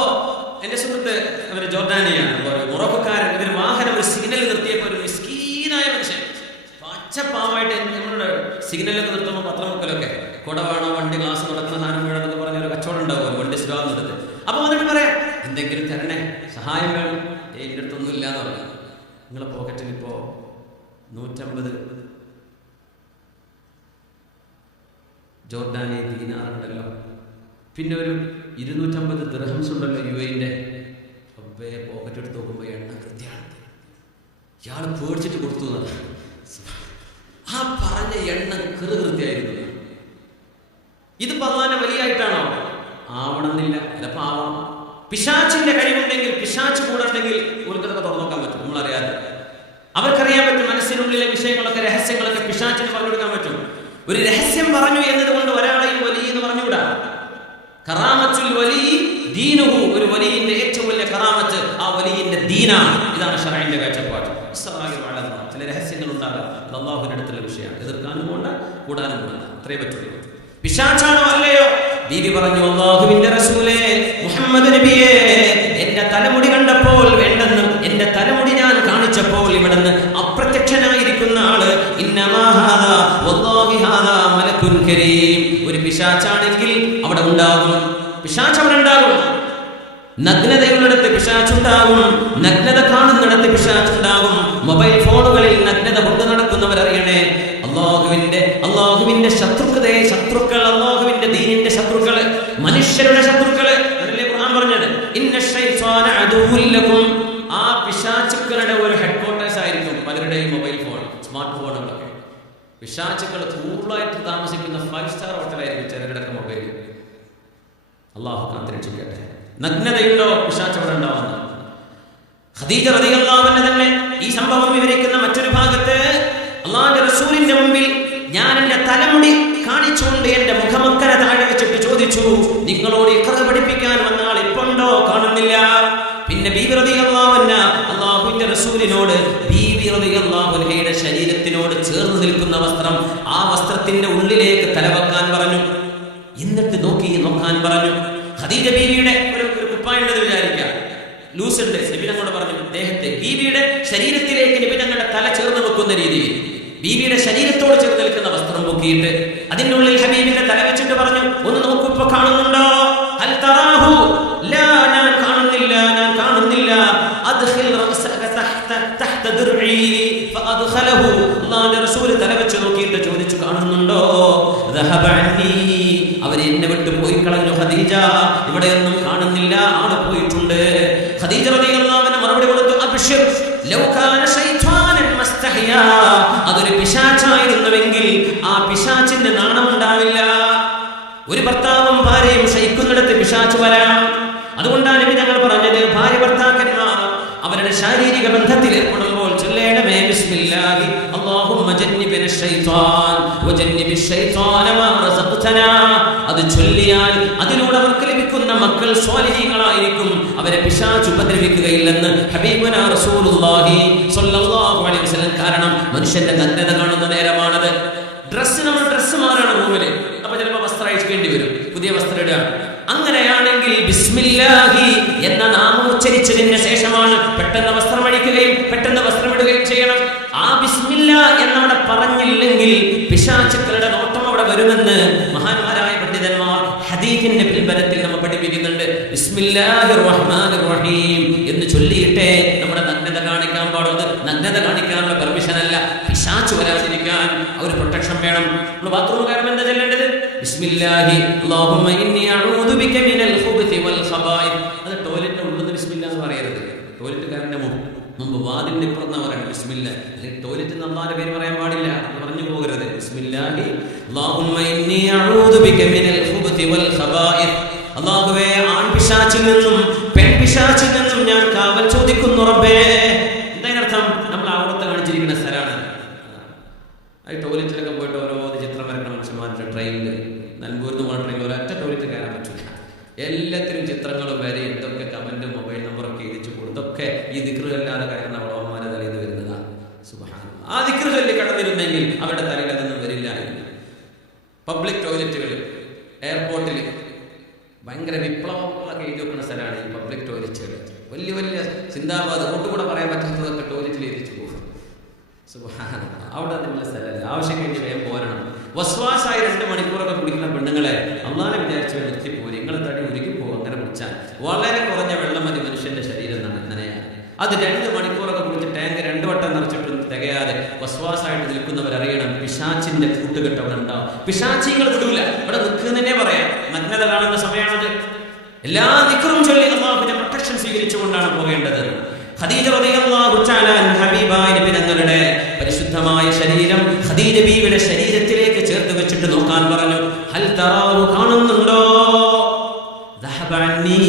എന്റെ സുഹൃത്ത് അവര് ജോർഡാനിയാണ്, ഒരു മൊറോക്കോക്കാരൻ. ഇവര് വാഹനം ഒരു സിഗ്നൽ നിർത്തിയപ്പോൾ ഒരു മിസ്കീനായ മനുഷ്യൻ പച്ചപ്പാവായിട്ട് നമ്മളുടെ സിഗ്നലൊക്കെ നിർത്തുമ്പോൾ പത്രം വെക്കലൊക്കെ കുട വേണോ, വണ്ടി ഗ്ലാസ് നടക്കുന്ന സാധനം വേണമെന്ന് പറഞ്ഞ ഒരു കച്ചവടം ഉണ്ടാവുമല്ലോ, വണ്ടി സ്റ്റാഫ് എടുത്ത്. അപ്പൊ വന്നിട്ട് പറയാം, എന്തെങ്കിലും തരണേ, സഹായം വേണം. എൻ്റെ അടുത്തൊന്നും ഇല്ല എന്ന് പറഞ്ഞു. നിങ്ങളെ പോക്കറ്റിൽ ഇപ്പോ 150 ജോർഡാനി ദീനാറുണ്ടല്ലോ, പിന്നെ ഒരു 250 ദിർഹംസ് ഉണ്ടല്ലോ UAE-ന്റെ. അബ്ബേ പോക്കറ്റ് എടുത്ത് നോക്കുമ്പോൾ എണ്ണ കൃത്യമാണ്. ഇയാൾ പേടിച്ചിട്ട് കൊടുത്തു എന്നതാണ്. ആ പറഞ്ഞ എണ്ണ കൃത്യമായിരുന്നു. ഇത് പറഞ്ഞ വലിയായിട്ടാണോ? ആവണമെന്നില്ല. ചിലപ്പോൾ ആവാം. പിശാച്ചിന്റെ കഴിവുണ്ടെങ്കിൽ, പിശാച്ച് കൂടെ ഉണ്ടെങ്കിൽ ഓർക്കതൊക്കെ തുറന്നു നോക്കാൻ പറ്റും. നമ്മളറിയാതെ അവർക്കറിയാൻ പറ്റും. മനസ്സിനുള്ളിലെ വിഷയങ്ങളൊക്കെ, രഹസ്യങ്ങളൊക്കെ പിശാച്ചിന് പറഞ്ഞു കൊടുക്കാൻ പറ്റും. ഒരു രഹസ്യം പറഞ്ഞു എന്നതുകൊണ്ട് ഒരാളെയും വലി എന്ന് പറഞ്ഞുകൂടാ. കറാമത്തുൽ വലി ദീനുഹു, ഒരു വലിയിന്റെ ഏറ്റവും വലിയ കറാമത്ത് ആ വലിയിന്റെ ദീനാണ്. ഇതാണ് ശറഈന്റെ കാഴ്ചപ്പാട്. ചില രഹസ്യങ്ങൾ ഉണ്ടാകാം. അത് അല്ലാഹുവിന്റെ അടുത്തുള്ള വിഷയമാണ്. എതിർക്കാനും കൊണ്ട് കൂടാനും കൊണ്ട് അത്രേ പറ്റുള്ളൂ. പിശാചാണോ അല്ലയോ? ബീവി പറഞ്ഞു, അല്ലാഹുവിന്റെ റസൂലേ, മുഹമ്മദ് നബിയേ, എന്റെ തലമുടി കണ്ടപ്പോൾ വേണ്ടെന്നും എന്റെ തലമുടി ഞാൻ കാണിച്ചപ്പോൾ ഇവിടുന്ന് അപ്രത്യക്ഷനായിരിക്കുന്ന ആള് ഇന്നമാ ഹാദാ വല്ലാഹി ഹാദാ മലക്കുൻ കരീം, ഒരു പിശാചാണെങ്കിൽ അവിടെ ഉണ്ടാകും. പിശാച് അവിടെ ഉണ്ടാകും. നഗ്നതയുള്ളിടത്ത് പിശാചുണ്ടാകും. നഗ്നത കാണുന്നിടത്ത് പിശാചുണ്ടാകും. മൊബൈൽ ഫോണുകളിൽ നഗ്നത കൊണ്ട് നടക്കുന്നവരറിയണേ, അള്ളാഹുവിന്റെ ശത്രുക്കൾ, അള്ളാഹുവിന്റെ ദീനിന്റെ ശത്രുക്കള്, മനുഷ്യരുടെ ശത്രുക്കള്. അതല്ലേ ഖുർആൻ പറഞ്ഞത്, ഇന്ന ശൈത്വാന അദുവ്വുൻ ലക്കും. ആ പിശാചുക്കളുടെ ഒരു ഹെഡ്ക്വാർട്ടേഴ്സ് ആയിരിക്കും പലരുടെയും മൊബൈൽ ഫോൺ, സ്മാർട്ട് ഫോണുകളൊക്കെ. പിശാചുക്കൾ കൂടുതലായിട്ട് താമസിക്കുന്ന 5 സ്റ്റാർ ഹോട്ടലായിരിക്കും ചിലരുടെയൊക്കെ മൊബൈൽ. അള്ളാഹു കാത്തിരക്ഷിക്കട്ടെ. നഗ്നതയുണ്ടോ? പിശാച് അവിടെ ഉണ്ടാവുന്ന. ഖദീജ റളിയല്ലാഹു അൻഹ തന്നെ ഈ സംഭവം വിവരിക്കുന്ന മറ്റൊരു ഭാഗത്ത്, അല്ലാഹുവിന്റെ റസൂലിന്റെ മുമ്പിൽ ഞാൻ എന്റെ തലമുടി കാണിച്ചുകൊണ്ട് എന്റെ മുഖമക്കര താഴെ വെച്ചിട്ട് ചോദിച്ചു, നിങ്ങളോട് ഇഖ്റ പഠിപ്പിക്കാൻ വന്ന ആൾ ഇപ്പോണ്ടോ? കാണുന്നില്ല. പിന്നെ ബീവി റളിയല്ലാഹു അൻഹ അല്ലാഹുവിന്റെ റസൂലിനോട് ബീവി റളിയല്ലാഹു അൻഹയുടെ ശരീരത്തിനോട് ചേർന്ന് നിൽക്കുന്ന വസ്ത്രം, ആ വസ്ത്രത്തിന്റെ ഉള്ളിലേക്ക് തലവെക്കാൻ പറഞ്ഞു. എന്നിട്ട് നോക്കാൻ പറഞ്ഞു. ഖദീജ ബീവിയുടെ ഒരു കുപ്പായുണ്ടെന്ന് വിചാരിക്കാം, ലൂസ് ഉണ്ട്. നബി തങ്ങളോട് പറഞ്ഞു, അദ്ദേഹത്തെ ബീവിയുടെ ശരീരത്തിലേക്ക് നബി തങ്ങളുടെ തല ചേർന്ന് വെക്കുന്ന രീതിയിൽ ബീവിയുടെ ശരീരത്തോട് ചേർന്ന് നിൽക്കുന്ന വസ്ത്രം പൊക്കിയിട്ട് അതിന്റെ ഉള്ളിൽ ഹബീബിന്റെ തല വെച്ചിട്ട് പറഞ്ഞു, ഒന്ന് നോക്കൂ, ഇപ്പൊ കാണുന്നുണ്ടോ? ഹൽ തറാഹു? ലാ, ഞാൻ കാണുന്നില്ല. അദ്ഖിൽ റഅസക തഹ്ത ദിർഇ ഫഅദ്ഖലഹു. അല്ലാഹുവിന്റെ റസൂൽ തല വെച്ച് നോക്കിയിട്ട് ചോദിച്ചു, കാണുന്നുണ്ടോ? ദഹബ അന്നി, അവർ എന്നെ വിട്ട് പോയി കളഞ്ഞു ഖദീജ, ഇവിടെയൊന്നും കാണുന്നില്ല, ആള് പോയിട്ടുണ്ട്. ഖദീജ റളിയല്ലാഹു അൻഹ മറുപടി കൊടുത്തു, അബ്ശിർ ലൗ കാന ശൈത്വാനൻ മസ്തഹിയാ, അതൊരു പിശാചായിരുന്നുവെങ്കിൽ ആ പിശാചിന്റെ നാണമുണ്ടാവില്ല. ഒരു ഭർത്താവും ഭാര്യയും ശയിക്കുന്നിടത്ത് പിശാച് വരാം. അതുകൊണ്ടാണ് നബി തങ്ങൾ പറഞ്ഞത്, ഭാര്യ ഭർത്താക്കന്മാർ അവരുടെ ശാരീരിക ബന്ധത്തിൽ ഏർപ്പെടുമ്പോൾ ചൊല്ലേണമേ ബിസ്മില്ലാഹി അല്ലാഹുമ്മ ജന്നിബിന ശൈത്വാൻ വജന്നിബി ശൈത്വാന മാ റസഖ്തനാ. അത് ചൊല്ലിയാൽ അതിലൂടെ അവർക്ക് ലഭിക്കുന്ന മക്കൾ സ്വാലിഹീങ്ങളായിരിക്കും, അവരെ പിശാച് ഉപദ്രവിക്കുകയില്ലെന്ന് ഹബീബുനാ റസൂലുള്ളാഹി സ്വല്ലല്ലാഹു അലൈഹി വസല്ലം. കാരണം മനുഷ്യന്റെ നഗ്നത കാണുന്ന നേരമാണത്. നമ്മൾ ഡ്രസ്സ് മാറണം റൂമില്, അപ്പൊ ചിലപ്പോൾ വസ്ത്രം അഴിക്കേണ്ടി വരും, പുതിയ വസ്ത്രം ഇടുക. അങ്ങനെയാണെങ്കിൽ ബിസ്മില്ലാഹി എന്ന നാമം ഉച്ചരിച്ചതിന് ശേഷമാണ് പെട്ടെന്ന് വസ്ത്രം അഴിക്കുകയും പെട്ടെന്ന് വസ്ത്രമിടുകയും ചെയ്യണം. ആ ബിസ്മില്ലാ എന്നവിടെ പറഞ്ഞില്ലെങ്കിൽ പിശാചുക്കളുടെ നോട്ടം അവിടെ വരുമെന്ന് മഹാന്മാരായ പണ്ഡിതന്മാർ ഹദീസിന്റെ പിൻബലത്തിൽ നമ്മൾ പഠിപ്പിക്കുന്നുണ്ട്. ബിസ്മില്ലാഹിർ റഹ്മാനിർ റഹീം എന്ന് ചൊല്ലിയിട്ടേ നമ്മുടെ നഗ്നത കാണിക്കാൻ പാടുള്ളൂ. നഗ്നത കാണിക്കാനുള്ള പെർമിഷൻ അല്ല, പിശാച് വരാതിരിക്കാൻ ഒരു പ്രൊട്ടക്ഷൻ വേണം. നമ്മൾ ബാത്റൂം കയറുമ്പോൾ എന്താ ചൊല്ലേണ്ടത്? ബിസ്മില്ലാഹി അല്ലാഹുമ്മ ഇന്നി അഊദു ബിക മിനൽ ഖുബ്തി വൽ ഖബായിദ്. അത് ടോയ്ലറ്റിന്റെ ഉള്ളിൽ ബിസ്മില്ലാ എന്ന് പറയരുത്. ടോയ്ലറ്റുകാരന്റെ മുമ്പ് വാതിലിന്റെ ഇപ്പുറത്ത് പറയണം ബിസ്മില്ലാ. അല്ലെങ്കിൽ ടോയ്ലറ്റിൽ അല്ലാഹുവിന്റെ പേര് പറയാൻ പാടില്ല, പറഞ്ഞു പോകരുത്. ബിസ്മില്ലാഹി അല്ലാഹുമ്മ ഇന്നി അഊദു ബിക മിനൽ ഖുബ്തി വൽ ഖബായിദ്. അല്ലാഹുവേ, ആൺപിശാചിൽ നിന്നും പെൺപിശാചിൽ നിന്നും ഞാൻ കാവൽ ചോദിക്കുന്നു റബ്ബേ. എന്തായർത്ഥം? നമ്മൾ ആവൃത്ത കാണിച്ചിരിക്കുന്ന സ്ഥലമാണ്. ടോയ്ലറ്റിലൊക്കെ പോയിട്ട് ഓരോ ചിത്രം വരയ്ക്കുന്ന മനുഷ്യന്മാരുടെ ട്രെയിനിൽ, നിലമ്പൂരിൽ നിന്ന് പോകണ ട്രെയിനിൽ ഒരൊറ്റ ടോയ്ലറ്റ് കയറാൻ പറ്റില്ല. എല്ലാത്തിനും ചിത്രങ്ങളും വരെ എന്തൊക്കെ കമന്റ് മൊബൈൽ നമ്പറൊക്കെ എഴുതിച്ചു കൊടുത്തൊക്കെ ഈ ദിക്റുകളില്ലാതെ കയറുന്ന വളവന്മാരെ തലയിൽ നിന്ന് വരുന്നതാണ്. സുബ്ഹാനല്ലാഹ്. ആ ദിക്റ് ചൊല്ലി കടന്നിരുന്നെങ്കിൽ അവരുടെ തലയിൽ അതൊന്നും വരില്ല. പബ്ലിക് ടോയ്ലറ്റുകളിൽ, എയർപോർട്ടിൽ ഭയങ്കര വിപ്ലവങ്ങളൊക്കെ എഴുതി വെക്കുന്ന സ്ഥലമാണ് ഈ പബ്ലിക് ടോയ്ലറ്റുകൾ. വലിയ വലിയ സിന്ദാബാദ് കൂട്ടുകൂടെ പറയാൻ പറ്റാത്തതൊക്കെ ടോയ്ലറ്റിൽ എഴുതിച്ചു പോകും. സുബ്ഹാനല്ലാഹ്. അവിടെ അതിനുള്ള സ്ഥലമല്ല. ആവശ്യം കഴിഞ്ഞ് വേഗം പോരണം. വസ്വാസായി 2 മണിക്കൂറൊക്കെ കുടിക്കുന്ന പെണ്ണുങ്ങളെ അള്ളാനെ വിചാരിച്ച് നിർത്തിപ്പോയി. നിങ്ങളെ തടി ഉരുകിപ്പോകും അങ്ങനെ കുടിച്ചാൽ. വളരെ കുറഞ്ഞ വെള്ളം മതി മനുഷ്യന്റെ ശരീരം നനയാൻ. അത് 2 മണിക്കൂറൊക്കെ കുടിച്ച് ടാങ്ക് 2 വട്ടം നിറച്ചിട്ട് തികയാതെ വസ്വാസായിട്ട് നിൽക്കുന്നവരറിയണം, പിശാച്ചിന്റെ കൂട്ടുകെട്ട് അവിടെ ഉണ്ടാവും. പിശാചിങ്ങൾ വിടൂല, ഇവിടെ നിൽക്കുന്നതന്നെ പറയാം. നഗ്നത കാണുന്ന സമയമാണത്. എല്ലാ ദിക്റും ചൊല്ലി അല്ലാഹുവിന്റെ പ്രൊട്ടക്ഷൻ സ്വീകരിച്ചുകൊണ്ടാണ് പോകേണ്ടത്. ഖദീജ റളിയല്ലാഹു തആല ഹബീബായ നബി തങ്ങളുടെ പരിശുദ്ധമായ ശരീരം ഖദീജ ബീവിയുടെ ശരീരത്തിലേക്ക് ചേർത്ത് വെച്ചിട്ട് നോക്കാൻ പറഞ്ഞു. ഹൽ തറാഹു, കാണുന്നുണ്ടോ? ദഹബ അന്നി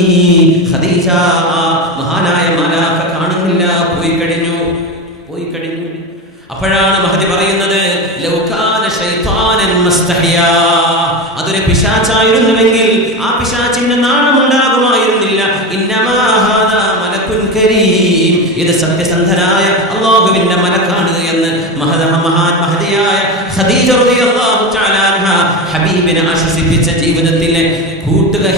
ഖദീജ, മഹാനായ മലാഖ കാണുന്നില്ല, പോയി കഴിഞ്ഞു. അപ്പോഴാണ് മഹദി പറയുന്നത്, ലൗ കാന ശൈത്താനൻ മസ്തഹിയാ, അതൊരു പിശാചായിരുന്നുവെങ്കിൽ ആ പിശാചിന് നാണമുണ്ടാകുമായിരുന്നില്ല. ഇന്നമാ ഹാദാ മലക്കുൻ കരീം, ഇത് സത്യസന്ധനായ അല്ലാഹുവിന്റെ മലക്കാണ് എന്ന് മഹദിയായ ഖദീജ റളിയല്ലാഹു തആല അൻഹ ഹബീബിനെ ആശ്വസിപ്പിച്ച ജീവിതത്തിലെ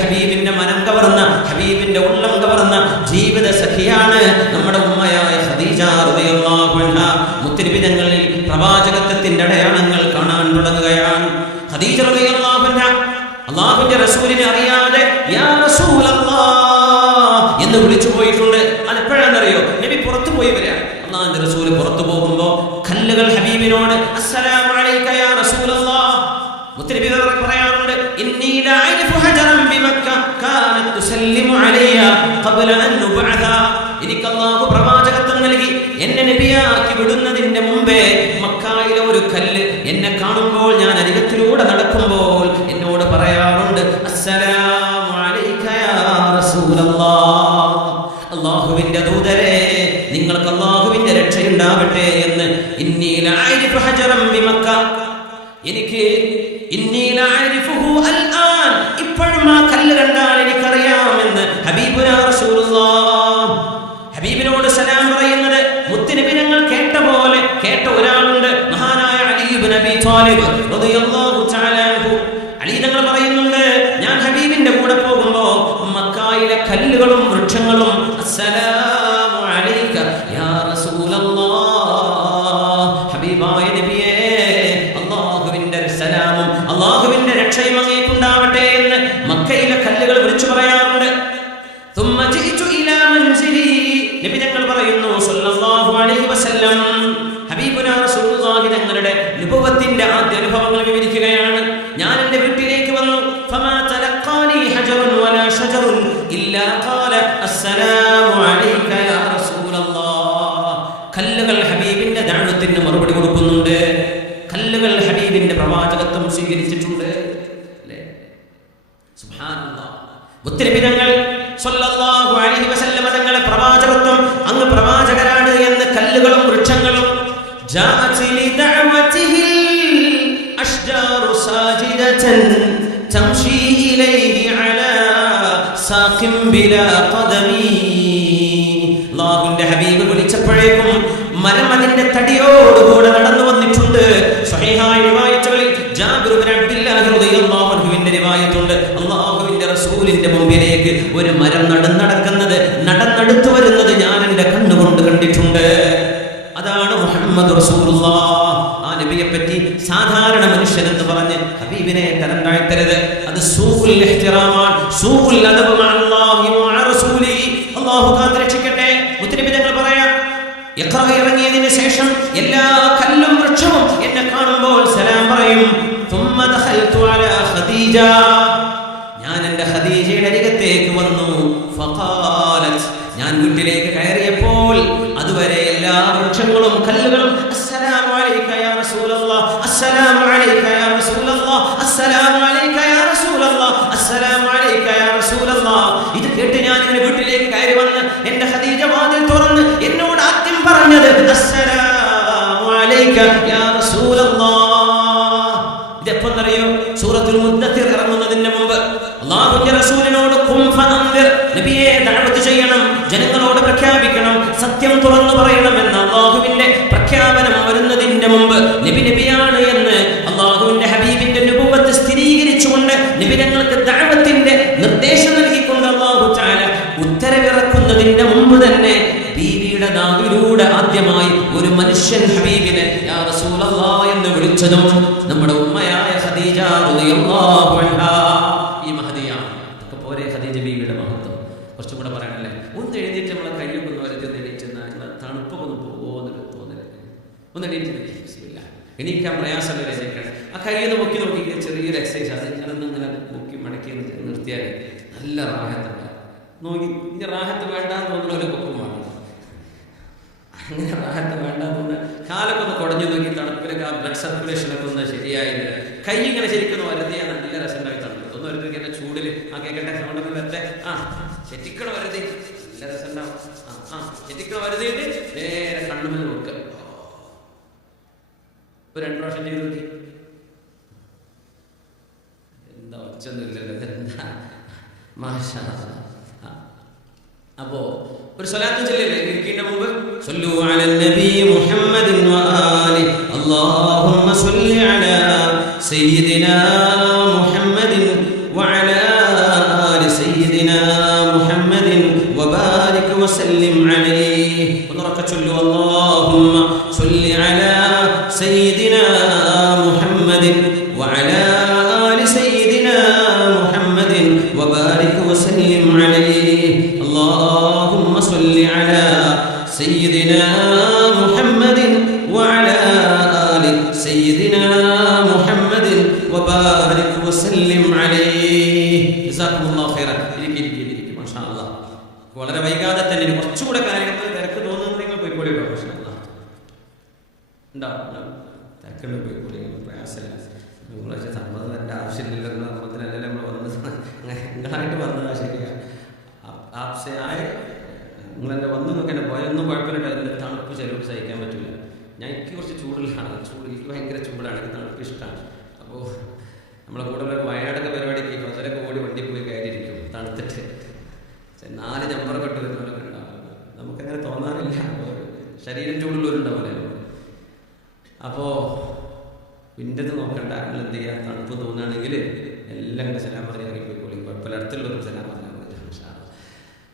ഹബീബിന്റെ മനം കവർന്ന, ഹബീബിന്റെ ഉള്ളം കവർന്ന ജീവിത സഖിയാണ് നമ്മുടെ ഉമ്മയായ ഖദീജ റളിയല്ലാഹു അൻഹ. മുത്തനബി തങ്ങളിൽ പ്രവാചകത്വത്തിന്റെ അടയാളങ്ങൾ കാണാൻ തുടങ്ങുകയാണ്. ഖദീജ റളിയല്ലാഹു അൻഹ അല്ലാഹുവിന്റെ റസൂലിനെ അറിയാതെ യാ റസൂലല്ലാഹ് എന്ന് വിളിച്ചു പോയിട്ടുണ്ട്. അതെപ്പോഴാണെന്നറിയോ? നബി പുറത്തു പോയി വരാ. അല്ലാഹുവിന്റെ റസൂല് പുറത്തു പോകുമ്പോ കല്ലുകൾ ഹബീബിനോട് അസ്സലാമു അലൈക യാ റസൂലല്ലാഹ്, മുത്തനബി പറയാറുണ്ട്, ഇന്നി ലഅരിഫു ഹജറൻ ബിമക്ക കാനത് തുസല്ലിമു അലയ്യ ഖബ്ല അൻ നുബഅത. എനിക്ക് അല്ലാഹു പ്രവാചകത്വം നൽകി എന്നെ നബിയാക്കി വിടുന്നതിന്റെ മുമ്പേ മക്കയിലെ ഒരു കല്ല് എന്നെ കാണുമ്പോൾ, ഞാൻ അരികത്തിലൂടെ നടക്കുമ്പോൾ എന്നോട് പറയാറുണ്ട്, അസ്സലാമു അലൈക യാ റസൂലല്ലാഹ്, അല്ലാഹുവിന്റെ ദൂതരെ, നിങ്ങൾക്ക് അല്ലാഹുവിന്റെ രക്ഷയുണ്ടാവട്ടെ എന്ന്. ഇന്നി ലഅരിഫു ഹജറൻ ബിമക്ക, എനിക്ക് ഇപ്പോഴും ആ കല്ല് കണ്ടാൽ എനിക്കറിയാമെന്ന് ഹബീബുനാ റസൂലുള്ളാഹ്. ഹബീബിനോട് സലാം പറയുന്നത് മുത്തുനബി ഞങ്ങൾ കേട്ട പോലെ കേട്ട ഒരാളുണ്ട്, മഹാനായ അലി ഇബ്നു അബീ ത്വാലിബ് റളിയല്ലാഹു തആല അൻഹു. അലി തങ്ങൾ പറയുന്നുണ്ട്, ഞാൻ ഹബീബിന്റെ കൂടെ പോകുമ്പോ മക്കയിലെ കല്ലുകളും വൃക്ഷങ്ങളും അസ്സലാമു അലൈക യാ റസൂലല്ലാഹ്, ഹബീബായ നബിയേ, സലാമും അല്ലാഹുവിന്റെ രക്ഷയും അങ്ങേക്കുണ്ടാവട്ടെ എന്ന് മക്കയിലെ കല്ലുകൾ വിളിച്ചു പറയാറുണ്ട്. നബി തങ്ങൾ പറയുന്നു സല്ലല്ലാഹു അലൈഹി വസല്ലം, ഹബീബുനാ റസൂലുള്ളാഹി തങ്ങളുടെ നുബുവത്തിന്റെ ആദ്യ അനുഭവങ്ങൾ വിവരിക്കുകയാണ്. ഞാൻ എൻ്റെ വീട്ടിലേക്ക് വന്നു, ഫമാ തലഖാനി ഹജറുൻ വലാ ഷജറുൻ ഇല്ലാ ഖാല അസ്സലാമു അലൈക യാ റസൂലല്ലാഹ്. കല്ലുകൾ ഹബീബിന്റെ ദഅവത്തിന് മറുപടി കൊടുക്കുന്നുണ്ട്. കല്ലുകൾ ഹബീബിന്റെ പ്രവാചകത്വം സ്വീകരിച്ചിട്ടുണ്ട്. സുബ്ഹാനല്ലാഹ്. മുത്തനബി തങ്ങൾ സല്ലല്ലാഹു അലൈഹി വസല്ലം തങ്ങളുടെ പ്രവാചകത്വം, അങ്ങ് പ്രവാചകരാണ് എന്ന് കല്ലുകളും വൃക്ഷങ്ങളും ജാഅത് ലിദഅവതിഹി അഷ്ജാറു സാജിദതൻ തംശി ഇലൈഹി അലാ സാഖിൻ ബിലാ ഖദമി. അല്ലാഹുവിന്റെ ഹബീബ് വിളിച്ചപ്പോഴേക്കും മരം അതിന്റെ തടിയോടുകൂടെ നടന്നു വന്നിട്ടുണ്ട്. സ്വഹീഹായ റിവായത്തുകളിൽ ജാബിർ ഇബ്നു അബ്ദുല്ലാഹി റളിയല്ലാഹു അൻഹുവിന്റെ റിവായത്തുണ്ട്, അല്ലാഹുവിന്റെ റസൂലിന്റെ മുമ്പിലേക്ക് ഒരു മരം നടന്നെടുത്തു വരുന്നത് ഞാൻ എൻ്റെ കണ്ണുകൊണ്ട് കണ്ടിട്ടുണ്ട്. അതാണ് മുഹമ്മദ് റസൂലുള്ളാഹ്. ആ നബിയെ പറ്റി സാധാരണ മനുഷ്യൻ എന്ന് പറഞ്ഞ് ഹബീബിനെ തരം താഴ്ത്തരുത്. അത് സൂഉൽ ഇഹ്തിറാമാണ്, സൂഉൽ അദബ് മഅല്ലാഹി വഅ റസൂലിഹി. അല്ലാഹു കാത്തുരക്ഷിക്കട്ടെ. മുത്തനബി തങ്ങൾ പറയാ, ഇഖ്റ ഇറങ്ങിയതിന് ശേഷം എല്ലാ കല്ലും വൃക്ഷവും എന്നെ കാണുമ്പോൾ സലാം പറയും. തുമ്മ ദഖൽതു അലാ ഖദീജ, ഞാൻ എൻ്റെ ഖദീജയുടെ അരികത്തേക്ക് വന്നു. ഫഖാലത്, ഞാൻ വീട്ടിലേക്ക് കയറിയപ്പോൾ അതുവരെ എല്ലാ വൃക്ഷങ്ങളും കല്ലുകളും അസ്സലാമു അലൈക യാ റസൂലല്ലാഹ്, അസ്സലാമു അലൈക യാ റസൂലല്ലാഹ്, അസ്സലാമു അലൈക യാ റസൂലല്ലാഹ്, അസ്സലാമു അലൈക യാ വീട്ടിലേക്ക് കയറി വന്ന് എന്റെ ഖദീജ വാതിൽ തുറന്ന് എന്നോട് ആദ്യം പറഞ്ഞത് അസ്സലാമു അലൈക യാ റസൂലല്ലാഹ്. ഇതെപ്പോന്നറിയോ? സൂറത്തുൽ മുദ്ദത്തിർ ഇറങ്ങുന്നതിന് മുമ്പ് അല്ലാഹുവിന്റെ റസൂലിനോട് ഖും ഫഅൻദിർ, നബിയെ ദഅവത്ത് ചെയ്യണം, ജനങ്ങളോട് പ്രഖ്യാപിക്കണം, സത്യം തുറന്നു പറയണമെന്ന അല്ലാഹുവിന്റെ പ്രഖ്യാപനം വരുന്നതിന്റെ മുമ്പ് നബിയാണ് എന്ന് അല്ലാഹുവിന്റെ ഹബീബിന്റെ നുബുവത്ത് സ്ഥിരീകരിച്ചുകൊണ്ട് നബി ഞങ്ങൾക്ക് ദഅവത്തിന്റെ നിർദ്ദേശം നൽകിക്കൊണ്ട് അല്ലാഹു തആല ഉത്തരവിറക്കുന്നതിന്റെ മുമ്പ് തന്നെ ബീവിയുടെ നാവിലൂടെ ആദ്യമായി ഒരു മനുഷ്യൻ ഹബീബിനെ യാ റസൂലല്ലാഹ് എന്ന് വിളിച്ചതും നമ്മുടെ ഉമ്മയായ ഖദീജ റളിയല്ലാഹു അൻഹാ. ഈ മഹദിയാണ്. ഒക്കെ പോരെ ഖദീജ ബീവിയുടെ മഹത്വം. കുറച്ചും കൂടെ പറയണല്ലേ? ഒന്ന് എഴുതിയിട്ട് നമ്മളെ കയ്യൊക്കെ ഒന്ന് വരച്ച് എണീച്ചെന്നാൽ തണുപ്പൊക്കെ ഒന്ന് പോകുമെന്നൊരു തോന്നല്. ഒന്ന് എണീറ്റ് ബിസ്മില്ലാ. എണീക്കാൻ പ്രയാസമല്ലേ എണീക്കണം. ആ കയ്യൊന്ന് പൊക്കി നോക്കി ചെറിയൊരു എക്സസൈസ്, അത് ഞാനൊന്ന് ഇങ്ങനെ പൊക്കി മടക്കി നിർത്തിയാൽ നല്ല റാഹത്തുണ്ട്. നോക്കി ഇനി റാഹത്ത് വേണ്ടാന്ന് തോന്നുന്ന ഒരു പൊക്കമാണ്. അങ്ങനെ റാഹത്ത് വേണ്ടാന്ന് തോന്നുന്ന കാലൊക്കെ ഒന്ന് കുടഞ്ഞു നോക്കി തണുപ്പിലൊക്കെ ആ ബ്ലഡ് സർക്കുലേഷനൊക്കെ ഒന്ന് ശരിയായില്ല. കൈ ഇങ്ങനെ ശരിക്കും വരുത്തിയാൽ നല്ല രസമുണ്ടായി. തണുപ്പ് ഒന്ന് വരുന്നത് എന്നെ ചൂടിൽ ആ കേൾക്കട്ടെ സൗണ്ടൊക്കെ വരട്ടെ. ആ ചെറ്റിക്കണ വരുതി നല്ല രസമുണ്ടാവും. ചെറ്റിക്കണ വരുതിയിട്ട് നേരെ കണ്ണുമെന്ന് നോക്കുക. ഒരു 2 പ്രാവശ്യം ചെയ്ത് നോക്കി. എന്താ ഒച്ചൊന്നുമില്ലല്ലോ, എന്താ മാഷാ. അപ്പോ ഒരു സ്വലാത്ത് ചൊല്ലില്ലേ ഇരിക്കേണ്ട മുമ്പ്? സല്ലു അലൻ നബി മുഹമ്മദിൻ വആലി അല്ലാഹുമ്മ സല്ലി അലാ സയ്യിദിനാ മുഹമ്മദിൻ വഅലാ ആലി സയ്യിദിനാ മുഹമ്മദിൻ വബാരിക് വസല്ലിം അലൈഹി. ഒന്നുറക്കെ ചൊല്ലു അല്ലാഹുമ്മ സല്ലി അലാ സയ്യിദിനാ മുഹമ്മദിൻ വഅലാ ആലി സയ്യിദിനാ മുഹമ്മദിൻ വബാരിക് വസല്ലിം അലൈഹി. اللهم صل على سيدنا محمد وعلى آل سيدنا محمد وبارك وسلم عليه. جزاكم الله خيرا. ما شاء الله. വളരെ വൈകാതെ തന്നെ കുറച്ചുകൂടെ കാര്യങ്ങൾ തിരക്ക് തോന്നുന്നു. നിങ്ങൾ പോയിക്കോളി. മാഷാ അല്ലാഹ്. ഉണ്ടാവും തിരക്കുള്ള പോയിക്കോളി. പ്രയാസമില്ല. നിങ്ങൾ സമ്മതം എൻ്റെ ആവശ്യമില്ലല്ലോ. സമ്മതത്തിനല്ലേ നമ്മൾ വന്നത്. നിങ്ങളായിട്ട് വന്നതാ ശരിയാണ്. നിങ്ങളെന്നെ വന്നു നോക്കി എന്നെ പോയൊന്നും കുഴപ്പമില്ല. അതിൻ്റെ തണുപ്പ് ചിലവ് സഹിക്കാൻ പറ്റില്ല. എനിക്ക് കുറച്ച് ചൂടിലാണ്. എനിക്ക് ഭയങ്കര ചൂടാണ്. എനിക്ക് തണുപ്പ് ഇഷ്ടമാണ്. അപ്പോൾ നമ്മളെ കൂടെ വയനാടൊക്കെ പരിപാടിക്ക് ബസ്സിലൊക്കെ ഓടി വണ്ടി പോയി കയറിയിരിക്കും തണുത്തിട്ട്. 4 ജമ്പറൊക്കെ ഇട്ട് വരുന്നവരൊക്കെ ഉണ്ടാവും. നമുക്കങ്ങനെ തോന്നാറില്ല. ശരീരം ചൂടുള്ളവരുണ്ടാവില്ലേ. അപ്പോൾ പിൻ്റെത് നോക്കണ്ട. നിങ്ങൾ എന്ത് ചെയ്യുക? തണുപ്പ് തോന്നുകയാണെങ്കിൽ എല്ലാം കൂടെ സലാം പറഞ്ഞ് ഇറങ്ങി പോയിക്കോളി. കുഴപ്പമില്ല. അടുത്തുള്ളവരും സലാം പറഞ്ഞാൽ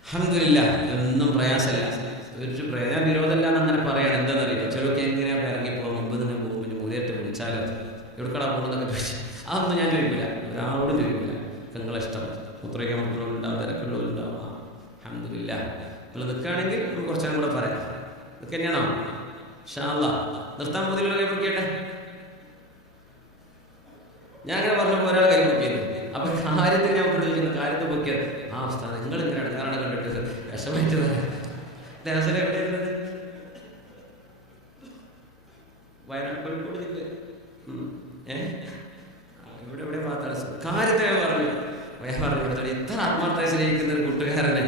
അൽഹംദുലില്ലാ. ഒന്നും പ്രയാസമില്ല. ഞാൻ വിരോധമില്ലാന്ന് അങ്ങനെ പറയണം. എന്താണെന്നറിയില്ല, ചിലർക്ക് എങ്ങനെയാ ഇറങ്ങിപ്പോ മുമ്പ് തന്നെ പോകും. പിന്നെ മൂലയിട്ട് വിളിച്ചാലോ എവിടെക്കടാ പോകുന്നതൊക്കെ ചോദിച്ചാൽ അതൊന്നും ഞാൻ ചോദിക്കില്ല. ഒരാളോടും ചോദിക്കില്ല. നിങ്ങളെ ഇഷ്ടം. മുത്രയ്ക്കാൻ മക്കളുണ്ടാവും, തിരക്കുള്ളവരുണ്ടാവും. അൽഹംദുലില്ലാ. നിങ്ങൾ നിൽക്കുകയാണെങ്കിൽ നമുക്ക് കുറച്ചും കൂടെ പറയാം. ഇതൊക്കെ തന്നെയാണോ? ഇൻഷാ അല്ലാഹ്. നിർത്താൻ പോകുന്നില്ല. കൈ പൊക്കിയട്ടെ. ഞാൻ അങ്ങനെ പറഞ്ഞപ്പോൾ ഒരാൾ കൈ പൊക്കിയത്. അപ്പൊ കാര്യത്തിൽ ഞാൻ ചോദിക്കുന്ന കാര്യത്തിൽ പൊക്കിയത് ആ അവസ്ഥ നിങ്ങൾ ഇങ്ങനെ ഇടക്കാറാണ് കണ്ടിട്ട് വിഷമായിട്ട് ദേശം എവിടെയുള്ളത്? വയനാട് കോഴിക്കോട് ജില്ല. ഇവിടെ എവിടെ മാത്രം കാര്യത്തെ പറഞ്ഞു എത്ര ആത്മാർത്ഥമായി സ്നേഹിക്കുന്ന ഒരു കൂട്ടുകാരനെ.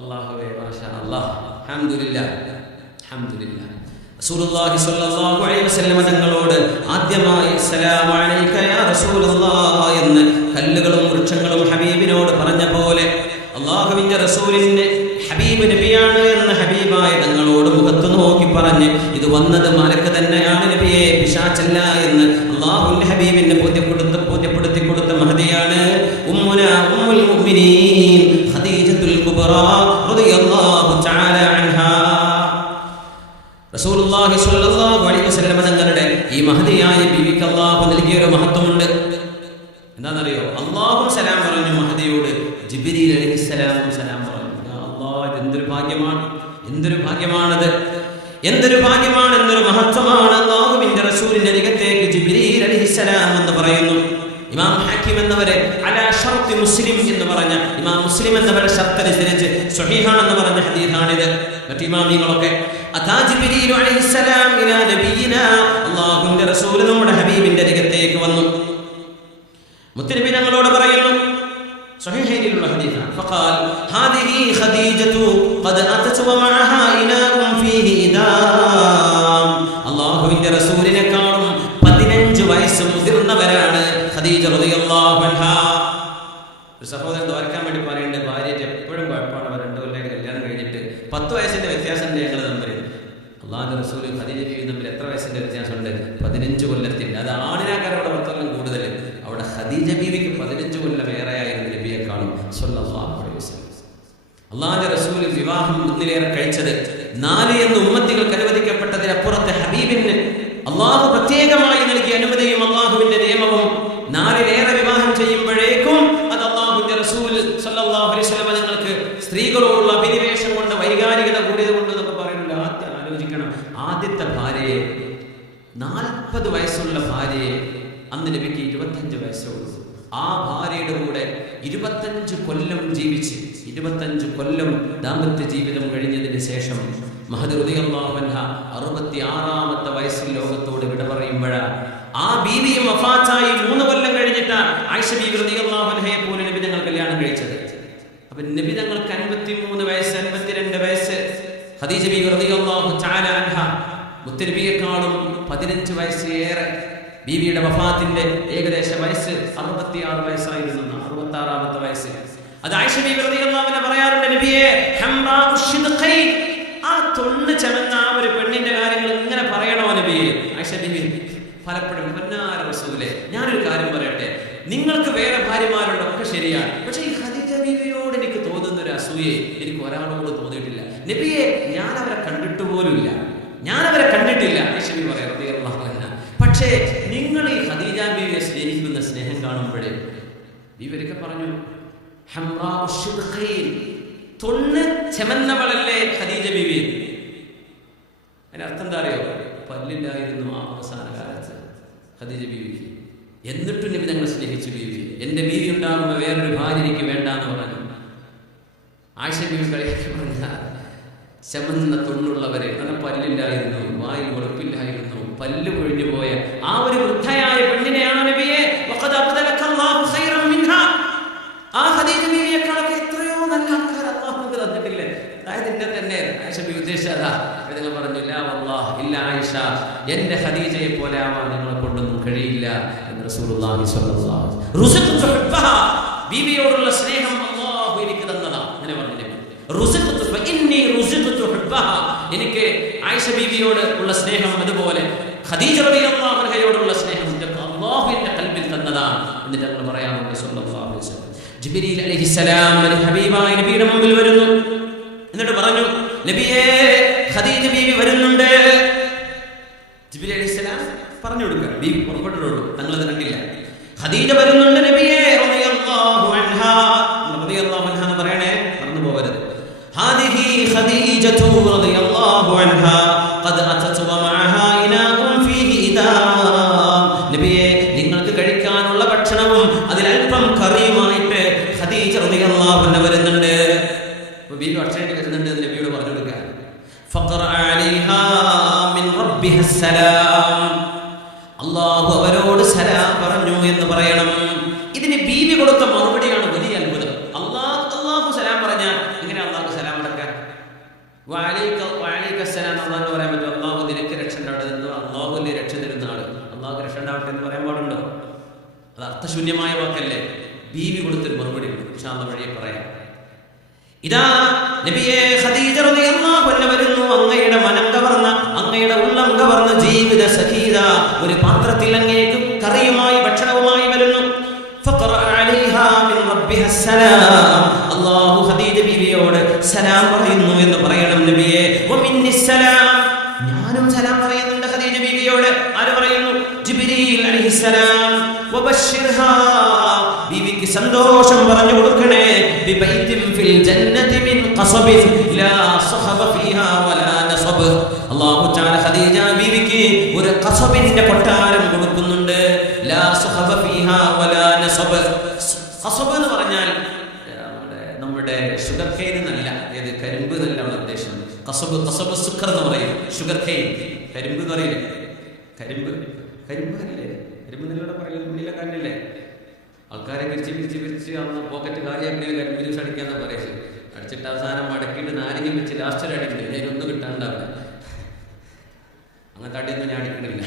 അല്ലാഹുവേ മാഷാ അല്ലാഹ്. അൽഹംദുലില്ലാ. അൽഹംദുലില്ലാ. റസൂലുള്ളാഹി സ്വല്ലല്ലാഹു അലൈഹി വസല്ലം തങ്ങളോട് ആദ്യമായി അസ്സലാമു അലൈക യാ റസൂലല്ലാഹ് എന്ന് കല്ലുകളും വൃക്ഷങ്ങളും ഹബീബിനോട് പറഞ്ഞ പോലെ അല്ലാഹുവിന്റെ റസൂലിന്റെ ഹബീബ് നബിയാണ് എന്ന് ഹബീബായ തങ്ങളോട് മുഖത്ത് നോക്കി പറഞ്ഞ് ഇത് വന്നത് മലക്ക് തന്നെയാണ് നബിയെ, പിശാചല്ല എന്ന് അല്ലാഹുവിന്റെ ഹബീബിനെ ബോധ്യപ്പെടുത്തി കൊടുത്ത മഹദിയാണ് ഉമ്മുനാ ഉമ്മുൽ മുഅ്മിനീൻ ഖദീജത്തുൽ കുബ്റാ റളിയല്ലാഹു തആല അൻഹാ. റസൂലുള്ളാഹി സ്വല്ലല്ലാഹു അലൈഹി വസല്ലം തങ്ങളുടെ ഈ മഹദിയായ ബീവിക്ക് അല്ലാഹു നൽകിയ ഒരു മഹത്വമുണ്ട്. എന്താണെന്നറിയോ? അല്ലാഹു സലാം പറഞ്ഞു മഹദിയോട്, ജിബ്രീൽ അലൈഹിസ്സലാമും സലാം പറഞ്ഞു. യാ അല്ലാഹ്, എന്തൊരു ഭാഗ്യമാണ്, എന്തൊരു ഭാഗ്യമാണത്, എന്തൊരു ഭാഗ്യമാണ്, എന്തൊരു മഹത്വമാണ്. അല്ലാഹുവിന്റെ റസൂലിന്റെ അരികത്തേക്ക് ജിബ്രീൽ അലൈഹിസ്സലാം എന്ന് പറയുന്നു. ഇമാം ഹാക്കിം എന്നവരെ അലാ ശർത്തി മുസ്ലിം എന്ന് പറഞ്ഞ ഇമാം മുസ്ലിം എന്നവരുടെ ശർത്തനുസരിച്ച് സ്വഹീഹാണെന്ന് പറഞ്ഞ ഹദീസാണിത്. മറ്റു ഇമാമികളൊക്കെ അതാ ജിബ്രീൽ അലൈഹിസ്സലാം ഇലാ നബിയിനാ, അല്ലാഹുവിന്റെ റസൂൽ നമ്മുടെ ഹബീബിന്റെ അരികത്തേക്ക് വന്നു. മുത്തനബി ഞങ്ങളോട് പറയുന്നു സ്വഹീഹൈനിലുള്ള ഹദീസാണ്. ഫഖാൽ ഹാദിഹി ഖദീജതു ഖദ് അതത് വമഅഹാ ഇനാഉം ഫീഹി ഇദാം. അല്ലാഹുവിന്റെ റസൂലിനെക്കാളും 15 വയസ്സ് മുതിർന്നവരാണ് ഖദീജ റളിയല്ലാഹു അൻഹാ. ഒരു സഹോദരൻ ദ്വാരക്കാൻ വേണ്ടി പറയേണ്ട ഭാര്യയ്ക്ക് എപ്പോഴും കുഴപ്പമാണ്. അവർ 2 കൊല്ലം കല്യാണം കഴിഞ്ഞിട്ട് 10 വയസ്സിന്റെ വ്യത്യാസമുണ്ട് ഞങ്ങൾ തമ്മിൽ. അള്ളാഹുവിന്റെ റസൂലും ഖദീജ ബീവി തമ്മിൽ എത്ര വയസ്സിന്റെ വ്യത്യാസമുണ്ട്? 15 കൊല്ലത്തിന്റെ. അത് ആണിനാക്കാർ അവിടെ 10 കൊല്ലം കൂടുതൽ. അവിടെ ഖദീജ ബീവിക്ക് 15 കൊല്ലം ഏറെയായിരുന്നു നബിയെക്കാളും സ്വല്ലല്ലാഹു അലൈഹി വസല്ലം. അള്ളാഹുവിന്റെ റസൂൽ വിവാഹം ഒന്നിലേറെ കഴിച്ചത് 4 എന്ന് ഉമ്മത്തികൾക്ക് അനുവദിക്കപ്പെട്ടതിനപ്പുറത്തെ ഹബീബിന് അള്ളാഹു പ്രത്യേകമായി നൽകിയ അനുമതിയും അള്ളാഹുവിന്റെ നിയമവും 4-ലേറെ വിവാഹം ചെയ്യുമ്പോഴേക്കും അത് അള്ളാഹുവിന്റെ റസൂൽ സ്വല്ലല്ലാഹു അലൈഹി വസല്ലം നിങ്ങൾക്ക് സ്ത്രീകളോടുള്ള അഭിനിവേശം കൊണ്ട് വൈകാരികത കൂടിയത് കൊണ്ട് എന്നൊക്കെ പറയുന്നില്ല. ആദ്യം ആലോചിക്കണം, ആദ്യത്തെ ഭാര്യയെ 40 വയസ്സുള്ള ഭാര്യയെ അന്ന് നബിക്ക് 25 വയസ്സേ ഉള്ളൂ. ആ ഭാര്യയുടെ കൂടെ 25 കൊല്ലം ജീവിച്ച് 25 കൊല്ലം ദാമ്പത്യ ജീവിതം കഴിഞ്ഞതിന് ശേഷം മഹദി റളിയല്ലാഹു അൻഹ 66-ാമത്തെ വയസ്സിൽ ലോകത്തോട് വിട പറയുമ്പോഴാണ് ആ ബീവിയും വഫാത്തായി 3 കൊല്ലം കഴിഞ്ഞിട്ടാണ് ആയിഷ ബീവി റളിയല്ലാഹു അൻഹയെ പോലെ നബി തങ്ങൾ കല്യാണം കഴിച്ചത്. അപ്പൊ നബി തങ്ങൾക്ക് 53 വയസ്സ് 52 വയസ്സ്. ഖദീജ ബീവി റളിയല്ലാഹു തആല അൻഹ മുത്തനബിയെക്കാളും 15 വയസ്സ് ഏറെ. ബീവിയുടെ വഫാത്തിന്റെ ഏകദേശ വയസ്സ് 66 വയസ്സായിരുന്നു. 66-ാമത്തെ വയസ്സ്. അത് ആയിഷ ബീവി റളിയല്ലാഹു അൻഹ പറയാറുണ്ട്, നബിയെ ഹംറാഉശ്ശിദ്ഖൈൻ, ആ തൊണ്ണ് ചമന്ന ആ ഒരു പെണ്ണിന്റെ കാര്യങ്ങൾ ഇങ്ങനെ പറയണോ നബിയെ? ആയിഷ ബീവി പലപ്പോഴും പൊന്നാര റസൂലേ, ഞാനൊരു കാര്യം പറയട്ടെ, നിങ്ങൾക്ക് വേറെ ഭാര്യമാരുണ്ടൊക്കെ ശരിയാണ്, പക്ഷെ ഈ ഖദീജ ബീവിയോട് എനിക്ക് തോന്നുന്ന ഒരു അസൂയെ എനിക്ക് ഒരാളോട് തോന്നിയിട്ടില്ല നബിയെ. ഞാൻ അവരെ കണ്ടിട്ട് പോലുമില്ല, ഞാൻ അവരെ കണ്ടിട്ടില്ല. ആയിഷ ബീവി പറയാം റളിയല്ലാഹു അൻഹ, പക്ഷേ നിങ്ങൾ ഈ ഖദീജ ബീവിയെ സ്നേഹിക്കുന്ന സ്നേഹം കാണുമ്പോഴേ ബീവിയൊക്കെ പറഞ്ഞു, ഹംറാഉശ്ശിദ്ഖൈൻ, തൊണ്ണ് ചെമന്നവളല്ലേ ഖദീജ ബീവി. അതിനർത്ഥം എന്താ അറിയോ? പല്ലില്ലായിരുന്നു ആ അവസാന കാലത്ത് ഖദീജ ബീവിക്ക്. എന്നിട്ടും നബി ഞങ്ങൾ സ്നേഹിച്ചു ബീവി. എന്റെ ബീവി ഉണ്ടാകുമ്പോൾ വേറൊരു ഭാര്യ എനിക്ക് വേണ്ട എന്ന് പറഞ്ഞു. ആയിഷ ബീവി കളിയാക്കി പറഞ്ഞ ചെമന്ന തൊണ്ണുള്ളവരെ, നല്ല പല്ലില്ലായിരുന്നു, വായിൽ ഉറപ്പില്ലായിരുന്നു, പല്ല് പൊഴിഞ്ഞു പോയ ആ ഒരു വൃദ്ധയായ പെണ്ണിനെയാണ് നബിയെ ആ ഖദീജ ബീവിയെക്കാളൊക്കെ എത്രയോ നല്ല ആൾക്കാർ അല്ലാഹു തന്നിട്ടില്ലേ. അതായത് എന്നെ തന്നെ ആയിഷ ബീവി ഉദ്ദേശിച്ചതാ. നിങ്ങൾ പറഞ്ഞു, ലാ വല്ലാഹ് ഇല്ല ആയിഷ, എന്റെ ഖദീജയെ പോലെ ആവാൻ നിങ്ങളെ കൊണ്ടൊന്നും കഴിയില്ല എന്ന് റസൂലുള്ളാഹി സ്വല്ലല്ലാഹു അലൈഹി വസല്ലം. റുസിഖ്തു ഹുബ്ബഹ, ബീവിയോടുള്ള സ്നേഹം അല്ലാഹു എനിക്ക് തന്നതാ. അങ്ങനെ പറഞ്ഞു നബി. റുസിഖ്തു ഫഇന്നി റുസിഖ്തു ഹുബ്ബഹ, എനിക്ക് ആയിഷ ബീവിയോട് ഉള്ള സ്നേഹം അതുപോലെ ഖദീജ റളിയല്ലാഹു അൻഹയോടുള്ള സ്നേഹം അല്ലാഹു എന്റെ ഖൽബിൽ തന്നതാണ് എന്ന് ഞങ്ങൾ പറയാറുണ്ട് സ്വല്ലല്ലാഹു അലൈഹി വസല്ലം. ജിബ്രീൽ അലൈഹിസ്സലാം ഹബീബായ നബിയുടെ മുമ്പിൽ വരുന്നു. എന്നിട്ട് പറഞ്ഞു, നബിയേ ഖദീജ ബീവി വരുന്നുണ്ട്. ജിബ്രീൽ അലൈഹിസ്സലാം പറഞ്ഞു കൊടുക്കുക, ബീവി പുറപ്പെട്ടിട്ടുള്ളൂ, തങ്ങളത് കണ്ടില്ല. ഖദീജ വരുന്നുണ്ട് നബിയേ റളിയല്ലാഹു അൻഹാ. റളിയല്ലാഹു അൻഹാ എന്ന് പറയണേ, മറന്നു പോകരുത്. ഹാദിഹി ഖദീജതു റളിയല്ലാഹു അൻഹാ ഖദ് അതത് വമഅഹാ ഇനാഉം ഫീഹി ഇദാം. നബിയേ നിങ്ങൾക്ക് കഴിക്കാനുള്ള ഭക്ഷണവും അതിൽ അല്പം കറിയുമായിട്ട് ഖദീജ റളിയല്ലാഹു അൻഹ വരുന്നുണ്ട്. ബീവി ഭക്ഷണം വരുന്നുണ്ട് എന്ന് നബിയോട് പറഞ്ഞു കൊടുക്കുക. ഫഖറഅ അലൈഹാ മിൻ റബ്ബിഹ സലാം, അല്ലാഹു അവരോട് സലാം പറഞ്ഞു എന്ന് പറയണം. ഇതിന് ബീവി കൊടുത്ത മറുപടിയാണ് വലിയ അത്ഭുതം. അല്ലാഹു സലാം പറഞ്ഞാൽ എങ്ങനെ അല്ലാഹു സലാം അടക്കാൻ? വഅലൈക സലാം അല്ലാഹു പറയാൻ പറ്റും? അല്ലാഹു നിനക്ക് രക്ഷ ഉണ്ടാവട്ടെ, അല്ലാഹു അല്ലേ രക്ഷ തരുന്ന ആള്, അല്ലാഹു രക്ഷ ഉണ്ടാവട്ടെ എന്ന് പറയാൻ പാടുണ്ടോ? അത് അർത്ഥശൂന്യമായ വാക്കല്ലേ? ബീവി കൊടുത്തൊരു മറുപടി ഇൻഷാ അല്ലാഹ് വഴിയെ പറയാം. ഇതാ നബിയെ ഖദീജ റളിയല്ലാഹു അൻഹ വരുന്നു. അങ്ങയുടെ മനം കവർന്ന, അങ്ങയുടെ ഉള്ളം കവർന്ന ജീവിത സഖീത ഒരു പാത്രത്തിൽ അങ്ങേക്ക് കറിയുമായി ഭക്ഷണവുമായി വരുന്നു. ഫഖറഅ അലൈഹാ മിൻ റബ്ബിഹ സലാം, അല്ലാഹു ഖദീജ ബീവിയോട് സലാം പറയുന്നു എന്ന് പറയണം നബിയെ. വമിന്നിസ്സലാം, ഞാനും സലാം പറയുന്നുണ്ട് ഖദീജ ബീവിയോട്. ആര് പറയുന്നു? ജിബ്രീൽ അലൈഹിസ്സലാം. വബശ്ശിർഹാ, ബീവിക്ക് സന്തോഷം പറഞ്ഞു കൊടുക്കണേ. ബിബൈതിൻ ഫിൽ ജന്നതി മിൻ ഖസബിൻ ലാ സഹബ ഫീഹാ വലാ നസബ്. അല്ലാഹു തആല ഖദീജ ബീവിക്ക് ഒരു ഖസബിന്റെ കൊട്ടാരം കൊടുക്കുന്നുണ്ട്. ലാ സഹബ ഫീഹാ വലാ നസബ്. ഖസബ് എന്ന് പറഞ്ഞാൽ നമ്മുടെ ഷുഗർ കെയിൻ എന്നല്ല, ഏത് കരിമ്പ് എന്നല്ല ഉദ്ദേശം. ഖസബ് സുക്കർ എന്ന് പറയും. ഷുഗർ കെയിൻ, കരിമ്പ് എന്ന് പറയില്ലേ? കരിമ്പ് അല്ലേ? കരിമ്പ് നിങ്ങളുടെ പറയുന്നത് മുന്നിലെ കാരനല്ലേ? ആൾക്കാരെ പിരിച്ച് അന്ന് പോക്കറ്റ് കാലിയാക്കി കരിമ്പ് ജ്യൂസ് അടിക്കാന്നാ പറയുന്നത്. അടിച്ചിട്ട് അവസാനം മടക്കിയിട്ട് നാരങ്ങ വെച്ച് ലാസ്റ്റ് അടിക്കുന്നുണ്ട്. ഇതിലൊന്നും കിട്ടാണ്ടാവില്ല. അങ്ങനത്തെ അടിയൊന്നും ഞാൻ അടിക്കണില്ല.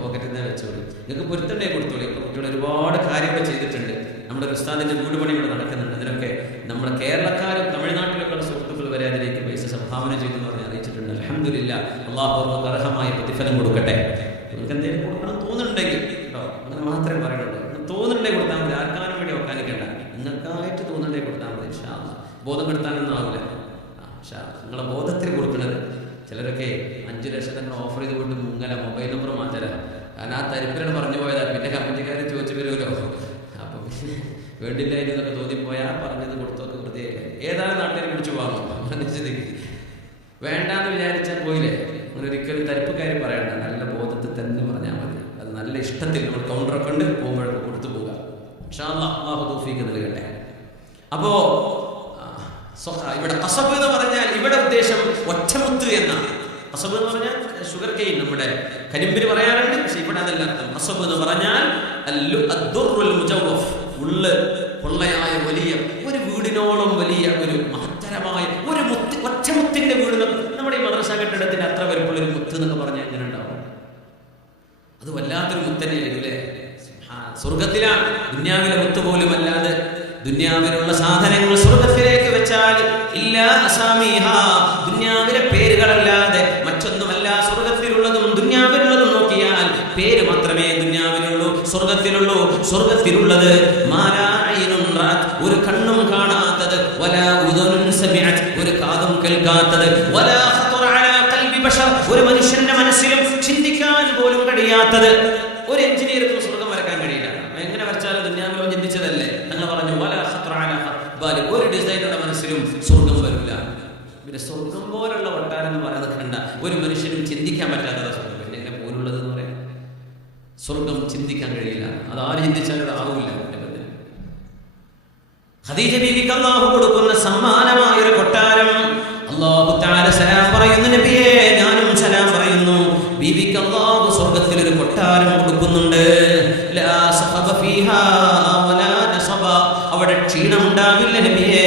പോക്കറ്റിൽ നിന്ന് വെച്ചോളൂ. നിങ്ങൾക്ക് പൊരുത്തണ്ടേ കൊടുത്തോളൂ. ഇപ്പോൾ കുട്ടികൾ ഒരുപാട് കാര്യങ്ങൾ ചെയ്തിട്ടുണ്ട്. നമ്മുടെ ഉസ്താദിന്റെ വീട് പണി ഇവിടെ നടക്കുന്നുണ്ട്. അതിലൊക്കെ നമ്മുടെ കേരളക്കാരും തമിഴ്നാട്ടിലൊക്കെ ഉള്ള സുഹൃത്തുക്കൾ വരെ അതിലേക്ക് പൈസ സംഭാവന ചെയ്തെന്ന് പറഞ്ഞ് അറിയിച്ചിട്ടുണ്ട്. അൽഹംദുലില്ലാ, അള്ളാഹു അവർക്ക് അർഹമായ പ്രതിഫലം കൊടുക്കട്ടെ. നിങ്ങൾക്ക് എന്തെങ്കിലും കൊടുക്കണം തോന്നുന്നുണ്ടെങ്കിൽ കേട്ടോ, അങ്ങനെ മാത്രമേ പറയുന്നുള്ളൂ. തോന്നുന്നുണ്ടെങ്കിൽ കൊടുത്താൽ മതി. ആർക്കാനും വേണ്ടി വെക്കാനിക്കണ്ട. നിങ്ങൾക്കായിട്ട് തോന്നുന്നുണ്ടെങ്കിൽ കൊടുത്താൽ മതി. ഇൻഷാ അല്ലാഹ്. ബോധം കെടുത്താനൊന്നും ആവില്ല. നിങ്ങളെ ബോധത്തിൽ കൊടുക്കുന്നത്. ചിലരൊക്കെ 5 ലക്ഷത്തിന് ഓഫർ ചെയ്ത് കൊണ്ട് മുങ്ങല മൊബൈൽ നമ്പർ മാറ്റല. കാരണം ആ തരിപ്പിലാണ് പറഞ്ഞു പോയതാ. പിന്നെ കമ്മിറ്റിക്കാരെ ചോദിച്ചു വരുമല്ലോ. അപ്പം വേണ്ടില്ല എന്നൊക്കെ തോന്നിപ്പോയാൽ പറഞ്ഞത് കൊടുത്തൊക്കെ വെറുതെ ഏതാണ് നാട്ടിനെ പിടിച്ചു വാങ്ങും. വേണ്ടാന്ന് വിചാരിച്ചാൽ പോയില്ലേ. അങ്ങനെ ഒരിക്കലും തരിപ്പുകാരി പറയണ്ട. നല്ല ബോധത്തിൽ തന്നെ പറഞ്ഞാൽ മതി. അത് നല്ല ഇഷ്ടത്തിൽ നമ്മൾ കൗണ്ടറൊക്കെ ഉണ്ട് പോകുമ്പോഴൊക്കെ കൊടുത്തു പോവുക. ഇൻഷാ അല്ലാഹ് അല്ലാഹു തൗഫീഖ് നൽകട്ടെ. അപ്പോ ഇവിടെ ഖസബ് എന്ന് പറഞ്ഞാൽ ഇവിടെ ഉദ്ദേശം ഒറ്റമുത്ത് എന്നാണ്. ഖസബ് എന്ന് പറഞ്ഞാൽ ഷുഗർ കെയിൻ, നമ്മുടെ കരിമ്പിന് പറയാറുണ്ട്. പക്ഷെ ഇവിടെ അതല്ല അർത്ഥം. ഖസബ് എന്ന് പറഞ്ഞാൽ പൊള്ളയായ വലിയ ഒരു വീടിനോളം വലിയ ഒരു മഹത്തരമായ ഒരു മുത്ത്, ഒറ്റമുത്തിന്റെ വീട്. നമ്മുടെ ഈ മദ്രസ കെട്ടിടത്തിന് അത്ര വലുപ്പമുള്ള ഒരു മുത്ത് എന്നൊക്കെ പറഞ്ഞാൽ എങ്ങനെ ഉണ്ടാവും? അത് വല്ലാത്തൊരു മുത്തന്നെയായിരിക്കും അല്ലേ? സ്വർഗത്തിലാണ്. ദുന്യാവിലെ മുത്ത് പോലും അല്ലാതെ ദുന്യാവിലുള്ള സാധനങ്ങൾ സ്വർഗത്തിലേക്ക് വെച്ചാൽ ഇല്ല അസാമീഹ, ദുന്യാവിലെ പേരുകളല്ലാതെ മറ്റൊന്നുമല്ല സ്വർഗത്തിലുള്ളതും ദുന്യാവിലുള്ളതും നോക്കിയാൽ പേര് മാത്രമേ ദുന്യാവിലുള്ളൂ, സ്വർഗത്തിലുള്ളൂ. സ്വർഗത്തിലുള്ളത് ഒരു കണ്ണും കാണാത്തത്, ഒരു കാതും കേൾക്കാത്തത്, ഒരു മനുഷ്യന്റെ മനസ്സിലും ചിന്തിക്കാൻ പോലും കഴിയാത്തത്. ഒരു എഞ്ചിനീയർക്കും സ്വർഗം വരക്കാൻ കഴിയില്ല. എങ്ങനെ വരച്ചാലും ദുന്യാവിലോ ചിന്തിച്ചതല്ലേ. ഞങ്ങൾ പറഞ്ഞു ഒരു ഡിസൈനറുടെ മനസ്സിലും സ്വർഗം വരില്ല. പിന്നെ സ്വർഗം പോലുള്ള വട്ടാരം എന്ന് പറയുന്നത് കണ്ട ഒരു മനുഷ്യനും ചിന്തിക്കാൻ പറ്റാത്ത സ്വർഗം. പിന്നെ എങ്ങനെ പോലുള്ളത് എന്ന് പറയാം. സ്വർഗം ചിന്തിക്കാൻ കഴിയില്ല. അത് ആര് ചിന്തിച്ചാലും അത് ആവില്ല. ഖദീജ ബീവിക്ക് അല്ലാഹു കൊടുക്കുന്ന സമ്മാനമായൊരു കൊട്ടാരം. അല്ലാഹു തആല സലാം പറയുന്നു നബിയേ, ഞാനും സലാം പറയുന്നു. ബീവിക്ക് അല്ലാഹു സ്വർഗ്ഗത്തിൽ ഒരു കൊട്ടാരം കൊടുക്കുന്നുണ്ട്. ലാ സഖബ ഫീഹാ വലാ നസബ, അവിടെ ക്ഷീണം ഉണ്ടാവില്ല നബിയേ.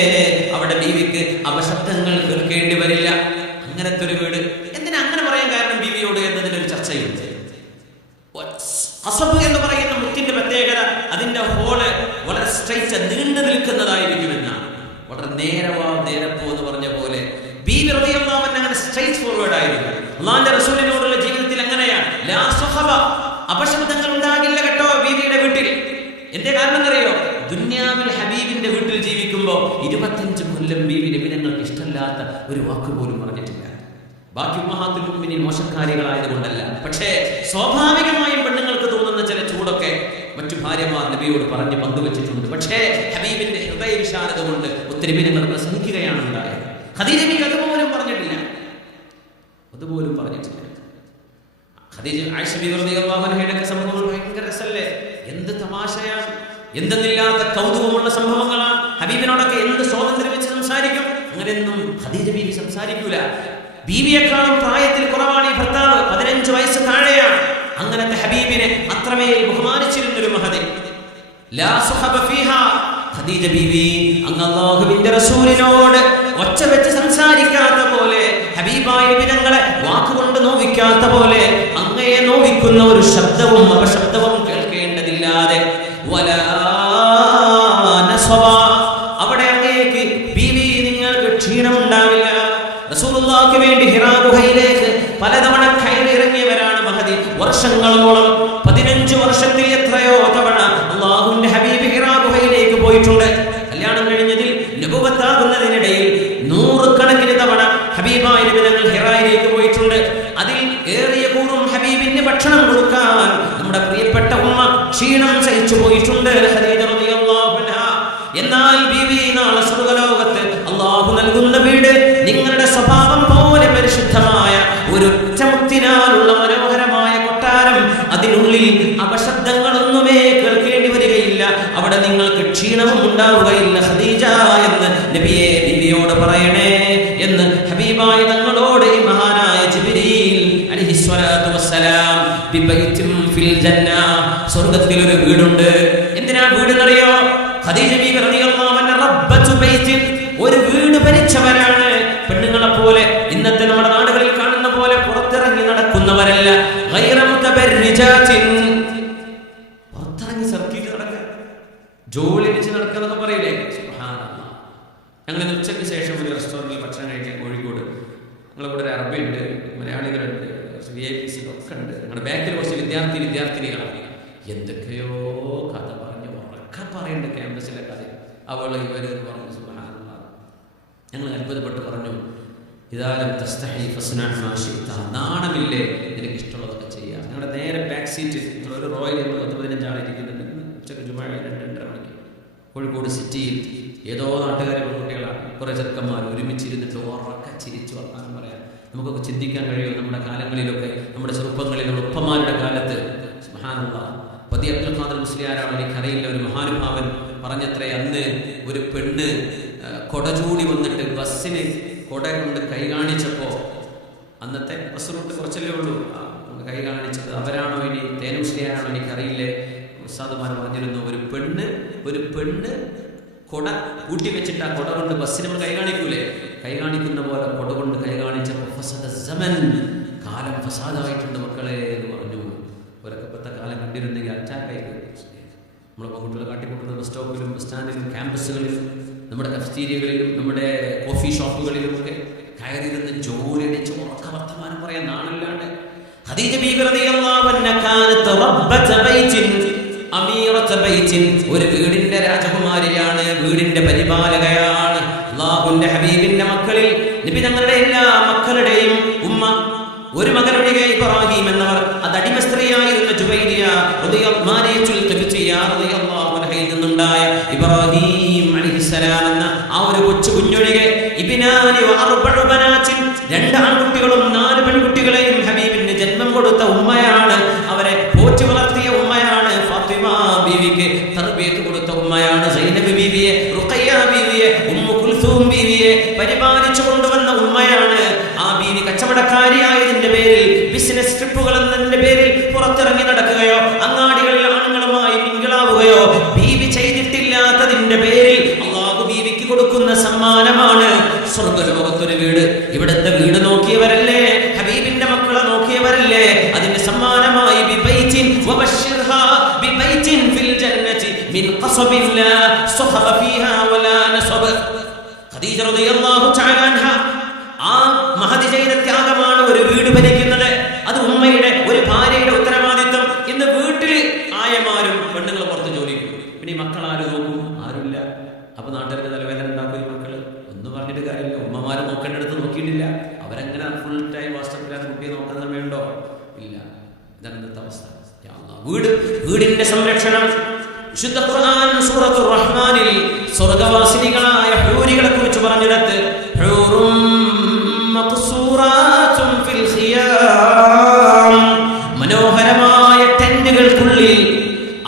അവിടെ ബീവിക്ക് അപശബ്ദങ്ങൾ കേൾക്കേണ്ടി വരില്ല. അങ്ങനത്തെ ഒരു വീട്. എന്തിനാ അങ്ങനെ പറയാൻ കാരണം ബീവിയോട് എന്നതിനൊരു ചർച്ചയുണ്ട്. ഖസബ് എന്ന് പറയുന്ന മുത്തിന്റെ പ്രത്യേകത അതിന്റെ ഹോള് വളരെ സ്ട്രൈറ്റ്, നീണ്ടു നിൽക്കുന്നതായിരിക്കുമെന്നാണ്. വളരെ നേരപ്പോ എന്ന് പറഞ്ഞ പോലെ ബീവി റളിയല്ലാഹു അൻഹ അങ്ങനെ സ്ട്രൈറ്റ് ഫോർവേഡ് ആയിരുന്നു. അല്ലാഹുവിന്റെ റസൂലിനോടുള്ള ജീവിതത്തിൽ അങ്ങനെയാണ്. ലാ സഖബ, അപശബ്ദങ്ങൾ ഉണ്ടാകില്ല കേട്ടോ ബീവിയുടെ വീട്ടിൽ. എന്തേ കാരണം എന്നറിയോ? ദുന്യാവിൽ ഹബീബിന്റെ വീട്ടിൽ ജീവിക്കുമ്പോൾ 25 കൊല്ലം ബീവി നബി തങ്ങൾക്ക് ഇഷ്ടമില്ലാത്ത ഒരു വാക്ക് പോലും പറഞ്ഞിട്ടില്ല. ബാക്കി ഉമ്മഹാത്തുൽ മുഅ്മിനീൻ മോശക്കാരികളായതുകൊണ്ടല്ല. പക്ഷേ സ്വാഭാവികമായും പെണ്ണുങ്ങൾക്ക് തോന്നുന്ന ചില ചൂടൊക്കെ മറ്റു ഭാര്യമാർ നബിയോട് പറഞ്ഞ് പങ്കുവച്ചിട്ടുണ്ട്. പക്ഷേ ഹബീബിന്റെ ഹൃദയ വിശാലത കൊണ്ട് ഒത്തിരി പേര് സഹിക്കുകയാണ് ഉണ്ടായത്. ഖദീജ ബീവി അതുപോലും പറഞ്ഞിട്ടില്ല. ഖദീജ ആയിഷ ബീവി റളിയല്ലാഹു അൻഹയുടെ സംഭവങ്ങൾ ഭയങ്കര രസല്ലേ. എന്ത് തമാശയാണ്, എന്തെന്നില്ലാത്ത കൗതുകമുള്ള സംഭവങ്ങളാണ്. ഹബീബിനോടൊക്കെ എന്ത് സ്വാതന്ത്ര്യം വെച്ച് സംസാരിക്കും. അങ്ങനെയൊന്നും ഖദീജ ബീവി സംസാരിക്കൂല. ബീവിയെക്കാളും പ്രായത്തിൽ കുറവാണ് ഈ ഭർത്താവ്, 15 വയസ്സ് താഴെയാണ്. അങ്ങനത്തെ ഹബീബിനെ അത്രമേൽ ബഹുമാനിച്ചിരുന്നൊരു മഹദി. ലാ സുഹബ ഫീഹാ, ഖദീജ ബീവി അങ്ങ് അല്ലാഹുവിന്റെ റസൂലിനോട് ഒച്ച വെച്ച് സംസാരിക്കാത്ത പോലെ, ഹബീബായ നബിതങ്ങളെ വാക്കുകൊണ്ട് നോവിക്കാത്ത പോലെ, അങ്ങയെ നോവിക്കുന്ന ഒരു ശബ്ദവും അപശബ്ദവും കേൾക്കേണ്ടതില്ലാതെ, വലാ നസബ, അവിടെ അങ്ങേക്ക് ബീവി നിങ്ങൾക്ക് ക്ഷീണം ഉണ്ടാവില്ല. റസൂലുള്ളാഹിക്ക് വേണ്ടി ഹിറാ ഗുഹയിലേക്ക് പലതവണ കയറിയിറങ്ങിയവരാണ് മഹദി. വർഷങ്ങളോളം, 15 വർഷത്തിൽ എത്രയോ തവണ അല്ലാഹുവിന്റെ ഹബീബ് ഹിറാ ഗുഹയിലേക്ക് പോയിട്ടുണ്ട്. കല്യാണം കഴിഞ്ഞതിൽ നബുവത്താകുന്നതിനിടയിൽ 100 കണക്കിന് തവണ ഹബീബായ നബി തങ്ങൾ ഹിറായിലേക്ക് പോയിട്ടുണ്ട്. അതിൽ ഏറിയ കൂറും ഹബീബിന് ഭക്ഷണം കൊടുക്കാൻ നമ്മുടെ പ്രിയപ്പെട്ട ഉമ്മ ക്ഷീണം സഹിച്ചു പോയിട്ടുണ്ട്, ഖദീജ റളിയല്ലാഹു അൻഹാ. എന്നാൽ ബീവി നാളെ സ്വർഗ്ഗലോകത്ത് അല്ലാഹു നൽകുന്ന വീട് നിങ്ങളുടെ സ്വഭാവം പോലെ പരിശുദ്ധമായ ഒരു ഒറ്റമുത്തിനാലുള്ള മനോഹരമായ കൊട്ടാരം. അതിനുള്ളിൽ അപശബ്ദങ്ങളൊന്നുമേ കേൾക്കേണ്ടി വരികയില്ല. അവിടെ നിങ്ങൾക്ക് ക്ഷീണവും ഉണ്ടാവുകയില്ല ഖദീജ എന്ന് നബിയെ ബീവിയോട് പറയണേ എന്ന് ഹബീബായ തങ്ങളോട് ഈ മഹാനായ ജിബ്രീൽ അലൈഹിസ്സലാത്തു വസ്സലാം ബിബൈത്തിൻ ഫിൽ ജന്ന, സ്വർഗ്ഗത്തിൽ ഒരു വീടുണ്ട്. എന്തിനാ വീട് എന്നറിയോ? വെച്ചവരാണ്. പെണ്ണുങ്ങളെ പോലെ ഇന്നത്തെ നമ്മുടെ നാടുകളിൽ കാണുന്ന പോലെ പുറത്തിറങ്ങി നടക്കുന്നവരല്ല. പുറത്തിറങ്ങി സർക്കിട്ട് നടക്കുക, ജോലിച്ച് നടക്കുക പറയില്ലേ. ഞങ്ങൾ ഉച്ചയ്ക്ക് ശേഷം ഒരു റെസ്റ്റോറൻറ്റിൽ ഭക്ഷണം കഴിക്കാൻ കോഴിക്കോട്. ഞങ്ങളുടെ കൂടെ ഒരു അറബിയുണ്ട്, മലയാളികളുണ്ട്, VIP ഒക്കെ ഉണ്ട്. ഞങ്ങളുടെ ബാക്കിൽ കുറച്ച് വിദ്യാർത്ഥിനികളാണ്. എന്തൊക്കെയോ കഥ പറഞ്ഞു ഉറക്കെ പറയുന്നുണ്ട് ക്യാമ്പസിലെ കഥ. അവൾ ഇവർ പറഞ്ഞു. സുബ്ഹാനല്ലാഹ്, ഞങ്ങൾ അത്ഭുതപ്പെട്ട് പറഞ്ഞു, ഇതാലും തസ്തഹി ഫസ്നഅ മാ ശിഅ്ത, നാണമില്ലേ നിനക്ക് ഇഷ്ടമുള്ളതൊക്കെ ചെയ്യാം. ഞങ്ങളുടെ നേരെ ബാക്ക് സീറ്റ് ഒരു റോയിൽ 15 ആൾ ഇരിക്കുന്നുണ്ട്. ഉച്ചക്ക് ജുമുഅ 2:30 മണിക്ക് കോഴിക്കോട് സിറ്റിയിൽ ഏതോ നാട്ടുകാരെ പെൺകുട്ടികളാണ്, കുറേ ചെറുക്കന്മാർ ഒരുമിച്ചിരുന്നിട്ട് ഉറക്കെ ചിരിച്ചു വർത്താനം പറയാം. നമുക്കൊക്കെ ചിന്തിക്കാൻ കഴിയും, നമ്മുടെ കാലങ്ങളിലൊക്കെ, നമ്മുടെ ചെറുപ്പങ്ങളിൽ, നമ്മുടെ ഉപ്പമാരുടെ കാലത്ത്. സുബ്ഹാനല്ലാഹ്, പതി അബ്ദുൽ ഖാദർ മുസ്ലിയാരാണ്, എനിക്കറിയില്ല, ഒരു മഹാനുഭാവൻ പറഞ്ഞത്രേ, അന്ന് ഒരു പെണ്ണ് കൊട ചൂടി വന്നിട്ട് ബസ്സിന് കൊട കൊണ്ട് കൈ കാണിച്ചപ്പോൾ, അന്നത്തെ ബസ് റൂട്ട് കുറച്ചല്ലേ ഉള്ളൂ, കൈ കാണിച്ചത് അവരാണോ ഇനി തേനുസ്ലിയാരാണോ എനിക്കറിയില്ലേ, ഉസ്താദുമാർ പറഞ്ഞിരുന്നു, ഒരു പെണ്ണ് കൊട കൂട്ടി വെച്ചിട്ട് ആ കൊട കൊണ്ട് ബസ്സിന് നമ്മൾ കൈ കാണിക്കൂലേ, കൈ കാണിക്കുന്ന പോലെ കൊട കൊണ്ട് കൈ കാണിച്ചപ്പോൾ കാലം ഫസാദായിട്ടുണ്ട് മക്കളെ എന്ന് പറഞ്ഞു. ഒരക്കപ്പത്തെ കാലം കണ്ടിരുന്നെങ്കിൽ അറ്റാക്കായി നമ്മളെ പെൺകുട്ടികളെ കാട്ടിക്കൂട്ടുന്ന ബസ് സ്റ്റോപ്പിലും, ബസ് സ്റ്റാൻഡിലും, ക്യാമ്പസുകളിലും, നമ്മുടെ കഫ്റ്റീരിയകളിലും, നമ്മുടെ കോഫി ഷോപ്പുകളിലും ഒക്കെ കയറിയിരുന്ന് ജോലി അടിച്ച് ഉറക്ക വർത്തമാനം പറയാൻ നാണല്ലാണ്ട്. ഖദീജ ബീബി റളിയല്ലാഹു അൻഹാ കാനത്ത് റബ്ബത ബൈത്തിൻ അമീറത ബൈത്തിൻ, ഒരു വീടിന്റെ രാജകുമാരിയാണ്, വീടിന്റെ പരിപാലകയാണ്. അല്ലാഹുവിന്റെ ഹബീബിന്റെ മക്കളിൽ നബി തങ്ങളുടെ എല്ലാ മക്കളുടെയും ഉമ്മ, ഒരു മകനുടെ ഇബ്രാഹിം എന്നവർ, അത് അടിമ സ്ത്രീയായിരുന്ന ജുബൈരിയ റളിയല്ലാഹുവിൽ നിന്നുണ്ടായ ഇബ്രാഹിം അലൈഹിസ്സലാം എന്ന ആ ഒരു കൊച്ചു കുഞ്ഞൊഴികെ ഇബ്നാനി വഅർബഉ ബനാത്തിൻ, 2 ആൺകുട്ടികളും 4 പെൺകുട്ടികളെയും ഹബീബിന് ജന്മം കൊടുത്ത ഉമ്മയാണ്. അവരെ പോറ്റി വളർത്തിയ ഉമ്മയാണ്. ഫാത്തിമ ബീവിക്ക് തർബിയത്ത് കൊടുത്ത ഉമ്മയാണ്. സൈനബ് ബീവിയെ, റുഖയ്യ ബീവിയെ, ഉമ്മു കുൽസൂം ബീവിയെ പരിപാലിച്ചു കൊണ്ടുവന്ന ഉമ്മയാണ്. ആ ബീവി കച്ചവടക്കാരിയായതിന്റെ പേരിൽ, ബിസിനസ് ട്രിപ്പുകൾ എന്നതിന്റെ പേരിൽ പുറത്തിറങ്ങി നടക്കുകയോ അങ്ങാടികളിൽ ആണുങ്ങളുമായി മിങ്കിളാവുകയോ ബീവി ചെയ്തിട്ടില്ലാത്തതിന്റെ പേരിൽ അല്ലാഹു ബീവിക്ക് കൊടുക്കുന്ന സമ്മാനമാണ് സ്വർഗ്ഗലോകത്തൊരു വീട്. ഇവിടുത്തെ വീട് നോക്കിയവരല്ലേ, ഹബീബിന്റെ മക്കളെ നോക്കിയവരല്ലേ, അതിന്റെ സമ്മാനമായി ബിബൈത്തിൻ വബശ്ശിർഹാ ബിബൈത്തിൻ ഫിൽ ജന്നതി മിൻ ഖസബിൻ ലാ സഖബ ഫീഹാ വലാ നസബ. ഖദീജ റളിയല്ലാഹു തആല അൻഹ ആ മഹദി ചെയ്ത ത്യാഗമാണ് ഒരു വീട് ഭരിക്കുന്നത്. അത് ഉമ്മയുടെ, ഒരു ഭാര്യയുടെ ഉത്തരവാദിത്വം. ഇന്ന് വീട്ടിൽ ആയമാരും പെണ്ണുങ്ങൾ പുറത്ത് ജോലിക്കും. പിന്നെ ഈ മക്കൾ ആരും നോക്കും? ആരുമില്ല. അപ്പൊ നാട്ടുകാർക്ക് തലവേദന ഉണ്ടാക്കും. ഈ മക്കള് ഒന്നും പറഞ്ഞിട്ട് കാര്യമില്ല. ഉമ്മമാരെ നോക്കേണ്ടടുത്ത് നോക്കിയിട്ടില്ല. അവരെങ്ങനെ ഫുൾ ടൈം വാട്സപ്പിലാണ് കുട്ടിയെ നോക്കാൻ സമയമുണ്ടോ? ഇല്ല. ഇതാണ് ഇന്നത്തെ അവസ്ഥ. വീടിന്റെ സംരക്ഷണം വിശുദ്ധ ഖുർആൻ സൂറത്തുർ റഹ്മാനിൽ സ്വർഗ്ഗവാസിനികളായ ഹൂരികളെ കുറിച്ച് പറഞ്ഞിടത്ത്, ഹൂറും മഖ്സൂറാത്തും ഫിൽ ഖിയാം, മനോഹരമായ ടെന്റുകൾക്കുള്ളിൽ,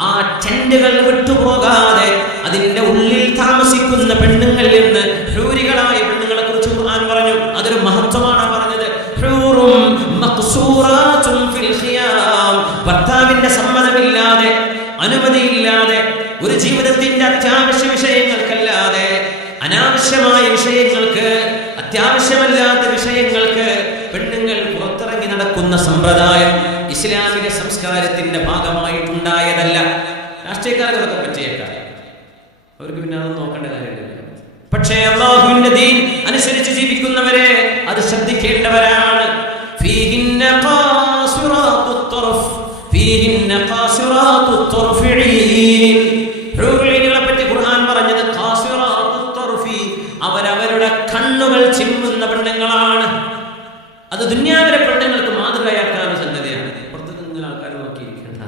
ആ ടെന്റുകൾ വിട്ടുപോകാതെ അതിന്റെ ഉള്ളിൽ താമസിക്കുന്ന പെണ്ണുങ്ങൾ എന്ന് ഹൂരികളായ പെണ്ണുങ്ങളെ കുറിച്ച് ഖുർആൻ പറഞ്ഞു. അതൊരു മഹത്വമാണ് പറഞ്ഞത്. ഹൂറും മഖ്സൂറാത്തും ഫിൽ ഖിയാം, ഭർത്താവിന്റെ സമ്മതമില്ലാതെ, അനുമതിയില്ലാതെ, ഒരു ജീവിതത്തിന്റെ അത്യാവശ്യ വിഷയങ്ങൾക്കല്ലാതെ അനാവശ്യമായ വിഷയങ്ങൾക്ക്, അത്യാവശ്യമല്ലാത്ത വിഷയങ്ങൾക്ക് പെണ്ണുങ്ങൾ പുറത്തിറങ്ങി നടക്കുന്ന സമ്പ്രദായം ഇസ്ലാമിക സംസ്കാരത്തിന്റെ ഭാഗമായിട്ടുണ്ടായതല്ല. രാഷ്ട്രീയക്കാർക്കൊക്കെ പറ്റിയേക്കാം, അവർക്ക് പിന്നെ അതൊന്നും നോക്കേണ്ട കാര്യമില്ല. പക്ഷേ അല്ലാഹുവിന്റെ ദീൻ അനുസരിച്ച് ജീവിക്കുന്നവരെ അത് ശ്രദ്ധിക്കേണ്ടവരാണ്. ഫീഹിന്ന ഖാസിറാത്തുത് തർഫ്, ഫീഹിന്ന ഖാസിറാത്തുത് തർഫീൻ. ഹൂറികളെ പറ്റി ഖുർആൻ പറഞ്ഞത് ഖാസിറാത്തുത് തർഫി, അവരവരുടെ കണ്ണുകൾ ചിമ്മുന്ന പെണ്ണുങ്ങളാണ്. അത് ദുനിയാവിലെ പെണ്ണുങ്ങൾക്ക് മാതൃകയാക്കാനുള്ള സംഗതിയാണ്. പുറത്ത് നിങ്ങൾ ആൾക്കാർ നോക്കിയിരിക്കേണ്ട.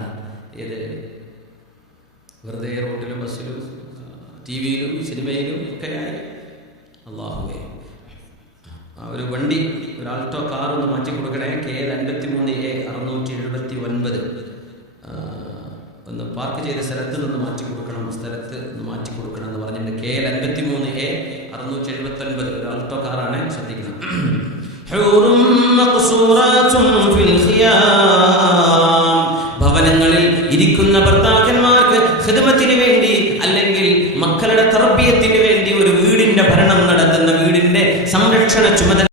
ഏത് വെറുതെ റോഡിലും ബസ്സിലും ടിവിയിലും സിനിമയിലും ഒക്കെയായി. അല്ലാഹുവേ, ഒരു വണ്ടി, ഒരു ആൾട്ടോ കാർ ഒന്ന് മാറ്റി കൊടുക്കണേ. KL 53A 679 ഒന്ന് പാർക്ക് ചെയ്ത സ്ഥലത്ത് നിന്ന് മാറ്റി കൊടുക്കണം, സ്ഥലത്ത് നിന്ന് മാറ്റി കൊടുക്കണം എന്ന് പറഞ്ഞിട്ട് KL 53A 679 ഒരു ആൾട്ടോ കാറാണ്. ശ്രദ്ധിക്കണം. ഭവനങ്ങളിൽ ഇരിക്കുന്ന ഭർത്താക്കന്മാർക്ക് ഖിദ്മത്തിന് വേണ്ടി അല്ലെങ്കിൽ മക്കളുടെ തർബിയത്തിന് വേണ്ടി ഒരു വീടിന്റെ ഭരണം